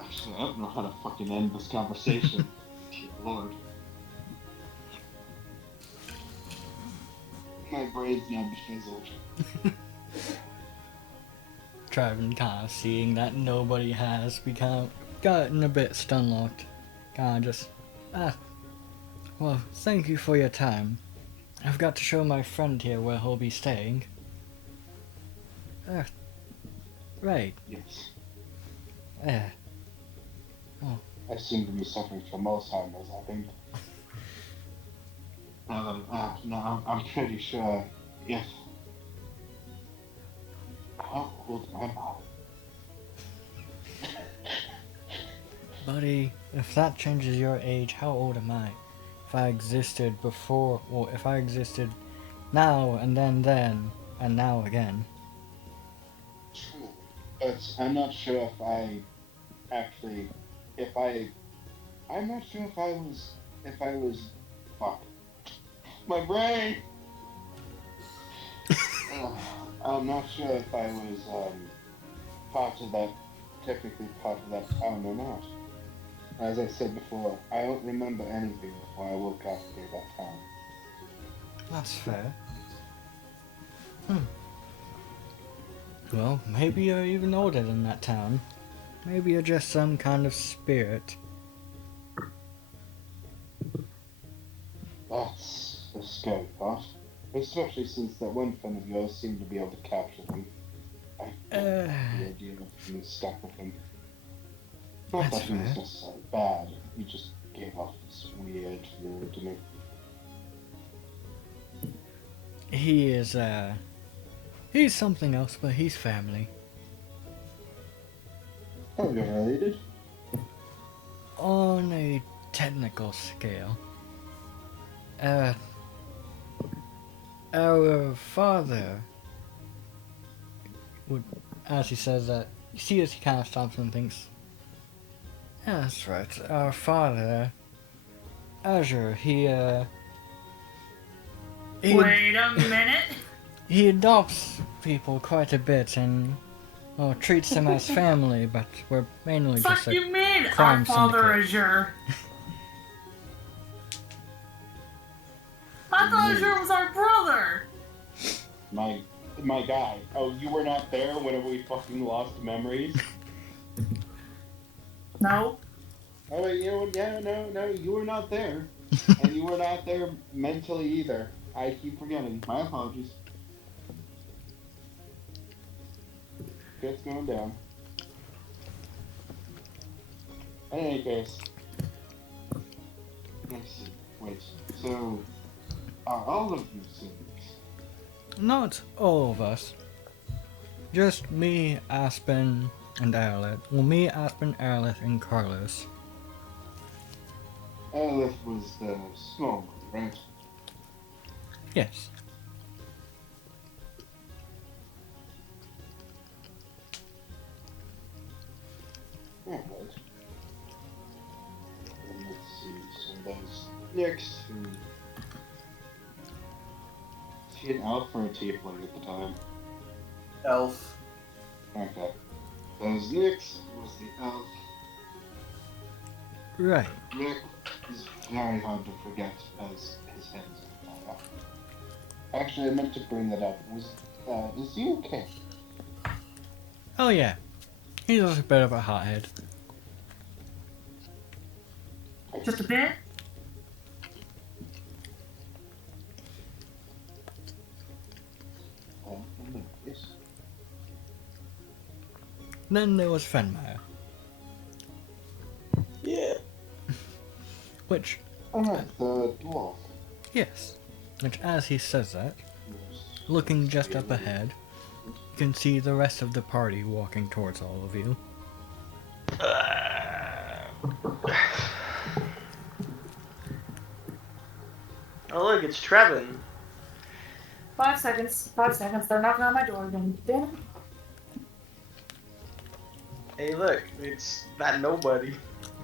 Actually, I don't know how to fucking end this conversation. Dear Lord. My brain's now befizzled. Trevin kind of seeing that nobody has gotten a bit stun-locked. Kind of just, well, thank you for your time. I've got to show my friend here where he'll be staying. Right. Yes. Oh, I seem to be suffering from Alzheimer's, I think. No, I'm pretty sure if... How old am I? buddy, if that changes your age, how old am I? If I existed before, or if I existed now and then, and now again. True. But I'm not sure if I actually... I'm not sure if I was... Fuck. My brain! I'm not sure if I was, technically part of that town or not. As I said before, I don't remember anything before I woke up near that town. That's fair. Well, maybe you're even older than that town. Maybe you're just some kind of spirit. That's the scary part. Especially since that one friend of yours seemed to be able to capture them. I don't like the idea of being stuck with him. Not That's that he was fair. necessarily bad, he just gave off this weird feeling to me. He is, he's something else, but he's family. Are you related? On a technical scale, our father would, as he says that, you see as he kind of stops and thinks, yeah, that's right, our father, Azure, he Wait a minute. he adopts people quite a bit and, well, treats them as family, but we're mainly Fuck just a you mean, crime our father syndicate. Azure? I thought Azure was our brother. My guy. Oh, you were not there whenever we fucking lost memories? No. Oh, wait, you know what? Yeah, no, you were not there. And you were not there mentally either. I keep forgetting. My apologies. Shit's going down. In any case. Let's see. Wait. So, are all of you siblings? Not all of us. Just me, Aspen, and Arleth. Well, me, Aspen, Arleth, and Carlos. Aleph was the small one, right? Yes. Alright. And let's see, so there's Nyx, who... Is he an elf or a tiefling at the time? Elf. Okay. There's Nyx, who was the elf. Right. Nick is very hard to forget as his head is on fire. Actually, I meant to bring that up. Is he okay? Oh yeah. He's just a bit of a hothead. Just a bit. Yes. Then there was Fenmire, Yeah. which, Alright, the dwarf. yes, which as he says that, Yes. looking just up ahead, you can see the rest of the party walking towards all of you. Oh look, it's Trevin. 5 seconds. 5 seconds. They're knocking on my door again. Damn it. Hey look, it's that nobody.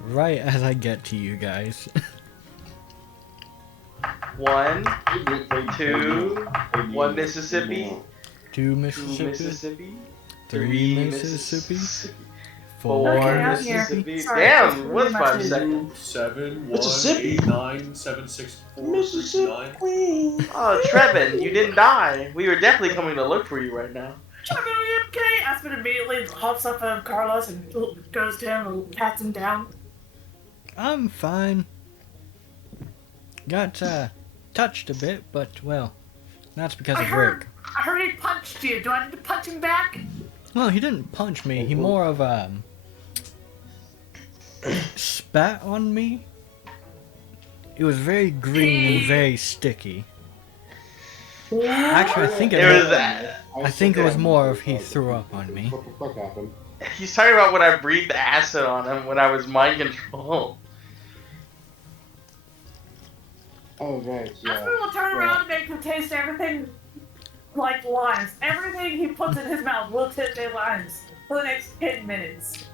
Right as I get to you guys. 1, 2, 1 Mississippi, 2 2 Mississippi, Mississippi, 3 Mississippi, 4 Okay, I'm here. Mississippi. Sorry, Damn, that's what's really 5 much. seconds? 7 It's a 1 sippy. 8 9 7 6 4 3 Mississippi 9. Queen. Oh, Trevin, you didn't die. We were definitely coming to look for you right now. Trevor, are you okay? Aspen immediately hops up on Carlos and goes to him and pats him down. I'm fine. Got touched a bit, but well, that's because of Rick. I heard he punched you. Do I need to punch him back? Well, he didn't punch me. He more of spat on me. It was very green and very sticky. Actually, I think It was. I think it was more of he threw up on me. What the fuck happened? He's talking about when I breathed acid on him when I was mind control. Oh, right, yeah. Aspen will turn around and make him taste everything like limes. Everything he puts in his mouth will taste like limes for the next 10 minutes.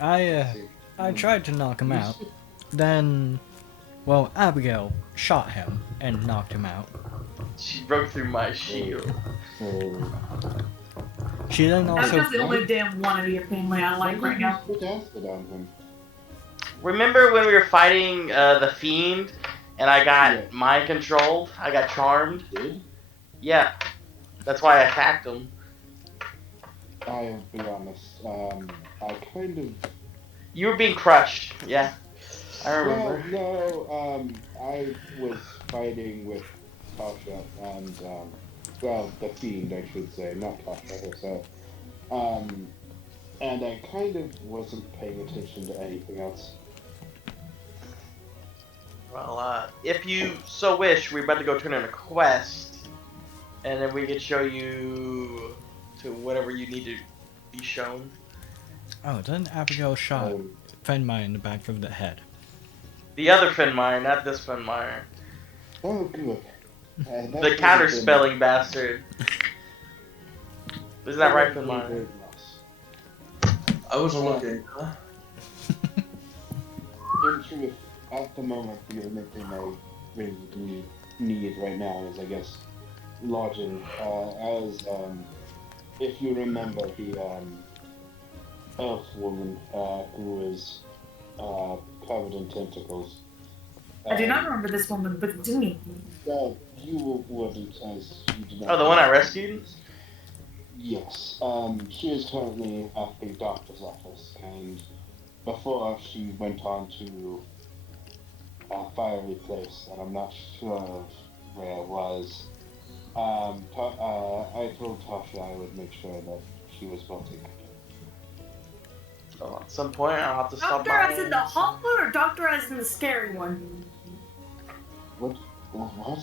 I tried to knock him out. Then, well, Abigail shot him and knocked him out. She broke through my shield. Oh. She then That's also just the only damn one of your family I like right now. Put acid on him. Remember when we were fighting the fiend and I got Yeah. mind controlled? I got charmed. Did? Yeah, that's why I attacked him. I'll be honest. I kind of. You were being crushed. Yeah, I remember. Well, no. I was fighting with Tasha and well, the fiend, I should say, not Tasha herself. And I kind of wasn't paying attention to anything else. Well, if you so wish, we're about to go turn in a quest, and then we can show you to whatever you need to be shown. Oh, then Abigail shot Um, Fenmai in the back of the head. The other Finmire, not this Finmire. oh, good. The counter spelling bastard. Isn't that right, Finmire? I wasn't looking. In truth, at the moment, the only thing I really need right now is, I guess, lodging. If you remember the elf woman who is covered in tentacles. I do not remember this woman, but do me. Well, you wouldn't, as you did not. Oh, the one I rescued? Yes. She is currently at the doctor's office, and before she went on to a fiery place, and I'm not sure of where it was. I told Tasha I would make sure that she was well taken care of. So at some point, I'll have to stop Doctor by. as in the hot one or doctor as in the scary one? What? What?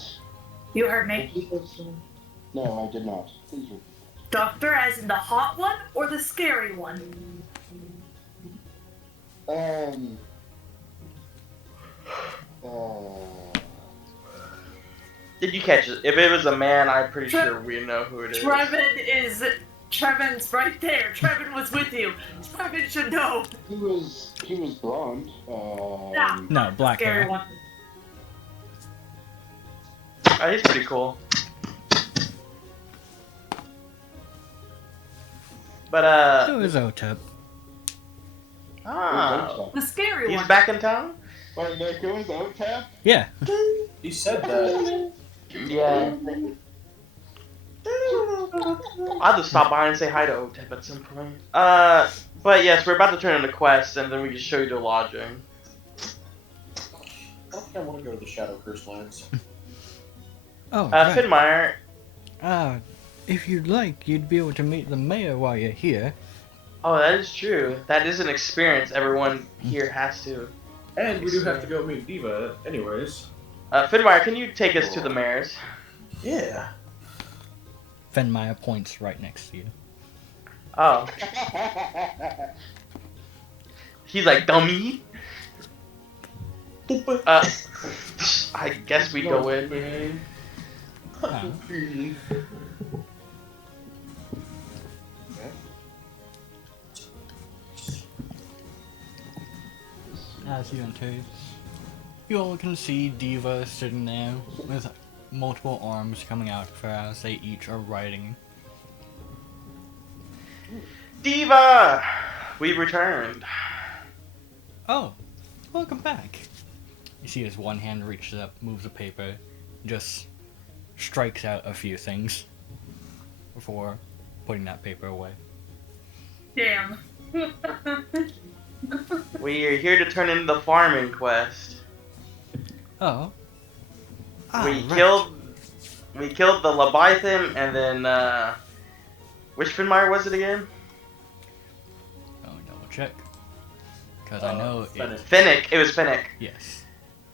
You heard me. Repeat that, sir? No, I did not. Please repeat. Doctor as in the hot one or the scary one? Did you catch it? If it was a man, I'm pretty sure we know who it is. Trevin's right there. Trevin was with you. Trevin should know. He was blonde. Yeah. No, black Scary hair. one. Oh, he's pretty cool. But It was Otep. oh, The scary he's one. back in town. Wait, there goes Otap? Yeah. He said that. Yeah. I'll just stop by and say hi to Otep at some point. But yes, we're about to turn in the quest, and then we can show you the lodging. I don't think I want to go to the Shadow Curse lands. Oh, right. Finmire. If you'd like, you'd be able to meet the mayor while you're here. Oh, that is true. That is an experience everyone here has to. And we do have to go meet Diva, anyways. Finmire, can you take us to the mayor's? Yeah. Fenmai points right next to you. Oh. He's like, dummy. I guess we go in. Oh. As you enter, you all can see Diva sitting there with multiple arms coming out of her as they each are writing. Diva! We returned. Oh, welcome back. You see his one hand reaches up, moves the paper, just strikes out a few things before putting that paper away. Damn. We are here to turn in the farming quest. Oh. we right. killed the Leviathan, and then which Finmire was it again? Let me double check. Because I know Fennec. Finnick. It was Finnick. Yes.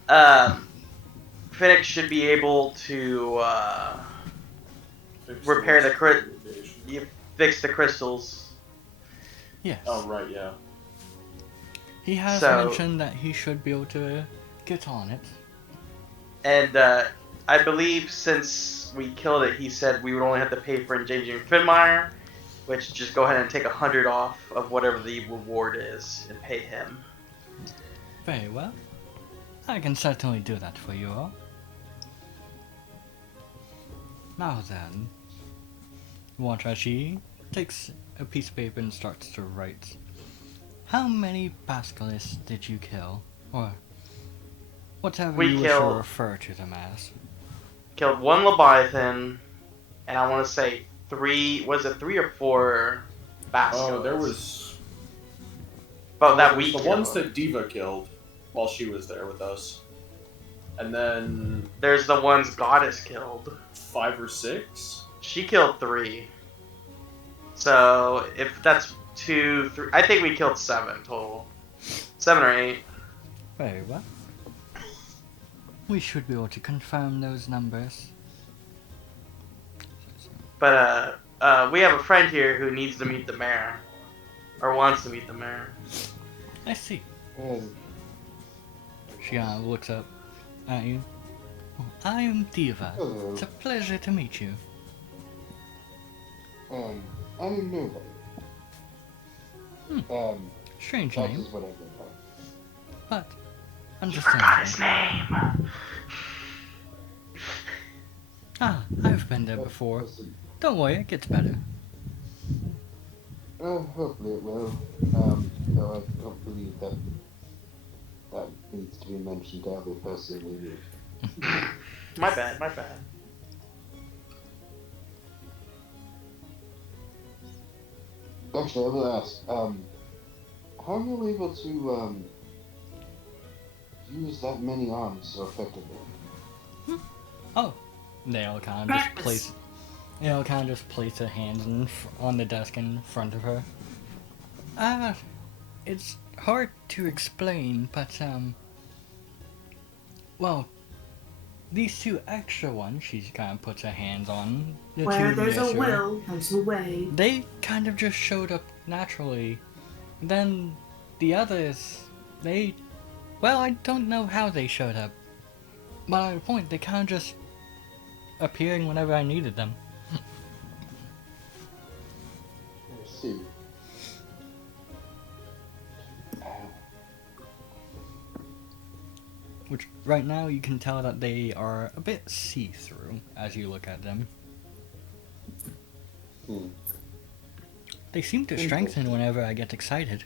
Finnick should be able to Fix repair the location. fix the crystals. Yes. Oh, right, yeah. He has So- mentioned that he should be able to get on it. And I believe since we killed it, he said we would only have to pay for engaging Finmire, which just go ahead and take 100 off of whatever the reward is and pay him. Very well. I can certainly do that for you all. Now then, watch as she takes a piece of paper and starts to write. How many Basilisk did you kill? Or whatever We you wish to killed- refer to them as. Killed one Leviathan, and I want to say 3 or 4 Basilisks? Oh, there was But that we the killed. ones that Diva killed while she was there with us. And then There's the ones Goddess killed. 5 or 6? She killed 3. So if that's 2, 3, I think we killed 7 total. 7 or 8. Very well. We should be able to confirm those numbers. But we have a friend here who needs to meet the mayor, or wants to meet the mayor. I see. And She looks up at you. Oh, I am Diva. hello. It's a pleasure to meet you. I'm nobody. Strange That name, is what I go by. but You forgot his understandable. name. Ah, I've been there before. Listen, Don't worry, it gets better. hopefully it will. Though I don't believe that needs to be mentioned to every person we meet. My bad. My bad. Actually, I will ask, how are you able to, use that many arms so effectively? Oh, they all kind of just Practice. place. They all kind of just place their hands on the desk in front of her. It's hard to explain, but well, these 2 extra ones, she kind of puts her hands on. The Where 2 there's a nearest her. will, there's a way. They kind of just showed up naturally. Then the others, well, I don't know how they showed up. But at a point, they kind of just appearing whenever I needed them. I see. Which, right now, you can tell that they are a bit see-through as you look at them. Hmm. They seem to strengthen whenever I get excited.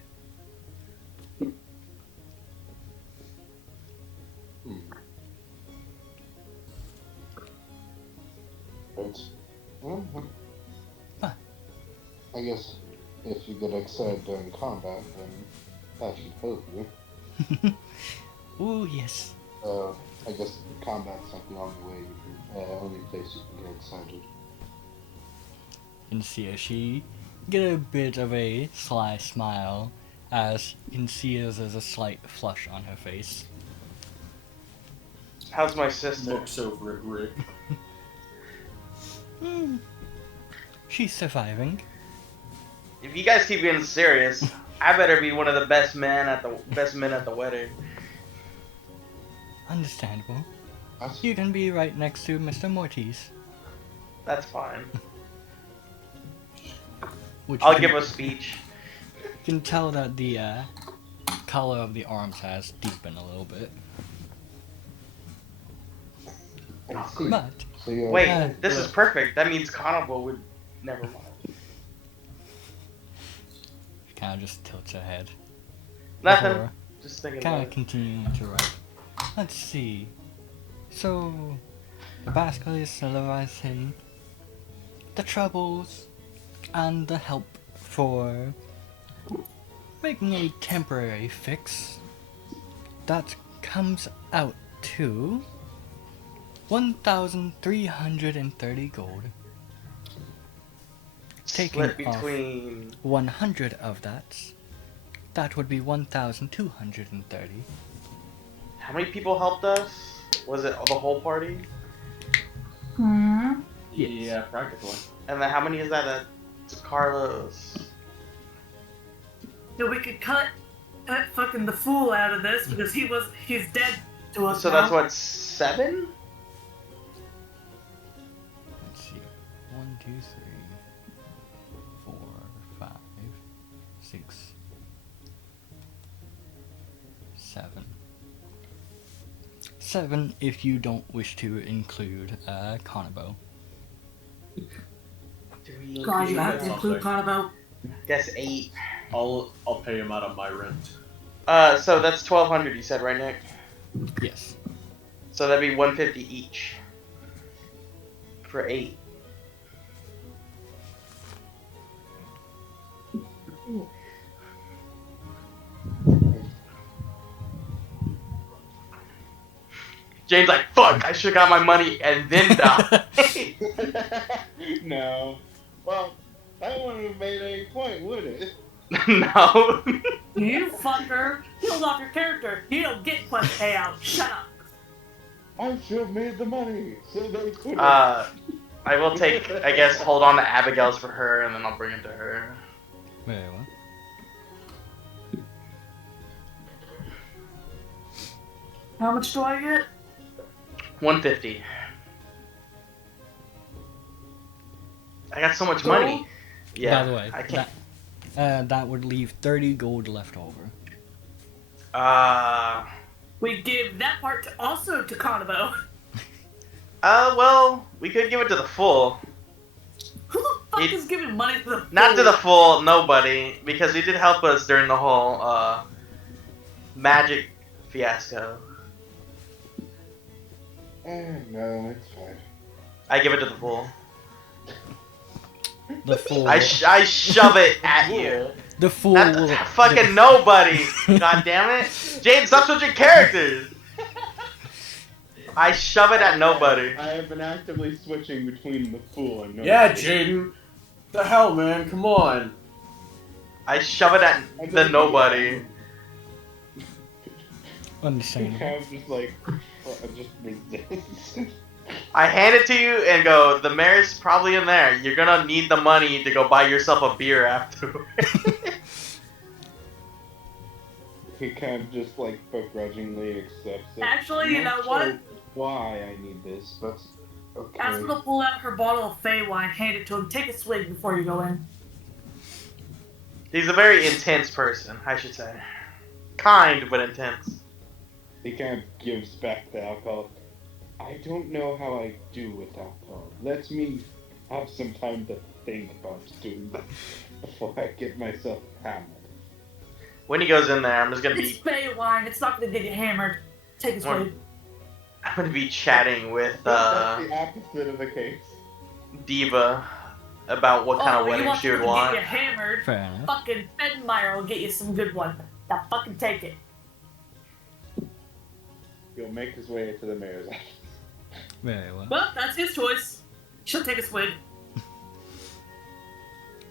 Right. Well, Huh. I guess if you get excited during combat, then that should help you. Ooh, yes. I guess combat's not the only place you can get excited. And see as she get a bit of a sly smile as you can see as there's a slight flush on her face. How's my sister? Looks over at Rick. She's surviving. If you guys keep getting serious, I better be one of the best men at the wedding. Understandable. That's You can be right next to Mr. Mortis. That's fine. Which I'll you give can, a speech. you can tell that the color of the arms has deepened a little bit. I see. But So you're Wait, this is perfect. That means Conable would. Never mind. kind of just tilts her head. Nothing. Before Just thinking kind about of it. continuing to write. Let's see. So, basically summarizing the troubles and the help for making a temporary fix that comes out to 1,330 gold. Taking Split off between. 100 of that would be 1,230. How many people helped us? Was it the whole party? Hmm. Yes. Yeah, practically. And then how many is that at Carlos? So we could cut fucking the fool out of this because he's dead to us So now. that's what, 7? Let's see. 1, 2, 3, 4, 5, 6, 7. 7 if you don't wish to include Carnival. God, you have to Something. include Carnival. Guess 8. I'll pay him out of my rent. So that's 1,200 you said, right, Nick? Yes. So that'd be 150 each. For 8. James like, fuck, I should've got my money and then died. No. Well, that wouldn't have made any point, would it? No. You fucker killed off your character. You don't get quest payout. Shut up. I should have made the money, so they could I will take, I guess, hold on to Abigail's for her, and then I'll bring it to her. Very well. How much do I get? 150. I got so much Gold? money. Yeah. By the way, I can't. that would leave 30 gold left over. We give that part also to Carnival. Well, we could give it to the full. Who the fuck It- is giving money to the Not to fool? the full, nobody, because he did help us during the whole magic fiasco. No, it's fine. I give it to the full. The fool. I shove it at you. the fool Not will. fucking nobody. God damn it, James, stop switching characters. I shove it at nobody. I have been actively switching between the fool and no. Yeah, Jaden. The hell, man? Come on. I shove it at the nobody. Understandable. I'm just like, just resist. I hand it to you and go, the mayor's probably in there. You're gonna need the money to go buy yourself a beer afterwards. He kind of just like begrudgingly accepts it. Actually, you I'm know not what? sure why I need this, but okay. Ask her to pull out her bottle of Fey wine, hand it to him, take a swig before you go in. He's a very intense person, I should say. Kind, but intense. He kind of gives back the alcohol. I don't know how I do with alcohol. Let me have some time to think about doing that before I get myself hammered. When he goes in there, I'm just gonna It's be Fey wine, it's not gonna get you hammered. Take a swig. chatting with That's the opposite of the case. Diva about what kind of you wedding want she would to want. get you hammered? Fair enough. Fucking Fedmeyer will get you some good one. Now fucking take it. He'll make his way into the mayor's office. Very well. Well, that's his choice. She'll take a swig.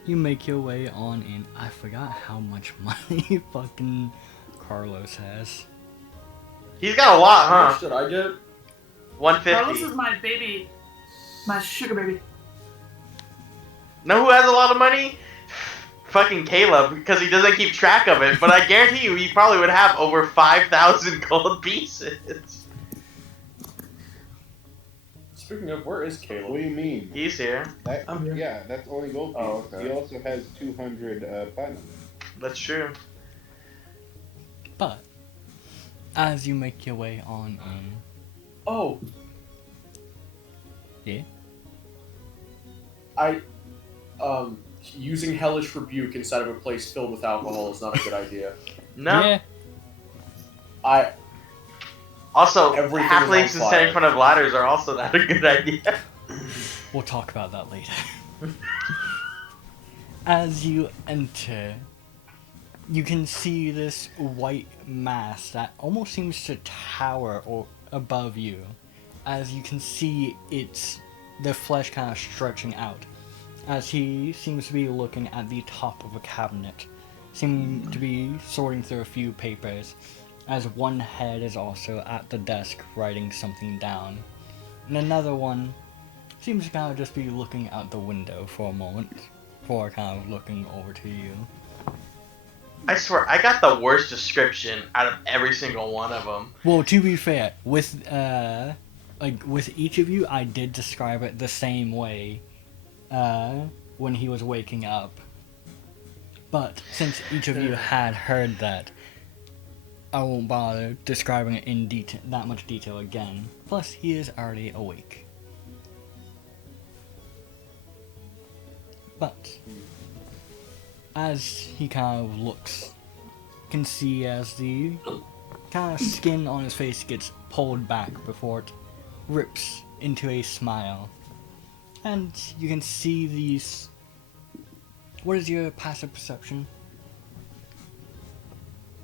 You make your way on in. I forgot how much money fucking Carlos has. He's got a lot, How much huh? did I get? Carlos 150. is my baby. My sugar baby. Know who has a lot of money? Fucking Caleb, because he doesn't keep track of it. But I guarantee you, he probably would have over 5,000 gold pieces. Speaking of, where is What Caleb? do you mean? He's here. That, I'm here. Yeah, that's only gold piece. Oh, okay. He also has 200 platinum. That's true. But as you make your way on in, Oh. Yeah? I, using hellish rebuke inside of a place filled with alcohol is not a good idea. No. Yeah. Also, Everything is halflings on and standing in fire. front of ladders are also not a good idea. We'll talk about that later. As you enter, you can see this white mass that almost seems to tower above you. As you can see the flesh kind of stretching out. As he seems to be looking at the top of a cabinet, seeming to be sorting through a few papers, as one head is also at the desk writing something down. And another one seems to kind of just be looking out the window for a moment, before kind of looking over to you. I swear, I got the worst description out of every single one of them. Well, to be fair, with each of you, I did describe it the same way, when he was waking up. But since each of you had heard that, I won't bother describing it in that much detail again. Plus, he is already awake. But as he kind of looks, you can see as the kind of skin on his face gets pulled back before it rips into a smile. And you can see these... What is your passive perception?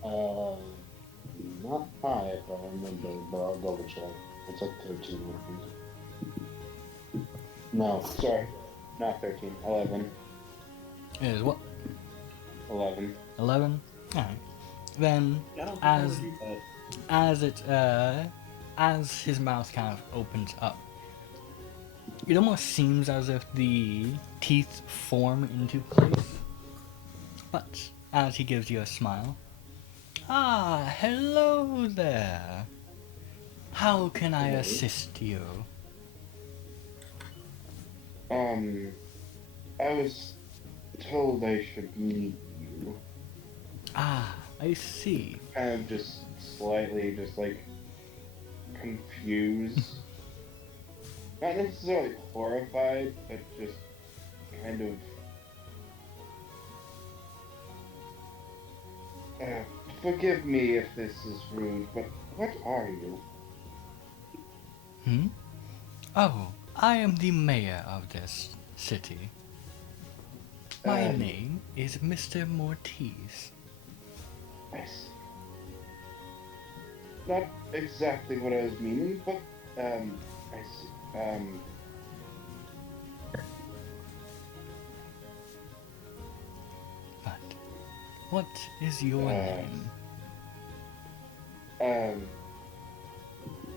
Not 5, I remember, but I'll double check. It's like 13, I think. No, sorry. Not 13. 11. It is what? 11. 11? Alright. Then, I don't think As- I would do that. as his mouth kind of opens up, it almost seems as if the teeth form into place. But as he gives you a smile, hello there. How can I Hello. assist you? I was told I should meet you. I see. Kind of just slightly, confused. Not necessarily horrified, but just kind of... forgive me if this is rude, but what are you? Oh, I am the mayor of this city. My name is Mr. Mortiz. I see. Not exactly what I was meaning, but, I see. But what is your name?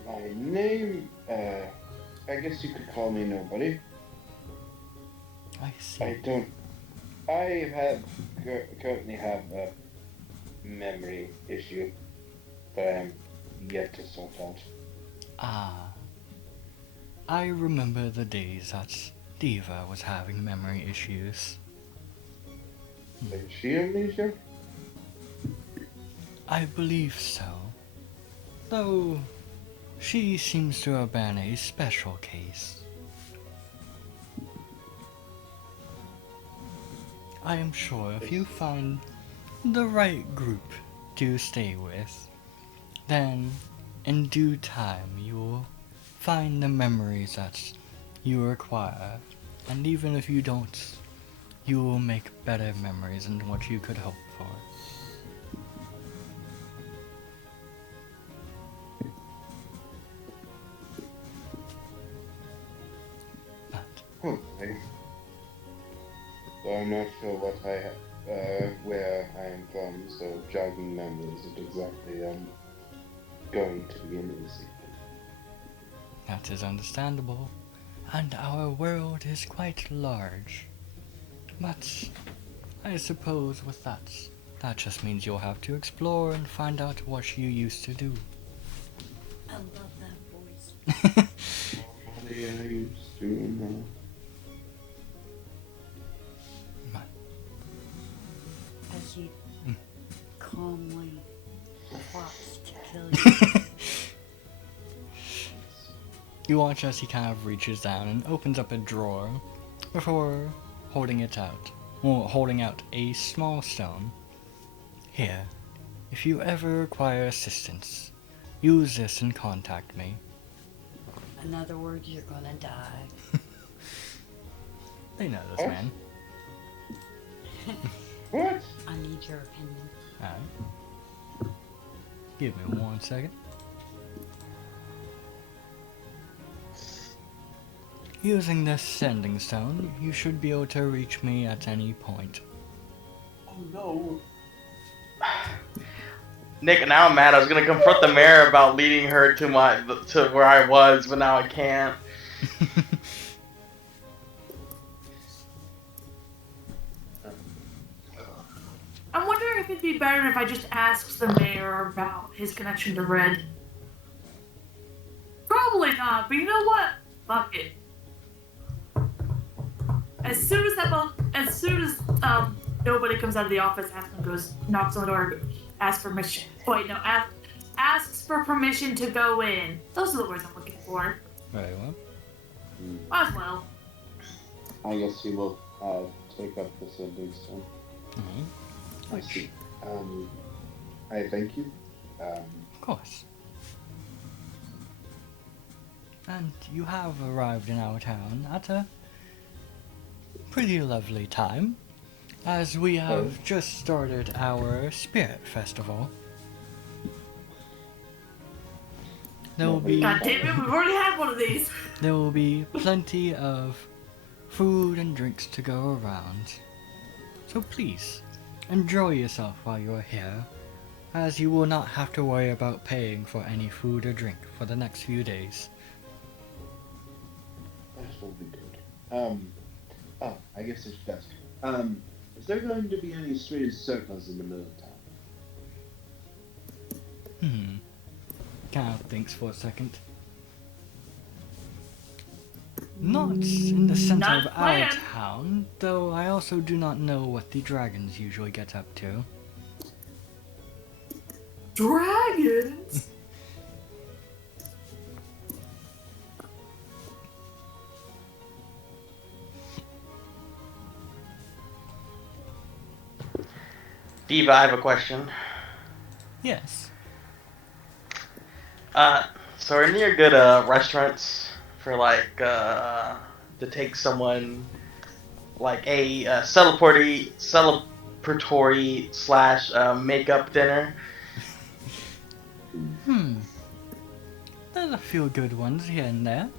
My name, I guess you could call me Nobody. I see. Currently have a memory issue that I am yet to sort out. I remember the days that Diva was having memory issues. Is she amnesia? I believe so. Though, she seems to have been a special case. I am sure if you find the right group to stay with, then in due time you will find the memories that you require. And even if you don't, you will make better memories than what you could hope for. Okay. So I'm not sure where I am from, so jogging memories isn't exactly going to be an easy thing. That is understandable, and our world is quite large. But I suppose with that just means you'll have to explore and find out what you used to do. I love that voice. What are you doing now? As he calmly plots to kill you. You watch as he kind of reaches down and opens up a drawer before holding it out. holding out a small stone. Here, if you ever require assistance, use this and contact me. In other words, you're gonna die. They know this, man. What? I need your opinion. Alright. Give me 1 second. Using this sending stone, you should be able to reach me at any point. Oh no. Nick, now I'm mad. I was gonna confront the mayor about leading her to where I was, but now I can't. I'm wondering if it'd be better if I just asked the mayor about his connection to Red. Probably not, but you know what? Fuck it. As soon as nobody comes out of the office, Aspen goes, knocks on the door, asks permission. Wait, no, asks for permission to go in. Those are the words I'm looking for. Very well. Might as well. I guess he will take up the sending stone. Mm-hmm. I see. I thank you. Of course. And you have arrived in our town at a pretty lovely time, as we have just started our Spirit Festival. There will be God damn it, we've already had one of these. there will be plenty of food and drinks to go around. So please, enjoy yourself while you're here, as you will not have to worry about paying for any food or drink for the next few days. That will be good. I guess I should ask. Is there going to be any strange circles in the middle of town? Kind of thinks for a second. Not in the center Not of our planned. town, though I also do not know what the dragons usually get up to. Dragons? Diva, I have a question. Yes. So are any good restaurants for like to take someone like a celebratory / makeup dinner? There's a few good ones here and there.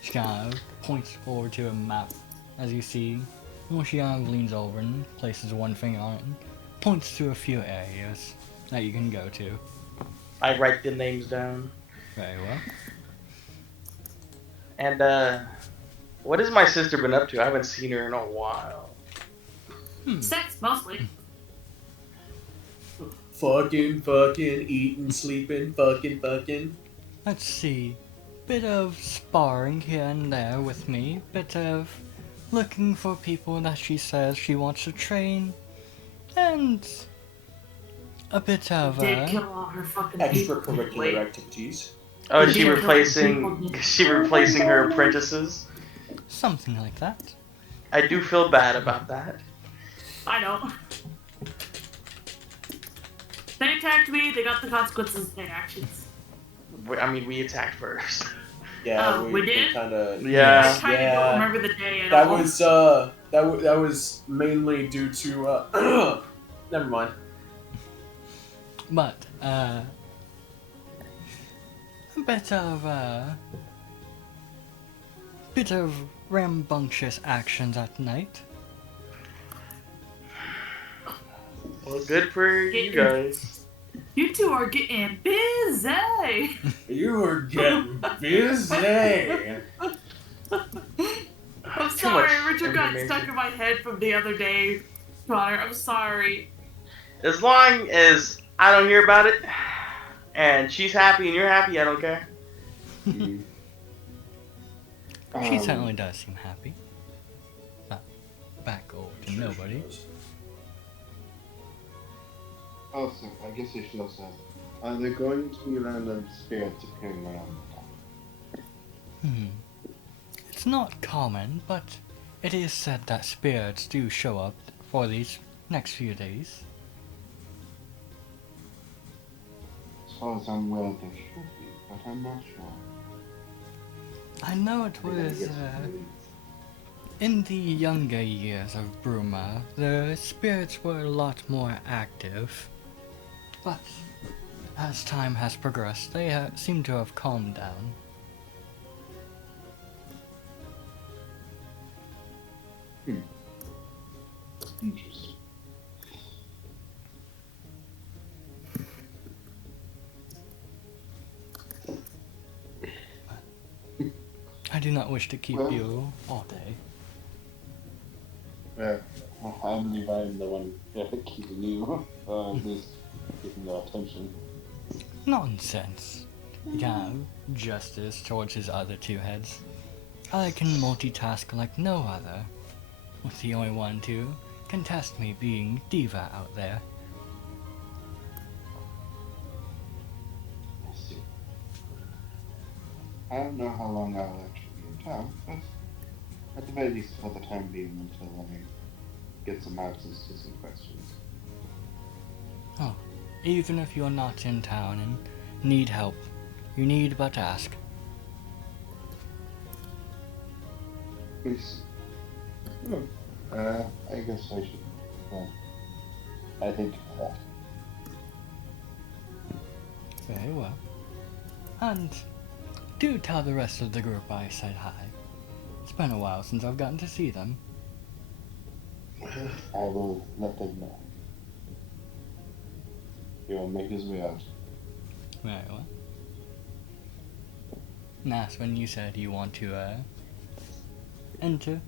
She kind of points forward to a map, as you see. Well, she kind of leans over and places one finger on it and points to a few areas that you can go to. I write the names down. Very well. And what has my sister been up to? I haven't seen her in a while. Sex, mostly. Fucking, eating, sleeping, fucking. Let's see. Bit of sparring here and there with me. Bit of looking for people that she says she wants to train. And a bit of Did kill all her fucking people. Extracurricular activities. Oh, is she Yeah. replacing her apprentices? something like that. I do feel bad about that. I know. They attacked me, they got the consequences of their actions. We attacked first. Yeah, Oh, we did? kind of. Yeah. I kind of don't remember the day at That all. was that was mainly due to never mind. But, a bit of rambunctious actions at night. Well, good for you guys. You two are getting busy. You were getting busy. I'm Too sorry, much Richard got information. stuck in my head from the other day. Connor, I'm sorry. As long as I don't hear about it, and she's happy and you're happy, I don't care. Mm. She certainly does seem happy. Back over to nobody. Also, I guess I should also ask. Are there going to be random spirits appearing around the town? It's not common, but It is said that spirits do show up for these next few days. As far as I'm aware, there should be, but I'm not sure. I know it I gotta was, get some leads. in the younger years of Bruma, the spirits were a lot more active. But as time has progressed, they seem to have calmed down. Interesting. I do not wish to keep Well- you all day. Yeah, I believe I'm the one keeping you, at least keeping your attention. Nonsense. He kind of gestures towards his other two heads. I can multitask like no other. Was the only one to contest me being diva out there. I see. I don't know how long I'll actually be in town, but at the very least for the time being until I get some answers to some questions. Even if you're not in town and need help, you need but ask. Please. I guess I should. I think of that. Very well. And do tell the rest of the group I said hi. It's been a while since I've gotten to see them. I will let them know. He will make his way out. Very well. And that's when you said you want to, enter.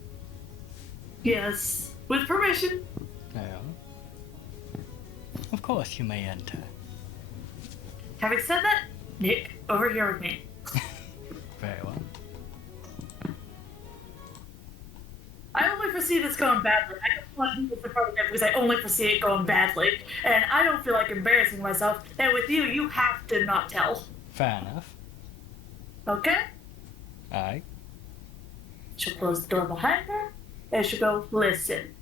Yes, with permission. Very well. Of course you may enter. Having said that, Nick, over here with me. Very well. I only foresee this going badly. I don't want to do this in front of him because I only foresee it going badly. And I don't feel like embarrassing myself. And with you, you have to not tell. Fair enough. Okay? Alright. She'll close the door behind her, and she'll go, listen.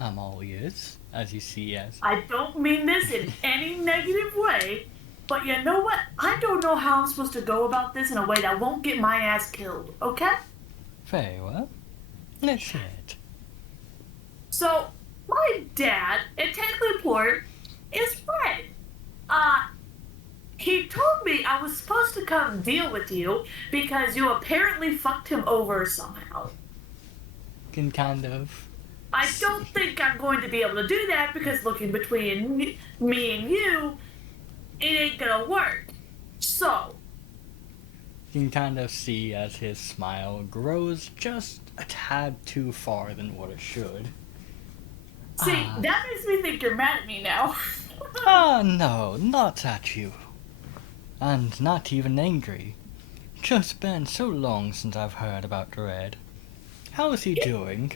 I'm all ears, as you see as. I don't mean this in any negative way, but you know what? I don't know how I'm supposed to go about this in a way that won't get my ass killed, okay? Very well. Let's hear it. So, my dad, in Technically Port, is red. He told me I was supposed to come deal with you because you apparently fucked him over somehow. Can kind of. I don't think I'm going to be able to do that because looking between me and you, it ain't gonna work. So, You can kind of see as his smile grows just a tad too far than what it should. see, Ah. that makes me think you're mad at me now. Ah, no, not at you. And not even angry. Just been so long since I've heard about Red. How is he doing?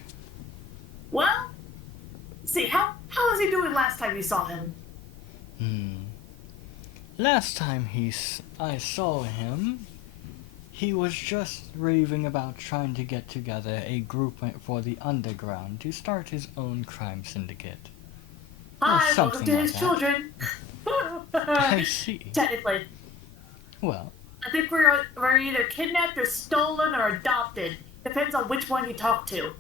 Well, see, how was he doing last time you saw him? Last time I saw him, he was just raving about trying to get together a group for the underground to start his own crime syndicate. Hi, something welcome to like his that. children. I see. Technically, Well, I think we're either kidnapped or stolen or adopted. Depends on which one you talk to.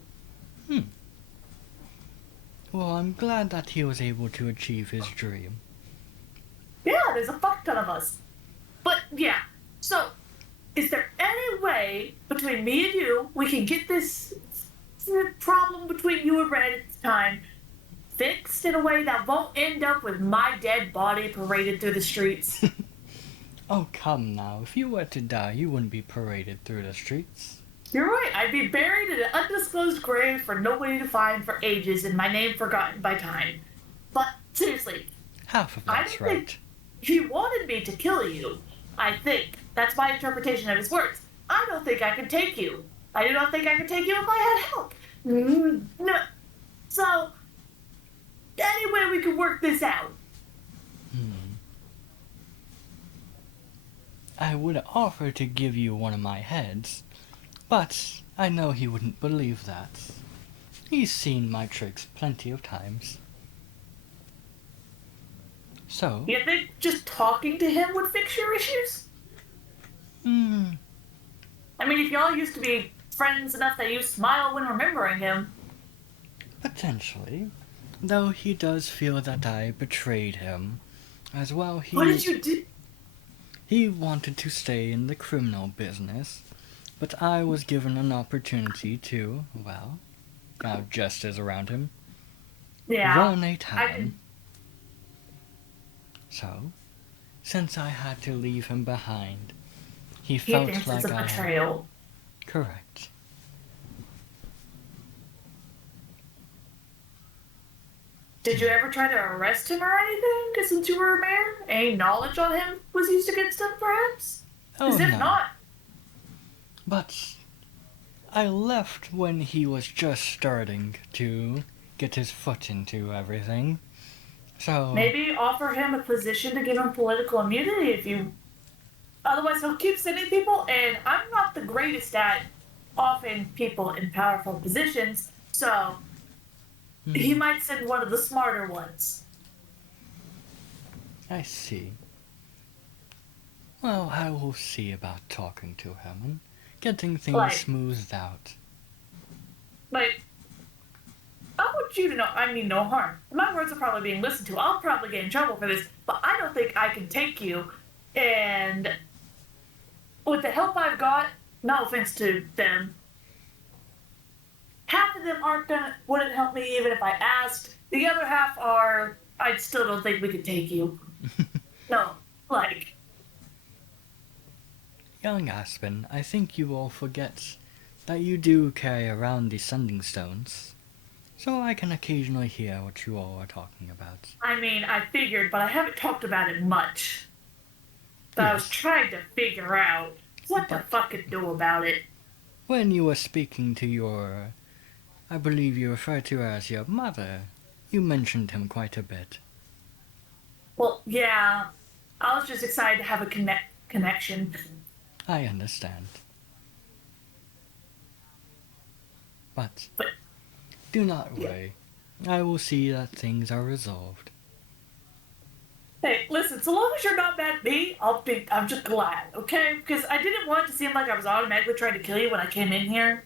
I'm glad that he was able to achieve his dream. Yeah, there's a fuck ton of us. But yeah, so is there any way between me and you we can get this problem between you and Red at the time fixed in a way that won't end up with my dead body paraded through the streets? Oh, come now. If you were to die, you wouldn't be paraded through the streets. You're right, I'd be buried in an undisclosed grave for nobody to find for ages and my name forgotten by time. But seriously, Half of I that's don't think- right. he wanted me to kill you. I think. That's my interpretation of his words. I don't think I could take you. I do not think I could take you if I had help. No. So, any way we could work this out? I would offer to give you one of my heads, but I know he wouldn't believe that. He's seen my tricks plenty of times. So, You think just talking to him would fix your issues? hmm, I mean, if y'all used to be friends enough that you smile when remembering him. potentially. Though he does feel that I betrayed him. As well, What did you do? he wanted to stay in the criminal business, but I was given an opportunity to, well, now jesters around him, Yeah. run a I town. can. So, since I had to leave him behind, he He felt thinks like it's a I had... betrayal. Correct. Did you ever try to arrest him or anything? 'Cause since you were a mayor, any knowledge on him was used against him, perhaps? Oh, Because if no. not, But I left when he was just starting to get his foot into everything. So, maybe offer him a position to give him political immunity if you. Otherwise, he'll keep sending people, and I'm not the greatest at offering people in powerful positions, so he might send one of the smarter ones. I see. Well, I will see about talking to him and getting things Like- smoothed out. Like, I want you to know I mean no harm. My words are probably being listened to. I'll probably get in trouble for this, but I don't think I can take you. And with the help I've got, no offense to them, half of them wouldn't help me even if I asked. The other half are, I still don't think we could take you. No, like, Young Aspen, I think you all forget that you do carry around the sending stones, so I can occasionally hear what you all are talking about. I mean, I figured, but I haven't talked about it much. But I was Yes. trying to figure out what to fucking do about it. When you were speaking to your, I believe you referred to her as your mother, you mentioned him quite a bit. Well, yeah, I was just excited to have a connection. I understand. But do not worry. I will see that things are resolved. Hey, listen, so long as you're not mad at me, I'm just glad, okay? Because I didn't want it to seem like I was automatically trying to kill you when I came in here.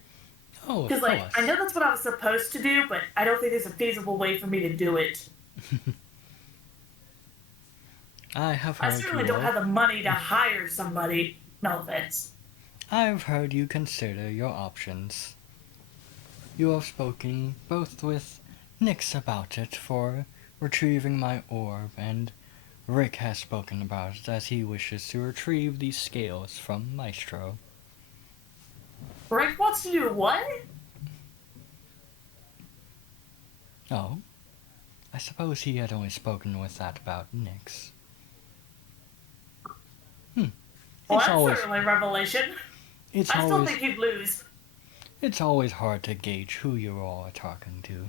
Oh, of Because, like, course. I know that's what I was supposed to do, but I don't think there's a feasible way for me to do it. I have I heard certainly you don't all. have the money to hire somebody. No offense. I've heard you consider your options. You have spoken both with Nyx about it for retrieving my orb, and Rick has spoken about it as he wishes to retrieve these scales from Maestro. Rick wants to do what? Oh, I suppose he had only spoken with that about Nyx. Well, It's that's always, certainly a revelation. it's I still always, think you'd lose. it's always hard to gauge who you all are talking to.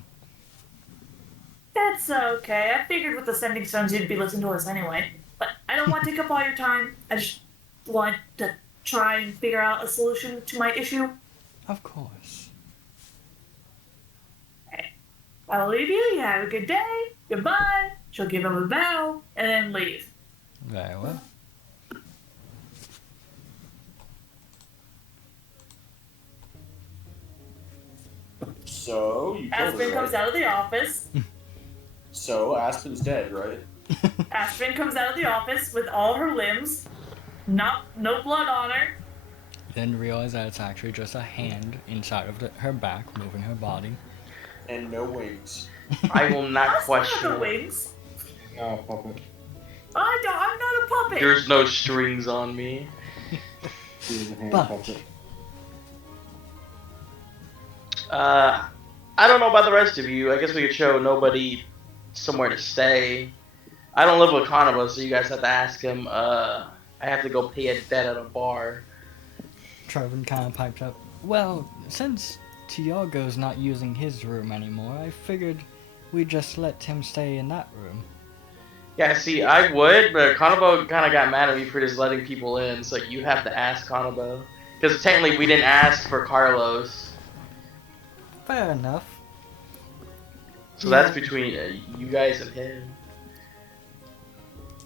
That's okay. I figured with the sending stones you'd be listening to us anyway. But I don't want to take up all your time. I just want to try and figure out a solution to my issue. Of course. I'll leave you. You have a good day. Goodbye. She'll give him a bow and then leave. Very well. So you killed Aspen her, comes right? out of the office. So Aspen's dead, right? Aspen comes out of the office with all her limbs. No blood on her. Then realize that it's actually just a hand inside of her back moving her body. And no wings. I will not I still have question the it. wings. Oh, puppet. I'm not a puppet. There's no strings on me. She's a hand But- puppet. I don't know about the rest of you. I guess we could show nobody somewhere to stay. I don't live with Kanaba, so you guys have to ask him. I have to go pay a debt at a bar. Trevin kind of piped up. Well, since Tiago's not using his room anymore, I figured we'd just let him stay in that room. Yeah, see, I would, but Kanabo kind of got mad at me for just letting people in. So you have to ask Kanabo. Because technically we didn't ask for Carlos. Fair enough. So that's between you guys and him.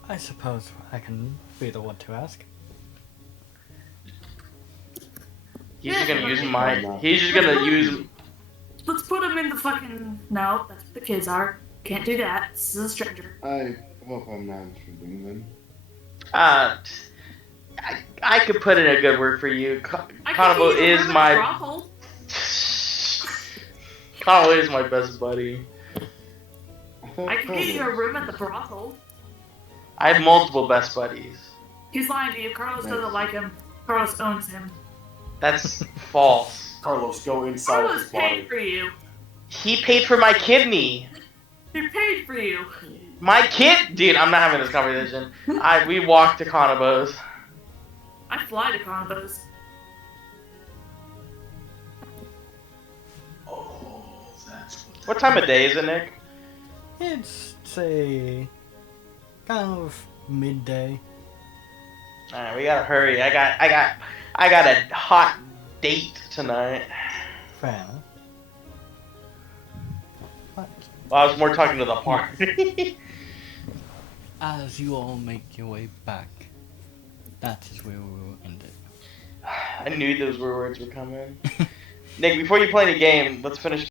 I suppose I can be the one to ask. He's just gonna use my. He's just gonna use. Let's put him in the fucking. No, that's what the kids are. Can't do that. This is a stranger. I hope I'm not intruding then. I could put in a good word for you. I can Kanabo get you a is room at the my. brothel. Kanabo is my best buddy. I can get you a room at the brothel. I have multiple best buddies. He's lying to you. Carlos doesn't like him. Carlos owns him. That's false. Carlos, go inside of Carlos his body. paid for you. He paid for my kidney. He paid for you. My kid, dude. I'm not having this conversation. We walked to Kanabo's. I fly to combos. Oh, that's What time of day is it, Nick? It's, say, kind of midday. Alright, we gotta hurry. I got a hot date tonight. Fair. But Well, I was more talking to the party. as you all make your way back, that is where we will end it. I knew those words were coming. Nick, before you play the game, let's finish